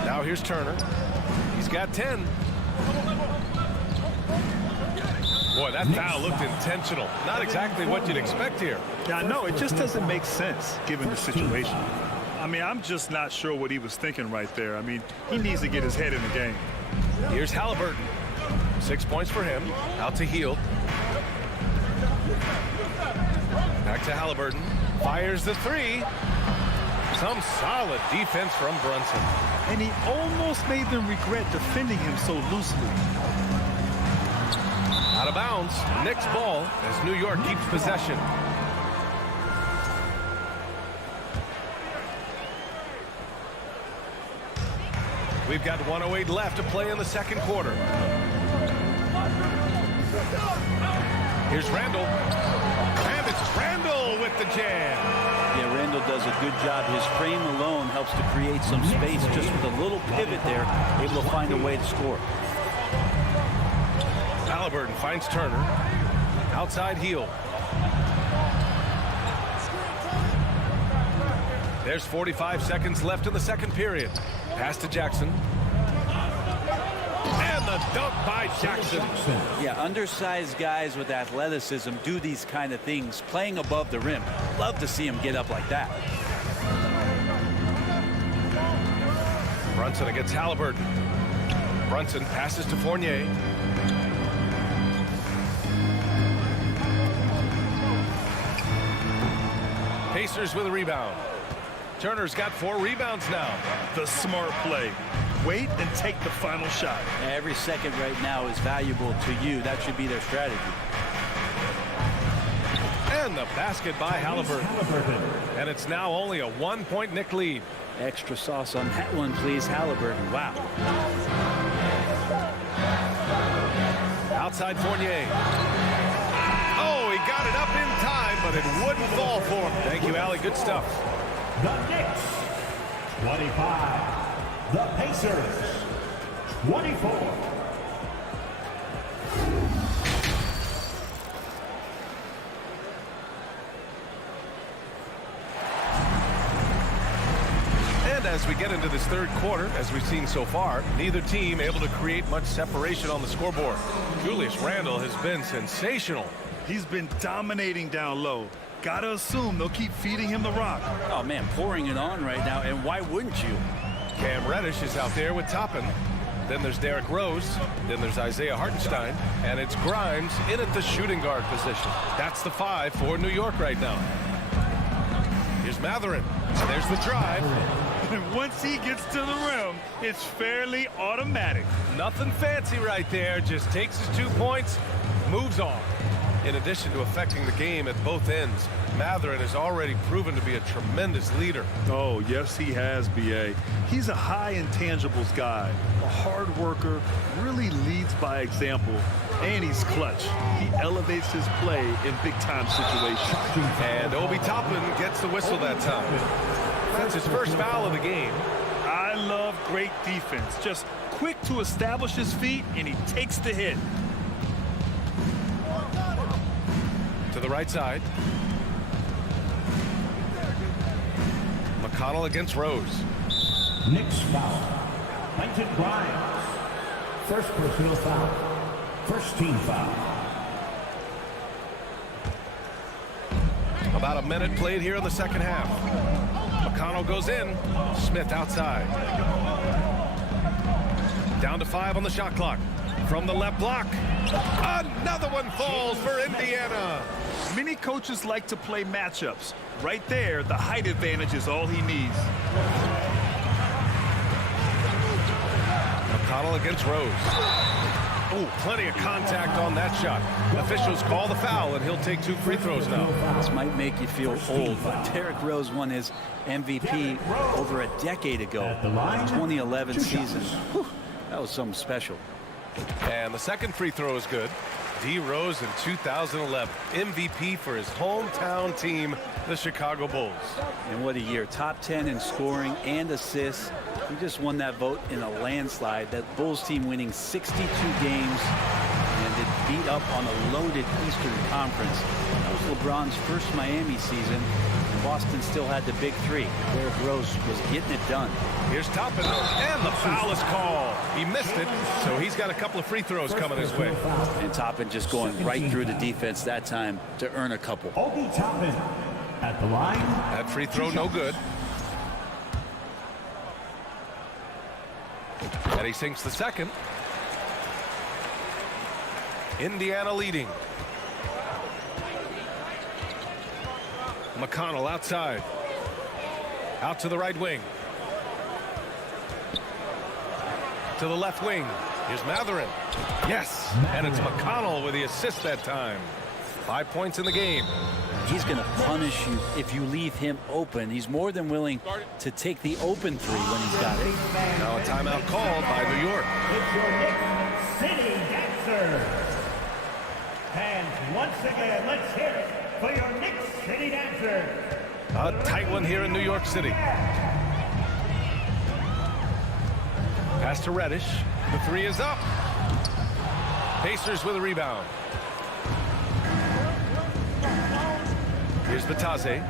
Now here's Turner. He's got 10. Boy, that foul looked intentional. Not exactly what you'd expect here. Yeah, no, it just doesn't make sense given the situation. I mean, I'm just not sure what he was thinking right there. I mean, he needs to get his head in the game. Here's Halliburton. 6 points for him. Out to Hield. Back to Halliburton. Fires the three. Some solid defense from Brunson. And he almost made them regret defending him so loosely. Out of bounds. Knicks ball as New York keeps possession. We've got 1:08 left to play in the second quarter. Here's Randall. And it's Randall with the jam. Yeah, Randall does a good job. His frame alone helps to create some space. Just with a little pivot there, able to find a way to score. Halliburton finds Turner. Outside Hield. There's 45 seconds left in the second period. Pass to Jackson. And the dunk by Jackson. Yeah, undersized guys with athleticism do these kind of things, playing above the rim. Love to see him get up like that. Brunson against Halliburton. Brunson passes to Fournier. Pacers with a rebound. Turner's got 4 rebounds now. The smart play. Wait and take the final shot. Every second right now is valuable to you. That should be their strategy. And the basket by Halliburton. And it's now only a 1-point Knick lead. Extra sauce on that one, please, Halliburton. Wow. Outside Fournier. Oh, he got it up in time, but it wouldn't fall for him. Thank you, Allie. Good stuff. The Knicks, 25. The Pacers, 24. And as we get into this third quarter, as we've seen so far, neither team able to create much separation on the scoreboard. Julius Randle has been sensational. He's been dominating down low. Gotta assume they'll keep feeding him the rock. Oh, man, pouring it on right now, and why wouldn't you? Cam Reddish is out there with Toppin. Then there's Derrick Rose. Then there's Isaiah Hartenstein. And it's Grimes in at the shooting guard position. That's the 5 for New York right now. Here's Matherin. There's the drive. And once he gets to the rim, it's fairly automatic. Nothing fancy right there. Just takes his 2 points, moves on. In addition to affecting the game at both ends, Matherin has already proven to be a tremendous leader. Oh, yes, he has, B.A. He's a high intangibles guy, a hard worker, really leads by example, and he's clutch. He elevates his play in big-time situations. And Obi Toppin gets the whistle that time. That's his first foul of the game. I love great defense. Just quick to establish his feet, and he takes the hit. To the right side. McConnell against Rose. Knicks foul. Quentin Grimes. First personal foul. First team foul. About a minute played here in the second half. McConnell goes in. Smith outside. Down to 5 on the shot clock. From the left block. Another one falls for Indiana. Many coaches like to play matchups. Right there, the height advantage is all he needs. McConnell against Rose. Oh, plenty of contact on that shot. Officials call the foul, and he'll take 2 free throws now. This might make you feel old, but Derrick Rose won his MVP over a decade ago, the 2011 season. Whew, that was something special. And the second free throw is good. D. Rose in 2011, MVP for his hometown team, the Chicago Bulls. And what a year. Top 10 in scoring and assists. He just won that vote in a landslide. That Bulls team winning 62 games, and it beat up on a loaded Eastern Conference. That was LeBron's first Miami season. Boston still had the big 3. Derrick Rose was getting it done. Here's Toppin, and the foul is called. He missed it, so he's got a couple of free throws coming his way. And Toppin just going right through the defense that time to earn a couple. Obi Toppin at the line. That free throw no good. And he sinks the second. Indiana leading. McConnell outside. Out to the right wing. To the left wing. Here's Matherin. Yes, and it's McConnell with the assist that time. 5 points in the game. He's going to punish you if you leave him open. He's more than willing to take the open 3 when he's got it. Now a timeout called by New York. It's your Knicks City Dancers. And once again, let's hear it for your Knicks City Dancers. A tight one here in New York City. Pass to Reddish. The 3 is up. Pacers with a rebound. Here's Batase.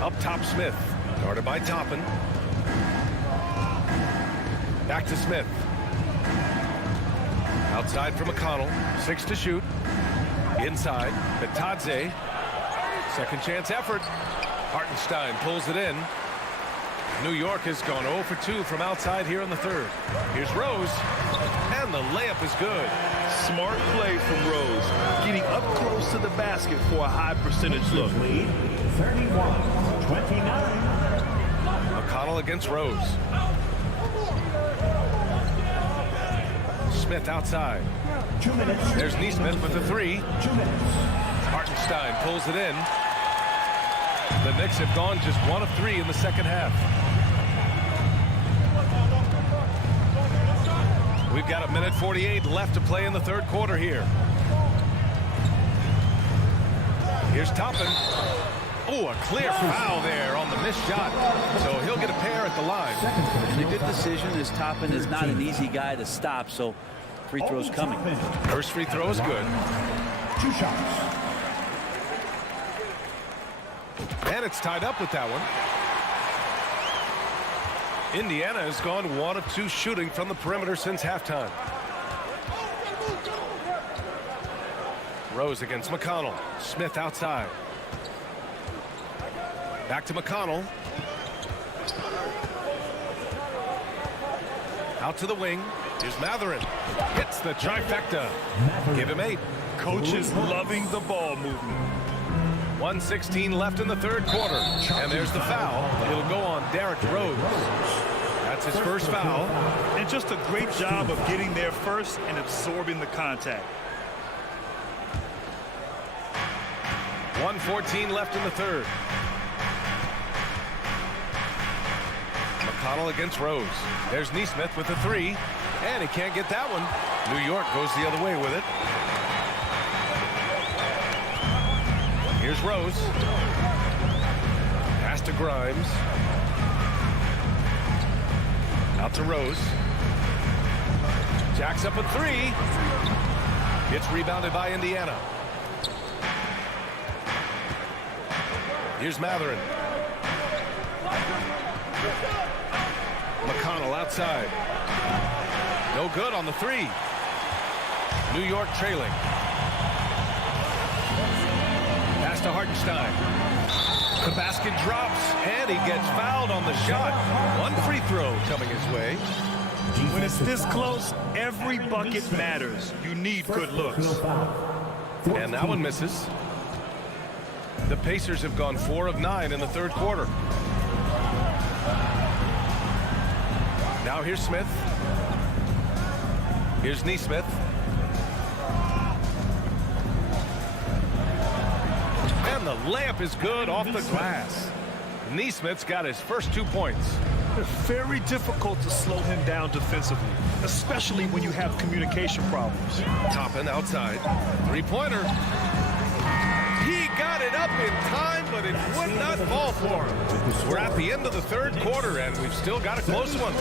Up top, Smith. Guarded by Toppin. Back to Smith. Outside for McConnell. 6 to shoot. Inside. Batase. Second chance effort. Hartenstein pulls it in. New York has gone 0 for 2 from outside here in the third. Here's Rose. And the layup is good. Smart play from Rose, getting up close to the basket for a high percentage look. Lead 31-29. McConnell against Rose. Smith outside. 2 minutes. There's Neesmith with the 3. 2 minutes. Hartenstein pulls it in. The Knicks have gone just 1 of 3 in the second half. We've got 1:48 left to play in the third quarter here. Here's Toppin. Oh, a clear foul there on the missed shot. So he'll get a pair at the line. And a good decision as Toppin is not an easy guy to stop, so free throws coming. First free throw is good. 2 shots. And it's tied up with that one. Indiana has gone 1 of 2 shooting from the perimeter since halftime. Rose against McConnell. Smith outside. Back to McConnell. Out to the wing. Here's Matherin. Hits the trifecta. Give him 8. Coach is loving the ball movement. 1:16 left in the third quarter. And there's the foul. It'll go on Derrick Rose. That's his first foul. And just a great job of getting there first and absorbing the contact. 1:14 left in the third. McConnell against Rose. There's Neesmith with the 3. And he can't get that one. New York goes the other way with it. Here's Rose. Pass to Grimes. Out to Rose. Jacks up a 3. It's rebounded by Indiana. Here's Matherin. McConnell outside. No good on the 3. New York trailing. Pass to Hartenstein. The basket drops, and he gets fouled on the shot. 1 free throw coming his way. When it's this close, every bucket matters. You need good looks. And that one misses. The Pacers have gone 4 of 9 in the third quarter. Now here's Smith. Here's Neesmith. And the layup is good off the glass. Neesmith's got his first 2 points. It's very difficult to slow him down defensively, especially when you have communication problems. Toppin outside. Three-pointer. He got it up in time, but it would not fall for him. We're at the end of the third quarter, and we've still got a close one.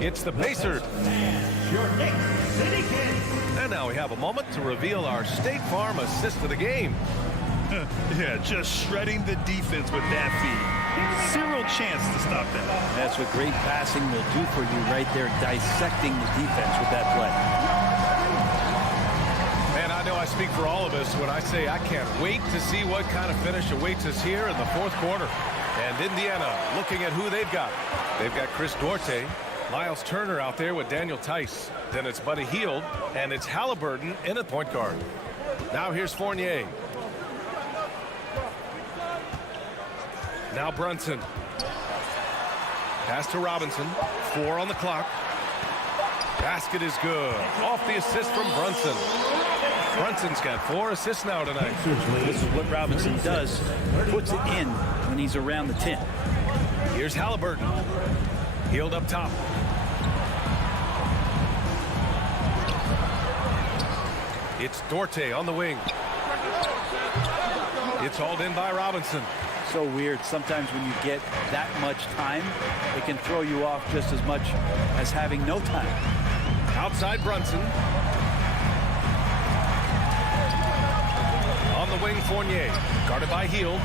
It's the Pacers. And now we have a moment to reveal our State Farm assist of the game. Yeah, just shredding the defense with that feed. Zero chance to stop that. That's what great passing will do for you right there, dissecting the defense with that play. And I know I speak for all of us when I say I can't wait to see what kind of finish awaits us here in the fourth quarter. And Indiana looking at who they've got. They've got Chris Duarte, Miles Turner out there with Daniel Tice. Then it's Buddy Hield, and it's Halliburton in at point guard. Now here's Fournier. Now Brunson. Pass to Robinson. 4 on the clock. Basket is good. Off the assist from Brunson. Brunson's got 4 assists now tonight. This is what Robinson does. Puts it in when he's around the 10. Here's Halliburton. Hield up top. It's Duarte on the wing. It's hauled in by Robinson. So weird. Sometimes when you get that much time, it can throw you off just as much as having no time. Outside Brunson. On the wing, Fournier. Guarded by Hield.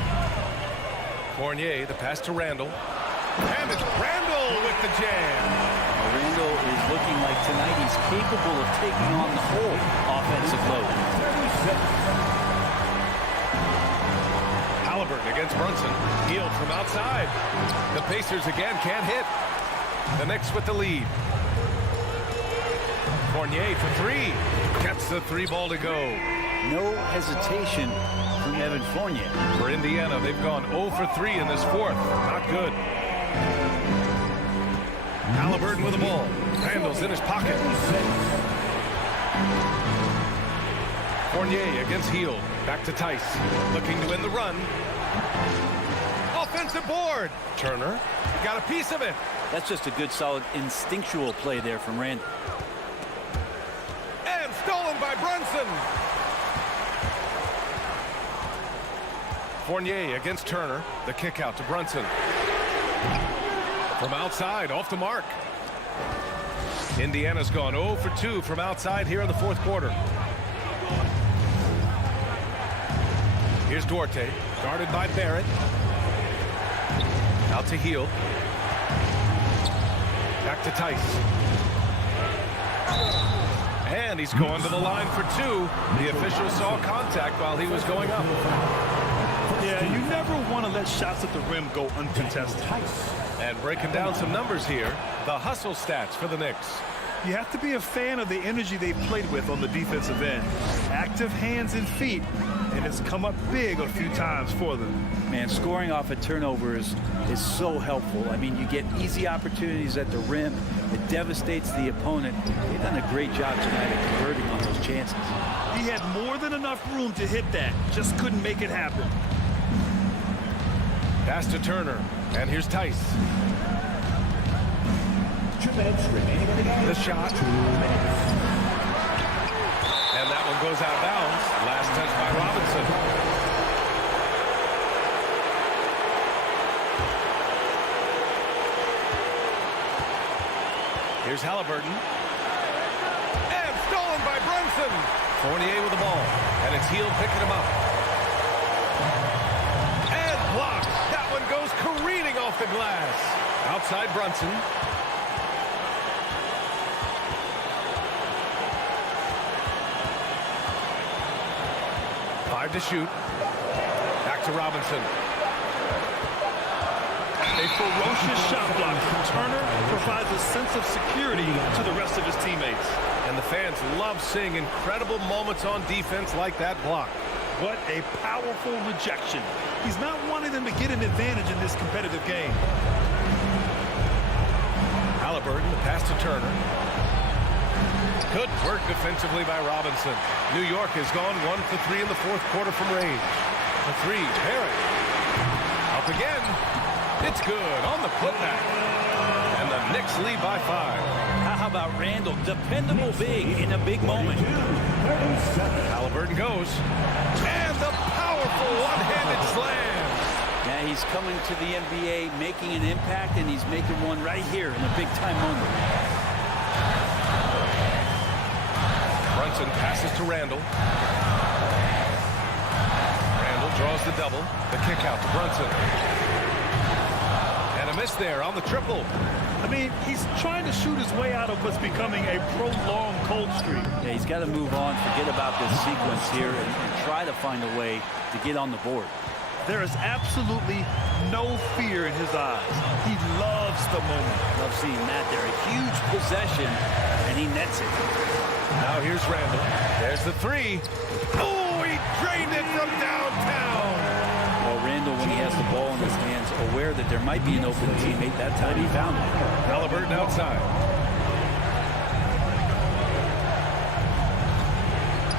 Fournier, the pass to Randall. And it's Randall with the jam. Randall is looking like tonight he's capable of taking on the whole offensive load. Halliburton against Brunson. Hield from outside. The Pacers again can't hit. The Knicks with the lead. Fournier for 3. Gets the 3 ball to go. No hesitation from Evan Fournier. For Indiana, they've gone 0 for 3 in this fourth. Not good. Halliburton with the ball. Randall's in his pocket. Fournier against Hield. Back to Tice. Looking to win the run. Offensive board. Turner got a piece of it. That's just a good, solid, instinctual play there from Randall. And stolen by Brunson. Fournier against Turner. The kick out to Brunson. From outside, off the mark. Indiana's gone 0 for 2 from outside here in the fourth quarter. Here's Duarte, guarded by Barrett. Out to Hield. Back to Tice. And he's going to the line for 2. The official saw contact while he was going up. Yeah, you never want to let shots at the rim go uncontested. And breaking down some numbers here, the hustle stats for the Knicks. You have to be a fan of the energy they played with on the defensive end. Active hands and feet, and it's come up big a few times for them. Man, scoring off of turnovers is so helpful. I mean, you get easy opportunities at the rim. It devastates the opponent. They've done a great job tonight at converting on those chances. He had more than enough room to hit that. Just couldn't make it happen. Pass to Turner. And here's Tice. 2 minutes remaining in the game. The shot. 2 minutes. And that one goes out of bounds. Last touch by Robinson. Here's Halliburton. And stolen by Brunson. Fournier with the ball. And it's Hield picking him up. And blocked. That one goes careening off the glass. Outside Brunson. 5 to shoot. Back to Robinson. A ferocious shot block from Turner provides a sense of security to the rest of his teammates. And the fans love seeing incredible moments on defense like that block. What a powerful rejection. He's not wanting them to get an advantage in this competitive game. Halliburton, pass to Turner. Good work defensively by Robinson. New York has gone 1 for 3 in the fourth quarter from range. The three, Parrott. Up again. It's good on the putback. And the Knicks lead by 5. How about Randall? Dependable big in a big moment. Halliburton goes. And the powerful one-handed slam. Yeah, he's coming to the NBA, making an impact, and he's making one right here in a big-time moment. Brunson passes to Randall. Randall draws the double. The kick out to Brunson. And a miss there on the triple. I mean, he's trying to shoot his way out of what's becoming a prolonged cold streak. Yeah, he's got to move on, forget about this sequence here, and try to find a way to get on the board. There is absolutely no fear in his eyes. He loves the moment. Love seeing that there. A huge possession, and he nets it. Now here's Randall. There's the three. Oh, he drained it from downtown. Well, Randall, when he has the ball in his hands, aware that there might be an open teammate, that time he found it. Halliburton outside.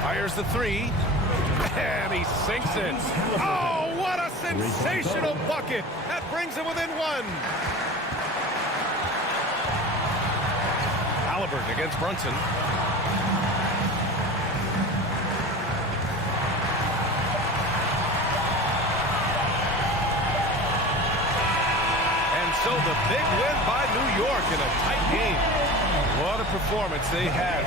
Fires the three. And he sinks it. Oh, what a sensational bucket. That brings him within one. Halliburton against Brunson. And so the big win by New York in a tight game. What a performance they had.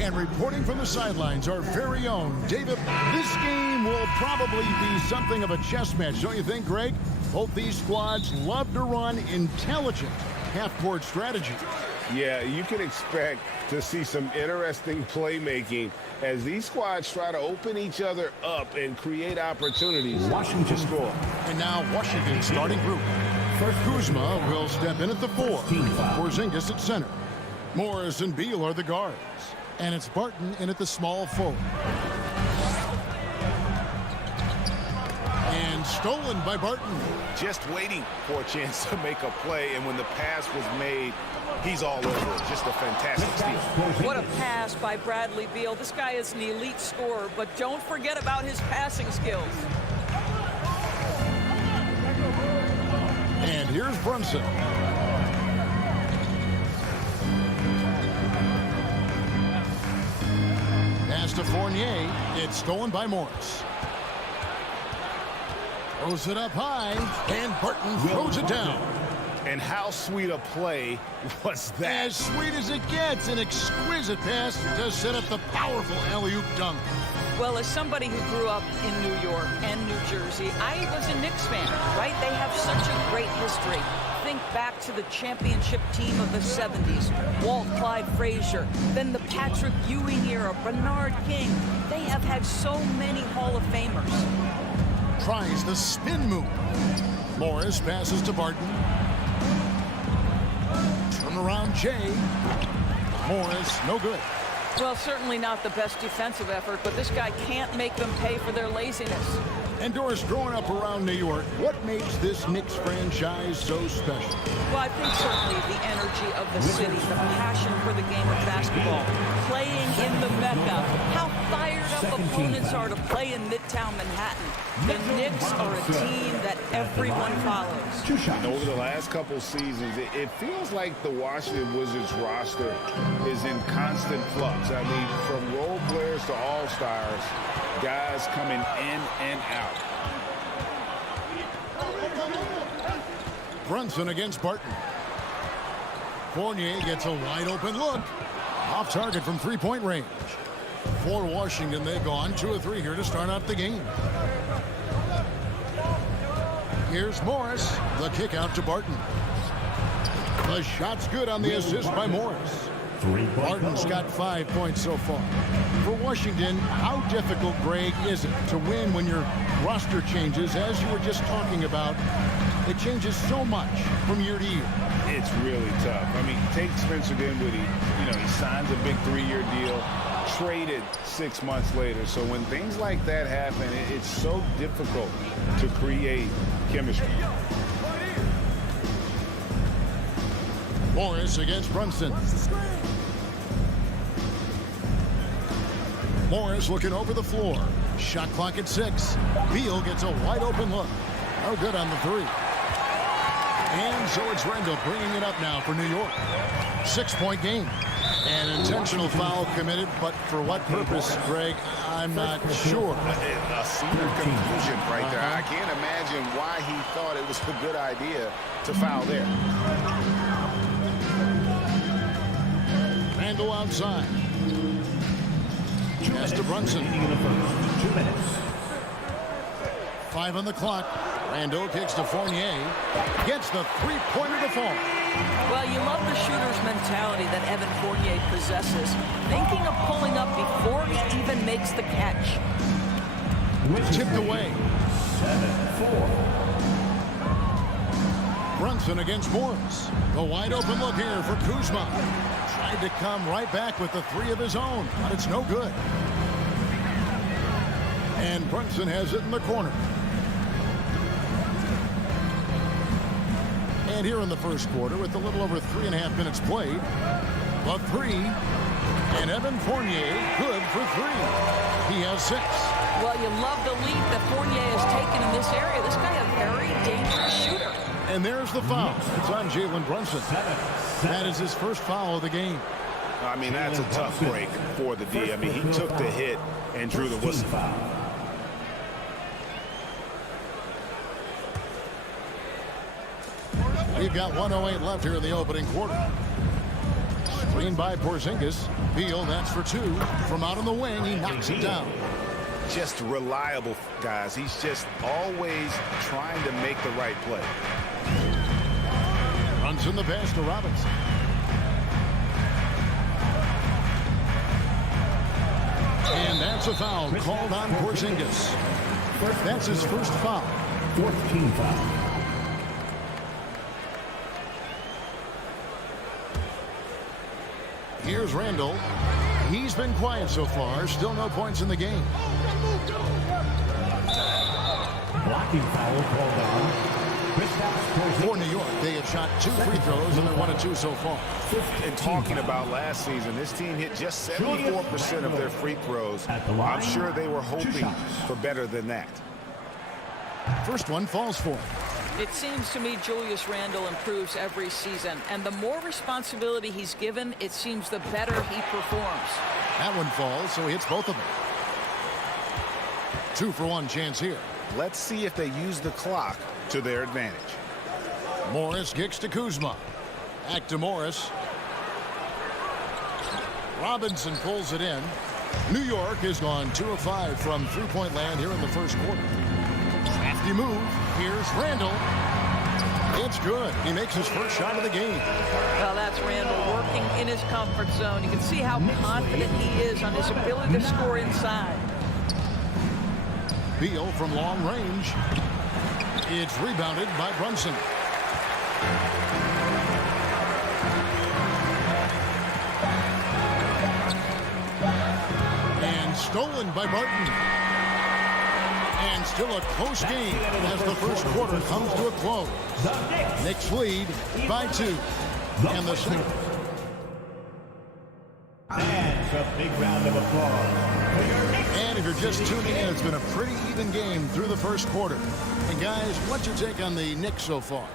And reporting from the sidelines, our very own David. This game will probably be something of a chess match, don't you think, Greg? Both these squads love to run intelligent half-court strategy. Yeah, you can expect to see some interesting playmaking as these squads try to open each other up and create opportunities to score. And now Washington's starting group. First, Kuzma will step in at the 4. Porzingis at center. Morris and Beal are the guards. And it's Barton in at the small forward. And stolen by Barton. Just waiting for a chance to make a play, and when the pass was made, he's all over it. Just a fantastic steal. What a pass by Bradley Beal. This guy is an elite scorer, but don't forget about his passing skills. And here's Brunson. Pass to Fournier. It's stolen by Morris. Throws it up high, and Barton throws it down. And how sweet a play was that? As sweet as it gets, an exquisite pass to set up the powerful alley-oop dunk. Well, as somebody who grew up in New York and New Jersey, I was a Knicks fan, right? They have such a great history. Think back to the championship team of the 70s, Walt Clyde Frazier, then the Patrick Ewing era, Bernard King. They have had so many Hall of Famers. Tries the spin move. Morris passes to Barton. Turnaround Jay. Morris, no good. Well, certainly not the best defensive effort, but this guy can't make them pay for their laziness. And Doris, growing up around New York, what makes this Knicks franchise so special? Well, I think certainly the energy of the city, the passion for the game of basketball, playing in the Mecca, how fired up opponents are to play in Midtown Manhattan. The Knicks are a team that everyone follows. And over the last couple seasons, it feels like the Washington Wizards roster is in constant flux. I mean, from role players to all-stars, guys coming in and out. Brunson against Barton. Fournier gets a wide open look. Off target from three-point range. For Washington, they've gone 2 of 3 here to start out the game. Here's Morris. The kick out to Barton. The shot's good on the assist by Morris. Barton's got 5 points so far. For Washington, how difficult, Greg, is it to win when your roster changes, as you were just talking about? It changes so much from year to year. It's really tough. I mean, take Spencer Dinwiddie. He signs a big 3-year deal, traded 6 months later. So when things like that happen, it's so difficult to create chemistry. Morris against Brunson. Morris looking over the floor. Shot clock at 6. Beal gets a wide open look. No good on the 3. And so it's Randall bringing it up now for New York. 6-point game. An intentional foul committed, but for what purpose, Greg, I'm not sure. A senior confusion right there. I can't imagine why he thought it was a good idea to foul there. Randall outside. Pass to Brunson. 2 minutes. 5 on the clock. Randall kicks to Fournier. Gets the three-pointer to fall. Well, you love the shooter's mentality that Evan Fournier possesses, thinking of pulling up before he even makes the catch. Tipped away. 7-4. Brunson against Morris. The wide open look here for Kuzma. Tried to come right back with the 3 of his own, but it's no good. And Brunson has it in the corner. And here in the first quarter, with a little over 3.5 minutes played, the 3, and Evan Fournier good for 3. He has 6. Well, you love the lead that Fournier has taken in this area. This guy a very dangerous shooter. And there's the foul. It's on Jalen Brunson. That is his first foul of the game. I mean, that's a tough break for the D. I mean, he took the hit and drew the whistle. We've got 1:08 left here in the opening quarter. Screen by Porzingis. Beal, that's for 2. From out on the wing, he knocks it down. Just reliable, guys. He's just always trying to make the right play. Runs in the pass to Robinson. And that's a foul called on Porzingis. That's his first foul. 4th team foul. Here's Randall. He's been quiet so far. Still no points in the game. Blocking foul called on. For New York, they have shot 2 free throws, and they're 1 of 2 so far. And talking about last season, this team hit just 74% of their free throws. I'm sure they were hoping for better than that. First one falls for him. It seems to me Julius Randle improves every season, and the more responsibility he's given, it seems the better he performs. That one falls, so he hits both of them. 2-for-1 chance here. Let's see if they use the clock to their advantage. Morris kicks to Kuzma. Back to Morris. Robinson pulls it in. New York has gone 2 of 5 from three-point land here in the first quarter. Crafty move. Here's Randle. It's good. He makes his first shot of the game. Well, that's Randle working in his comfort zone. You can see how confident he is on his ability to score inside. Beal from long range. It's rebounded by Brunson. And stolen by Barton. And still a close game as the first quarter comes to a close. Knicks lead by 2. And the second. And a big round of applause. And if you're just tuning in, it's been a pretty even game through the first quarter. And guys, what's your take on the Knicks so far?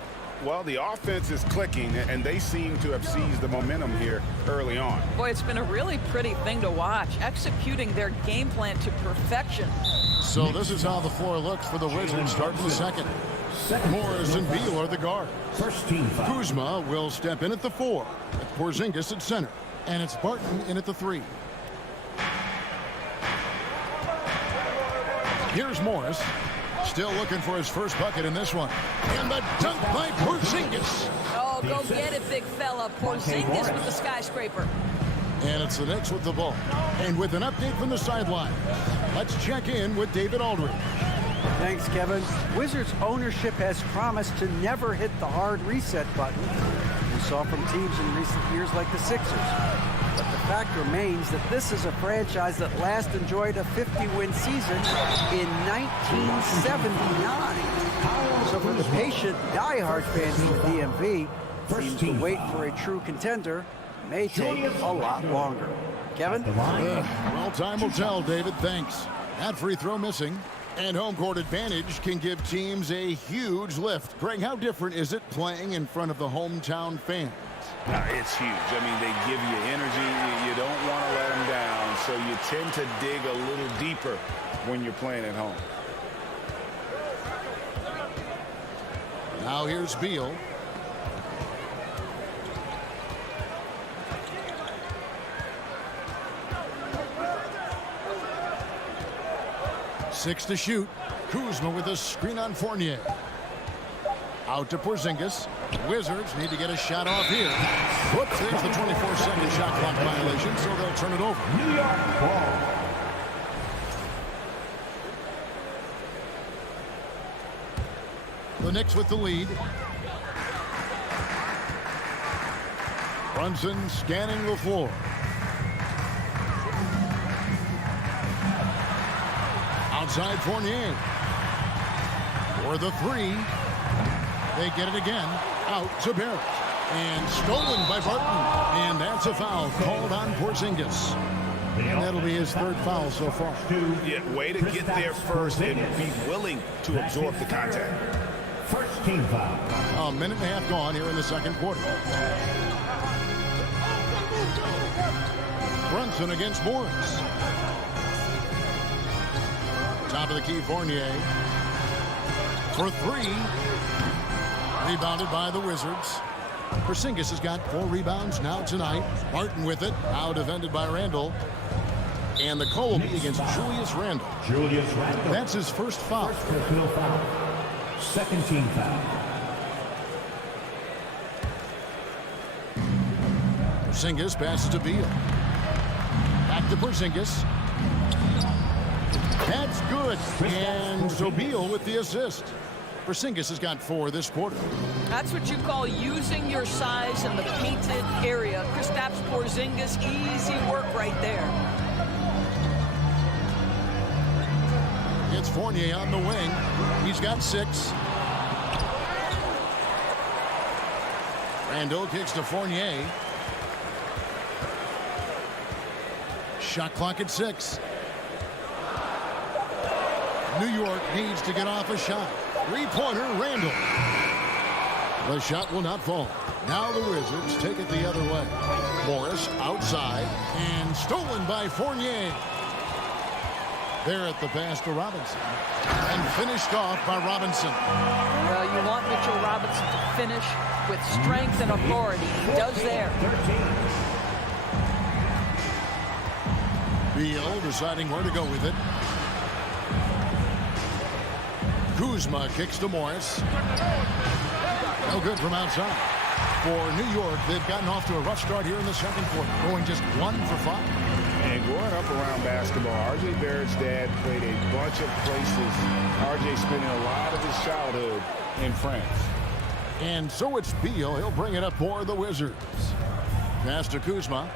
Well, the offense is clicking, and they seem to have seized the momentum here early on. Boy, it's been a really pretty thing to watch, executing their game plan to perfection. So this is how the floor looks for the Wizards starting the second. Morris and Beal are the guard. First team foul. Kuzma will step in at the 4. With Porzingis at center. And it's Barton in at the 3. Here's Morris. Still looking for his first bucket in this one. And the dunk by Porzingis. Oh, go get it, big fella. Porzingis with the skyscraper. And it's the Knicks with the ball. And with an update from the sideline, let's check in with David Aldridge. Thanks, Kevin. Wizards ownership has promised to never hit the hard reset button we saw from teams in recent years like the Sixers. But the fact remains that this is a franchise that last enjoyed a 50-win season in 1979. So for the patient, diehard fans of the DMV, seems to wait for a true contender may take a lot longer. Kevin? Well, time will tell, David. Thanks. That free throw missing. And home court advantage can give teams a huge lift. Greg, how different is it playing in front of the hometown fans? It's huge. I mean, they give you energy. You don't want to let them down, so you tend to dig a little deeper when you're playing at home. Now here's Beal. Six to shoot. Kuzma with a screen on Fournier. Out to Porzingis. Wizards need to get a shot off here. Whoops, there's the 24-second shot clock violation, so they'll turn it over. New York ball. The Knicks with the lead. Brunson scanning the floor. Outside Fournier. For the 3. They get it again. Out to Barrett. And stolen by Barton. And that's a foul called on Porzingis. And that'll be his 3rd foul so far. Yeah, way to get there first and be willing to absorb the contact. First team foul. A minute and a half gone here in the second quarter. Brunson against Morris. Top of the key, Fournier. For 3. Rebounded by the Wizards. Porzingis has got 4 rebounds now tonight. Martin with it. Now defended by Randle. And the call will be against Julius Randle. Julius Randle. That's his first foul. First personal foul. Second team foul. Porzingis passes to Beal. Back to Porzingis. That's good. And so Beal with the assist. Porzingis has got 4 this quarter. That's what you call using your size in the painted area. Kristaps Porzingis, easy work right there. It's Fournier on the wing. He's got 6. Randall kicks to Fournier. Shot clock at 6. New York needs to get off a shot. 3-pointer, Randall. The shot will not fall. Now the Wizards take it the other way. Morris outside and stolen by Fournier. There at the pass to Robinson. And finished off by Robinson. Well, you want Mitchell Robinson to finish with strength and authority. He does there. Beal deciding where to go with it. Kuzma kicks to Morris. No good from outside. For New York, they've gotten off to a rough start here in the second quarter, going just 1 for 5. And growing up around basketball, R.J. Barrett's dad played a bunch of places. R.J. spending a lot of his childhood in France. And so it's Beal. He'll bring it up for the Wizards. Pass to Kuzma.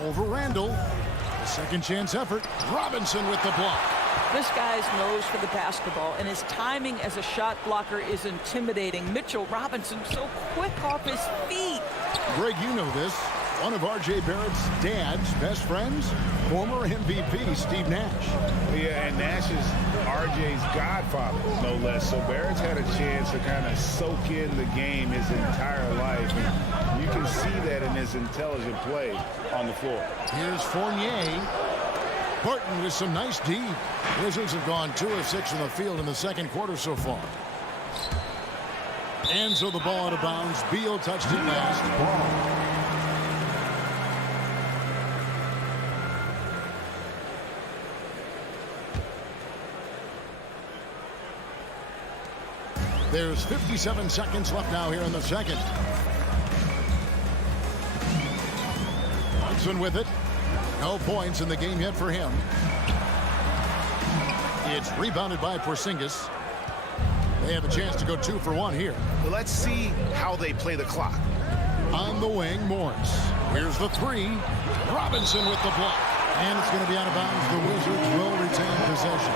Over Randall. A second chance effort. Robinson with the block. This guy's nose for the basketball, and his timing as a shot blocker is intimidating. Mitchell Robinson so quick off his feet. Greg, you know this. One of R.J. Barrett's dad's best friends, former MVP Steve Nash. Yeah, and Nash is R.J.'s godfather, no less. So Barrett's had a chance to kind of soak in the game his entire life. And you can see that in his intelligent play on the floor. Here's Fournier. Barton with some nice D. Wizards have gone 2 of 6 in the field in the second quarter so far. And so the ball out of bounds. Beal touched it last. There's 57 seconds left now here in the second. Johnson with it. No points in the game yet for him. It's rebounded by Porzingis. They have a chance to go 2 for 1 here. Well, let's see how they play the clock. On the wing, Morris. Here's the 3. Robinson with the block. And it's going to be out of bounds. The Wizards will retain possession.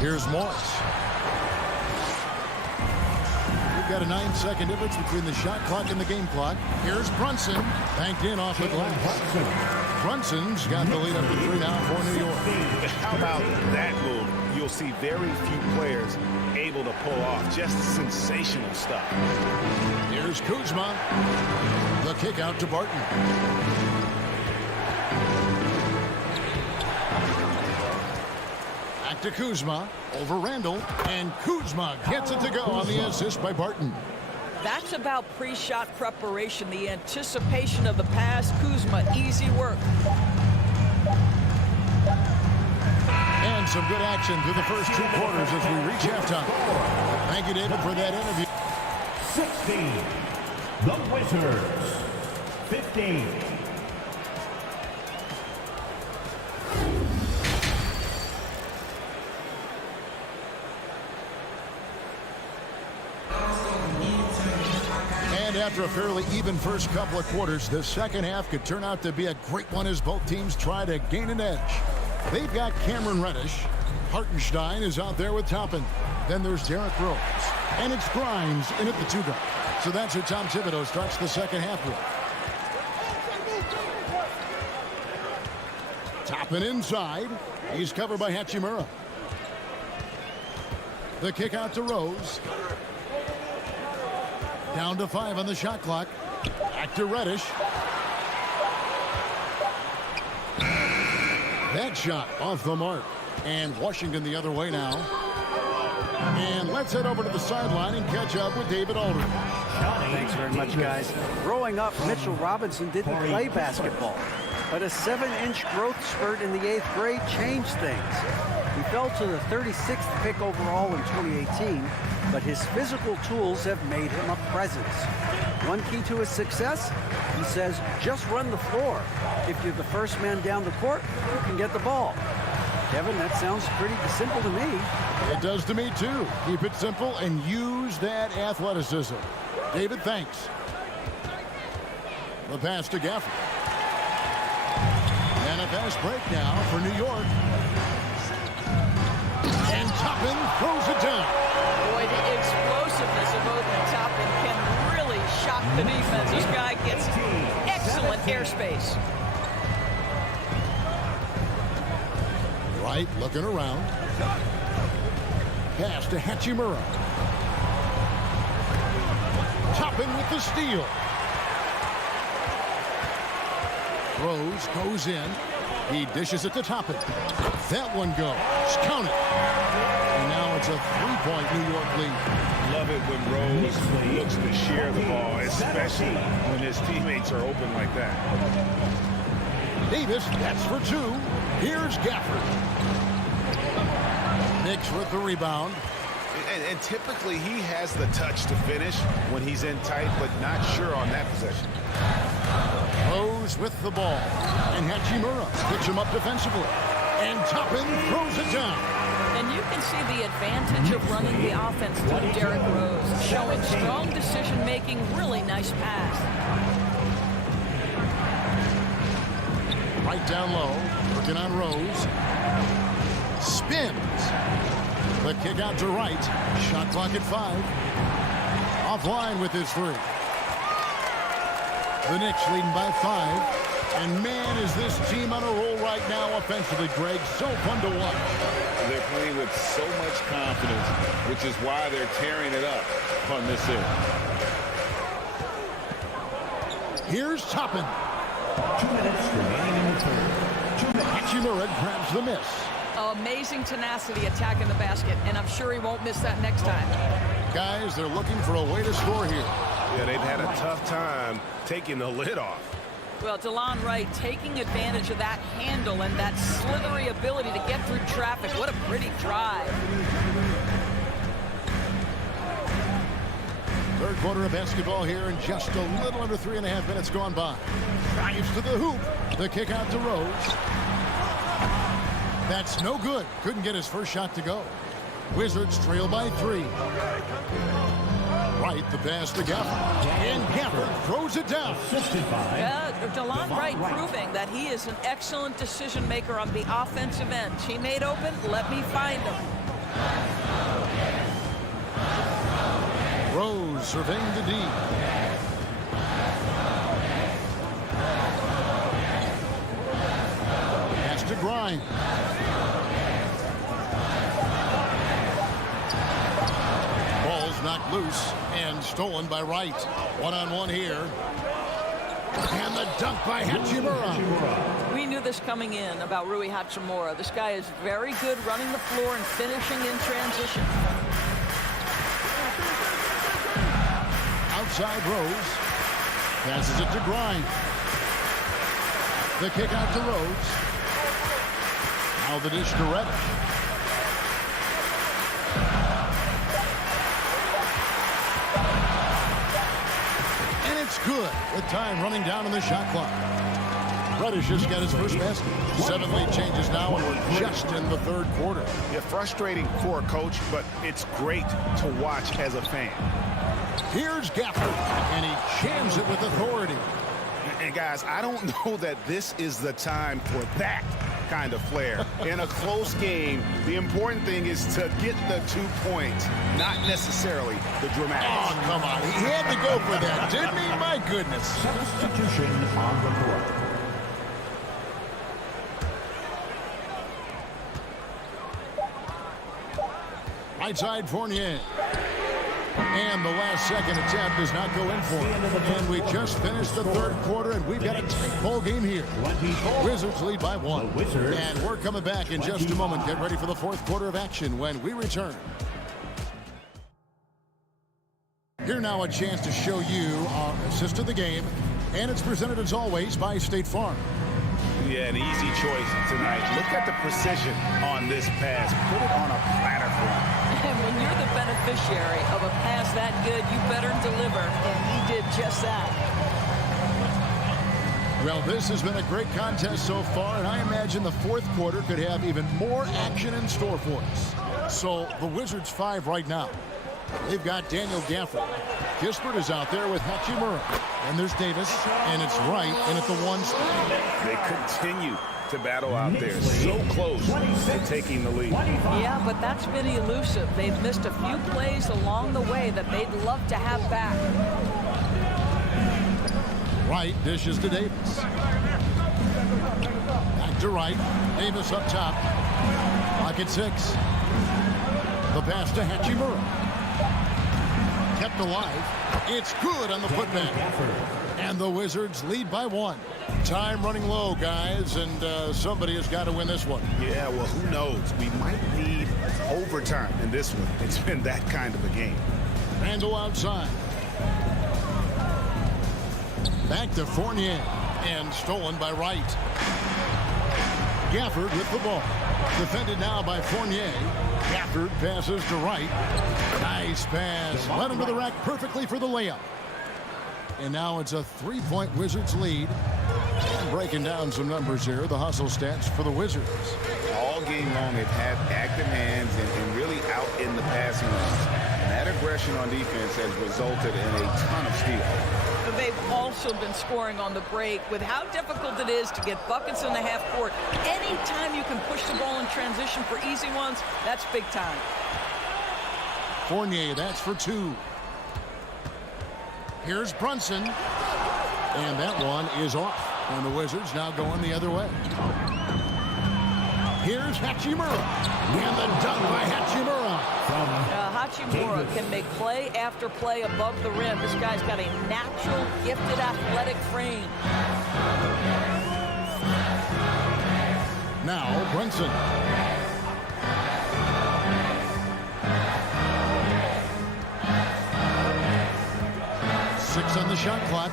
Here's Morris. We've got a 9-second difference between the shot clock and the game clock. Here's Brunson. Banked in off the glass. Brunson's got the lead up to 3 now for New York. How about that move? You'll see very few players able to pull off just sensational stuff. Here's Kuzma. The kick out to Barton. Back to Kuzma. Over Randall. And Kuzma gets it to go on the assist by Barton. That's about pre-shot preparation, the anticipation of the pass. Kuzma, easy work. And some good action through the first 2 quarters as we reach halftime. Thank you, David, for that interview. 16. The Wizards. 15. And after a fairly even first couple of quarters, the second half could turn out to be a great one as both teams try to gain an edge. They've got Cameron Reddish. Hartenstein is out there with Toppin. Then there's Derrick Rose. And it's Grimes in at the 2 guard. So that's who Tom Thibodeau starts the second half with. Toppin inside. He's covered by Hachimura. The kick out to Rose. Down to 5 on the shot clock. Back to Reddish. That shot off the mark. And Washington the other way now. And let's head over to the sideline and catch up with David Aldridge. Thanks very much, guys. Growing up, Mitchell Robinson didn't play basketball, but a 7-inch growth spurt in the 8th grade changed things. He fell to the 36th pick overall in 2018, but his physical tools have made him a presence. One key to his success, he says, just run the floor. If you're the first man down the court, you can get the ball. Kevin, that sounds pretty simple to me. It does to me, too. Keep it simple and use that athleticism. David, thanks. The pass to Gafford. And a fast break now for New York. And Toppin throws it down. Boy, the explosiveness of Open Toppin can really shock the defense. This guy gets excellent airspace. Wright looking around. Pass to Hachimura. Toppin with the steal. Rose goes in. He dishes it to Toppin. That one goes. Count it. And now it's a 3-point New York lead. Love it when Rose looks to share the ball, especially when his teammates are open like that. Davis, that's for 2. Here's Gafford. Knicks with the rebound. And typically he has the touch to finish when he's in tight, but not sure on that possession. Rose with the ball. And Hachimura picks him up defensively. And Toppin throws it down. And you can see the advantage of running the offense through Derrick Rose. Showing strong decision-making, really nice pass. Right down low, working on Rose. Spins. The kick out to Wright. Shot clock at 5. Offline with his 3. The Knicks leading by 5. And man, is this team on a roll right now offensively, Greg. So fun to watch. They're playing with so much confidence, which is why they're tearing it up on this end. Here's Toppin. 2 minutes remaining in the third. Hachimura grabs the miss. Amazing tenacity attacking the basket, and I'm sure he won't miss that next time. Guys, they're looking for a way to score here. Yeah, they've had a tough time taking the lid off. Well, DeLon Wright taking advantage of that handle and that slithery ability to get through traffic. What a pretty drive. Third quarter of basketball here, and just a little under 3.5 minutes gone by. Drives to the hoop. The kick out to Rose. That's no good. Couldn't get his first shot to go. Wizards trail by 3. Wright, the pass to Gafford. And Gafford throws it down. DeLon Wright proving that he is an excellent decision maker on the offensive end. Teammate open, let me find him. Rose surveying the D. Pass to Grimes. Ball's knocked loose and stolen by Wright. One-on-one here. And the dunk by Hachimura. We knew this coming in about Rui Hachimura. This guy is very good running the floor and finishing in transition. Outside Rose. Passes it to Grimes. The kick out to Rose. Now the dish to Reddish. And it's good with time running down on the shot clock. Reddish just got his first basket. 7 lead changes now, and we're just in the third quarter. Yeah, frustrating for a coach, but it's great to watch as a fan. Here's Gafford, and he jams it with authority. And guys, I don't know that this is the time for that kind of flair. In a close game, the important thing is to get the 2 points, not necessarily the dramatics. Oh, come on. He had to go for that, didn't he? My goodness. Substitution on the court. Right side, Fournier. And the last second attempt does not go in for him. And we just finished the third quarter, and we've got a tight ball game here. Wizards lead by 1. And we're coming back in just a moment. Get ready for the fourth quarter of action when we return. Here now a chance to show you our assist of the game. And it's presented as always by State Farm. Yeah, an easy choice tonight. Look at the precision on this pass. Put it on a platter for him. And when you're the beneficiary of a pass that good, you better deliver, and he did just that. Well, this has been a great contest so far, and I imagine the fourth quarter could have even more action in store for us. So the Wizards 5 right now. They've got Daniel Gafford. Kispert is out there with Hachimura. And there's Davis, and it's Wright in at the 1 spot. They continue to battle out there, so close to taking the lead. Yeah, but that's been elusive. They've missed a few plays along the way that they'd love to have back. Wright dishes to Davis. Back to Wright. Davis up top. Clock at 6. The pass to Hachimura. Kept alive. It's good on the putback. And the Wizards lead by 1. Time running low, guys, and somebody has got to win this one. Yeah, well, who knows? We might need overtime in this one. It's been that kind of a game. Randall outside. Back to Fournier. And stolen by Wright. Gafford with the ball. Defended now by Fournier. Gafford passes to Wright. Nice pass. Led him to the rack perfectly for the layup. And now it's a 3-point Wizards lead. And breaking down some numbers here, the hustle stats for the Wizards. All game long, they've had active hands and really out in the passing lanes. And that aggression on defense has resulted in a ton of steals. They've also been scoring on the break. With how difficult it is to get buckets in the half court, anytime you can push the ball in transition for easy ones, that's big time. Fournier, that's for 2. Here's Brunson. And that one is off. And the Wizards now going the other way. Here's Hachimura. And the dunk by Hachimura. Hachimura can make play after play above the rim. This guy's got a natural, gifted, athletic frame. Now Brunson. Six on the shot clock.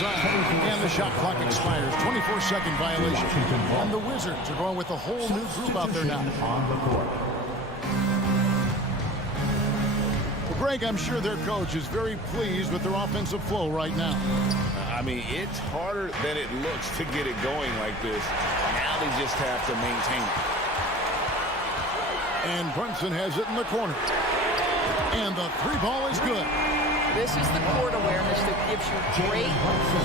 And the shot clock expires. 24-second violation. And the Wizards are going with a whole new group out there now. Well, Greg, I'm sure their coach is very pleased with their offensive flow right now. I mean, it's harder than it looks to get it going like this. Now they just have to maintain it. And Brunson has it in the corner. And the 3-ball is good. This is the court awareness that gives you great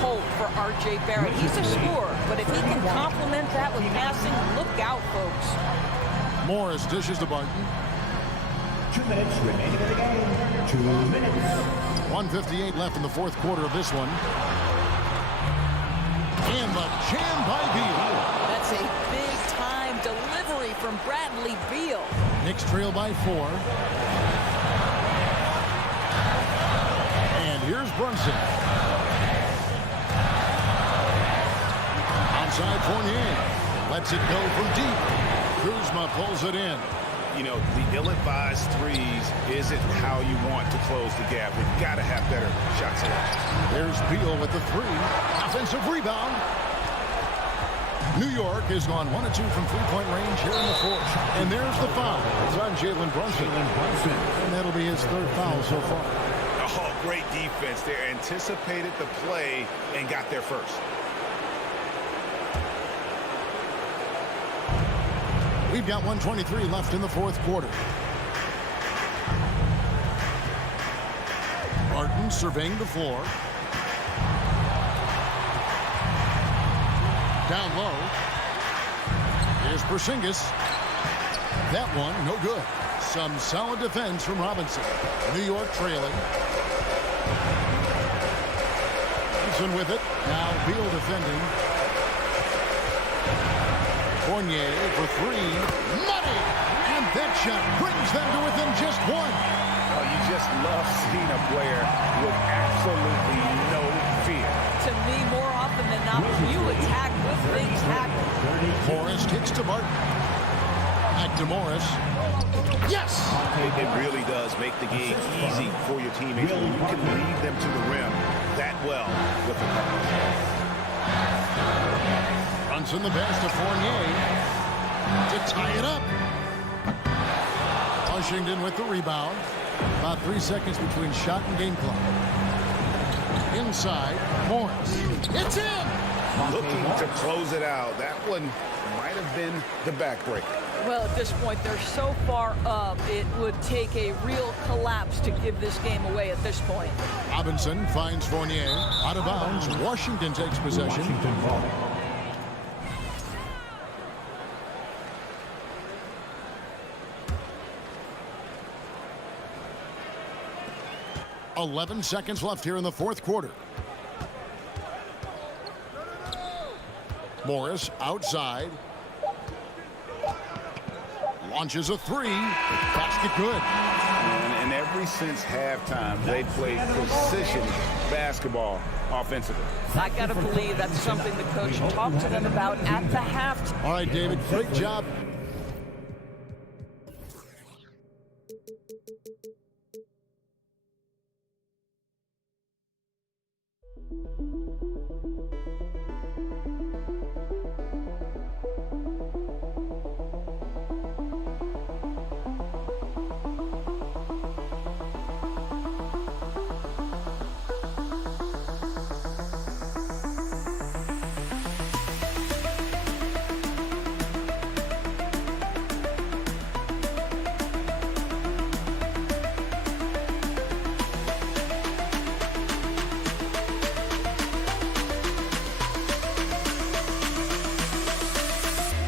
hope for R.J. Barrett. He's a scorer, but if he can complement that with passing, look out, folks. Morris dishes to Barton. 2 minutes remaining in the game. 2 minutes. 1:58 left in the fourth quarter of this one. And the jam by Beal. That's a big-time delivery from Bradley Beal. Knicks trail by 4. Here's Brunson. Outside Fournier. Lets it go from deep. Kuzma pulls it in. You know, the ill-advised threes isn't how you want to close the gap. You've got to have better shot selection. There's Beal with the 3. Offensive rebound. New York has gone 1 of 2 from 3-point range here in the fourth. And there's the foul. It's on Jalen Brunson. And that'll be his 3rd foul so far. Oh, great defense there. Anticipated the play and got there first. We've got 1:23 left in the fourth quarter. Barton surveying the floor. Down low. Here's Porzingis. That one, no good. Some solid defense from Robinson. New York trailing. Robinson with it. Now Beal defending. Fournier for 3. Money! And that shot brings them to within just 1. Oh, you just love seeing a player with absolutely no fear. To me, more often than not, when you attack, good things happen. Morris kicks to Barton. Back to Morris. Yes! It really does make the game easy for your teammates when you can lead them to the rim that well with the ball. Brunson the pass to Fournier to tie it up. Washington with the rebound. About 3 seconds between shot and game clock. Inside, Morris. It's in! Looking to close it out. That one might have been the backbreaker. Well, at this point, they're so far up, it would take a real collapse to give this game away at this point. Robinson finds Fournier. Out of bounds. Washington takes possession. Washington ball. 11 seconds left here in the fourth quarter. Morris outside. Launches a three. Basket good. And ever since halftime, they played precision basketball offensively. I got to believe that's something the coach talked to them about at the half. All right, David, great job.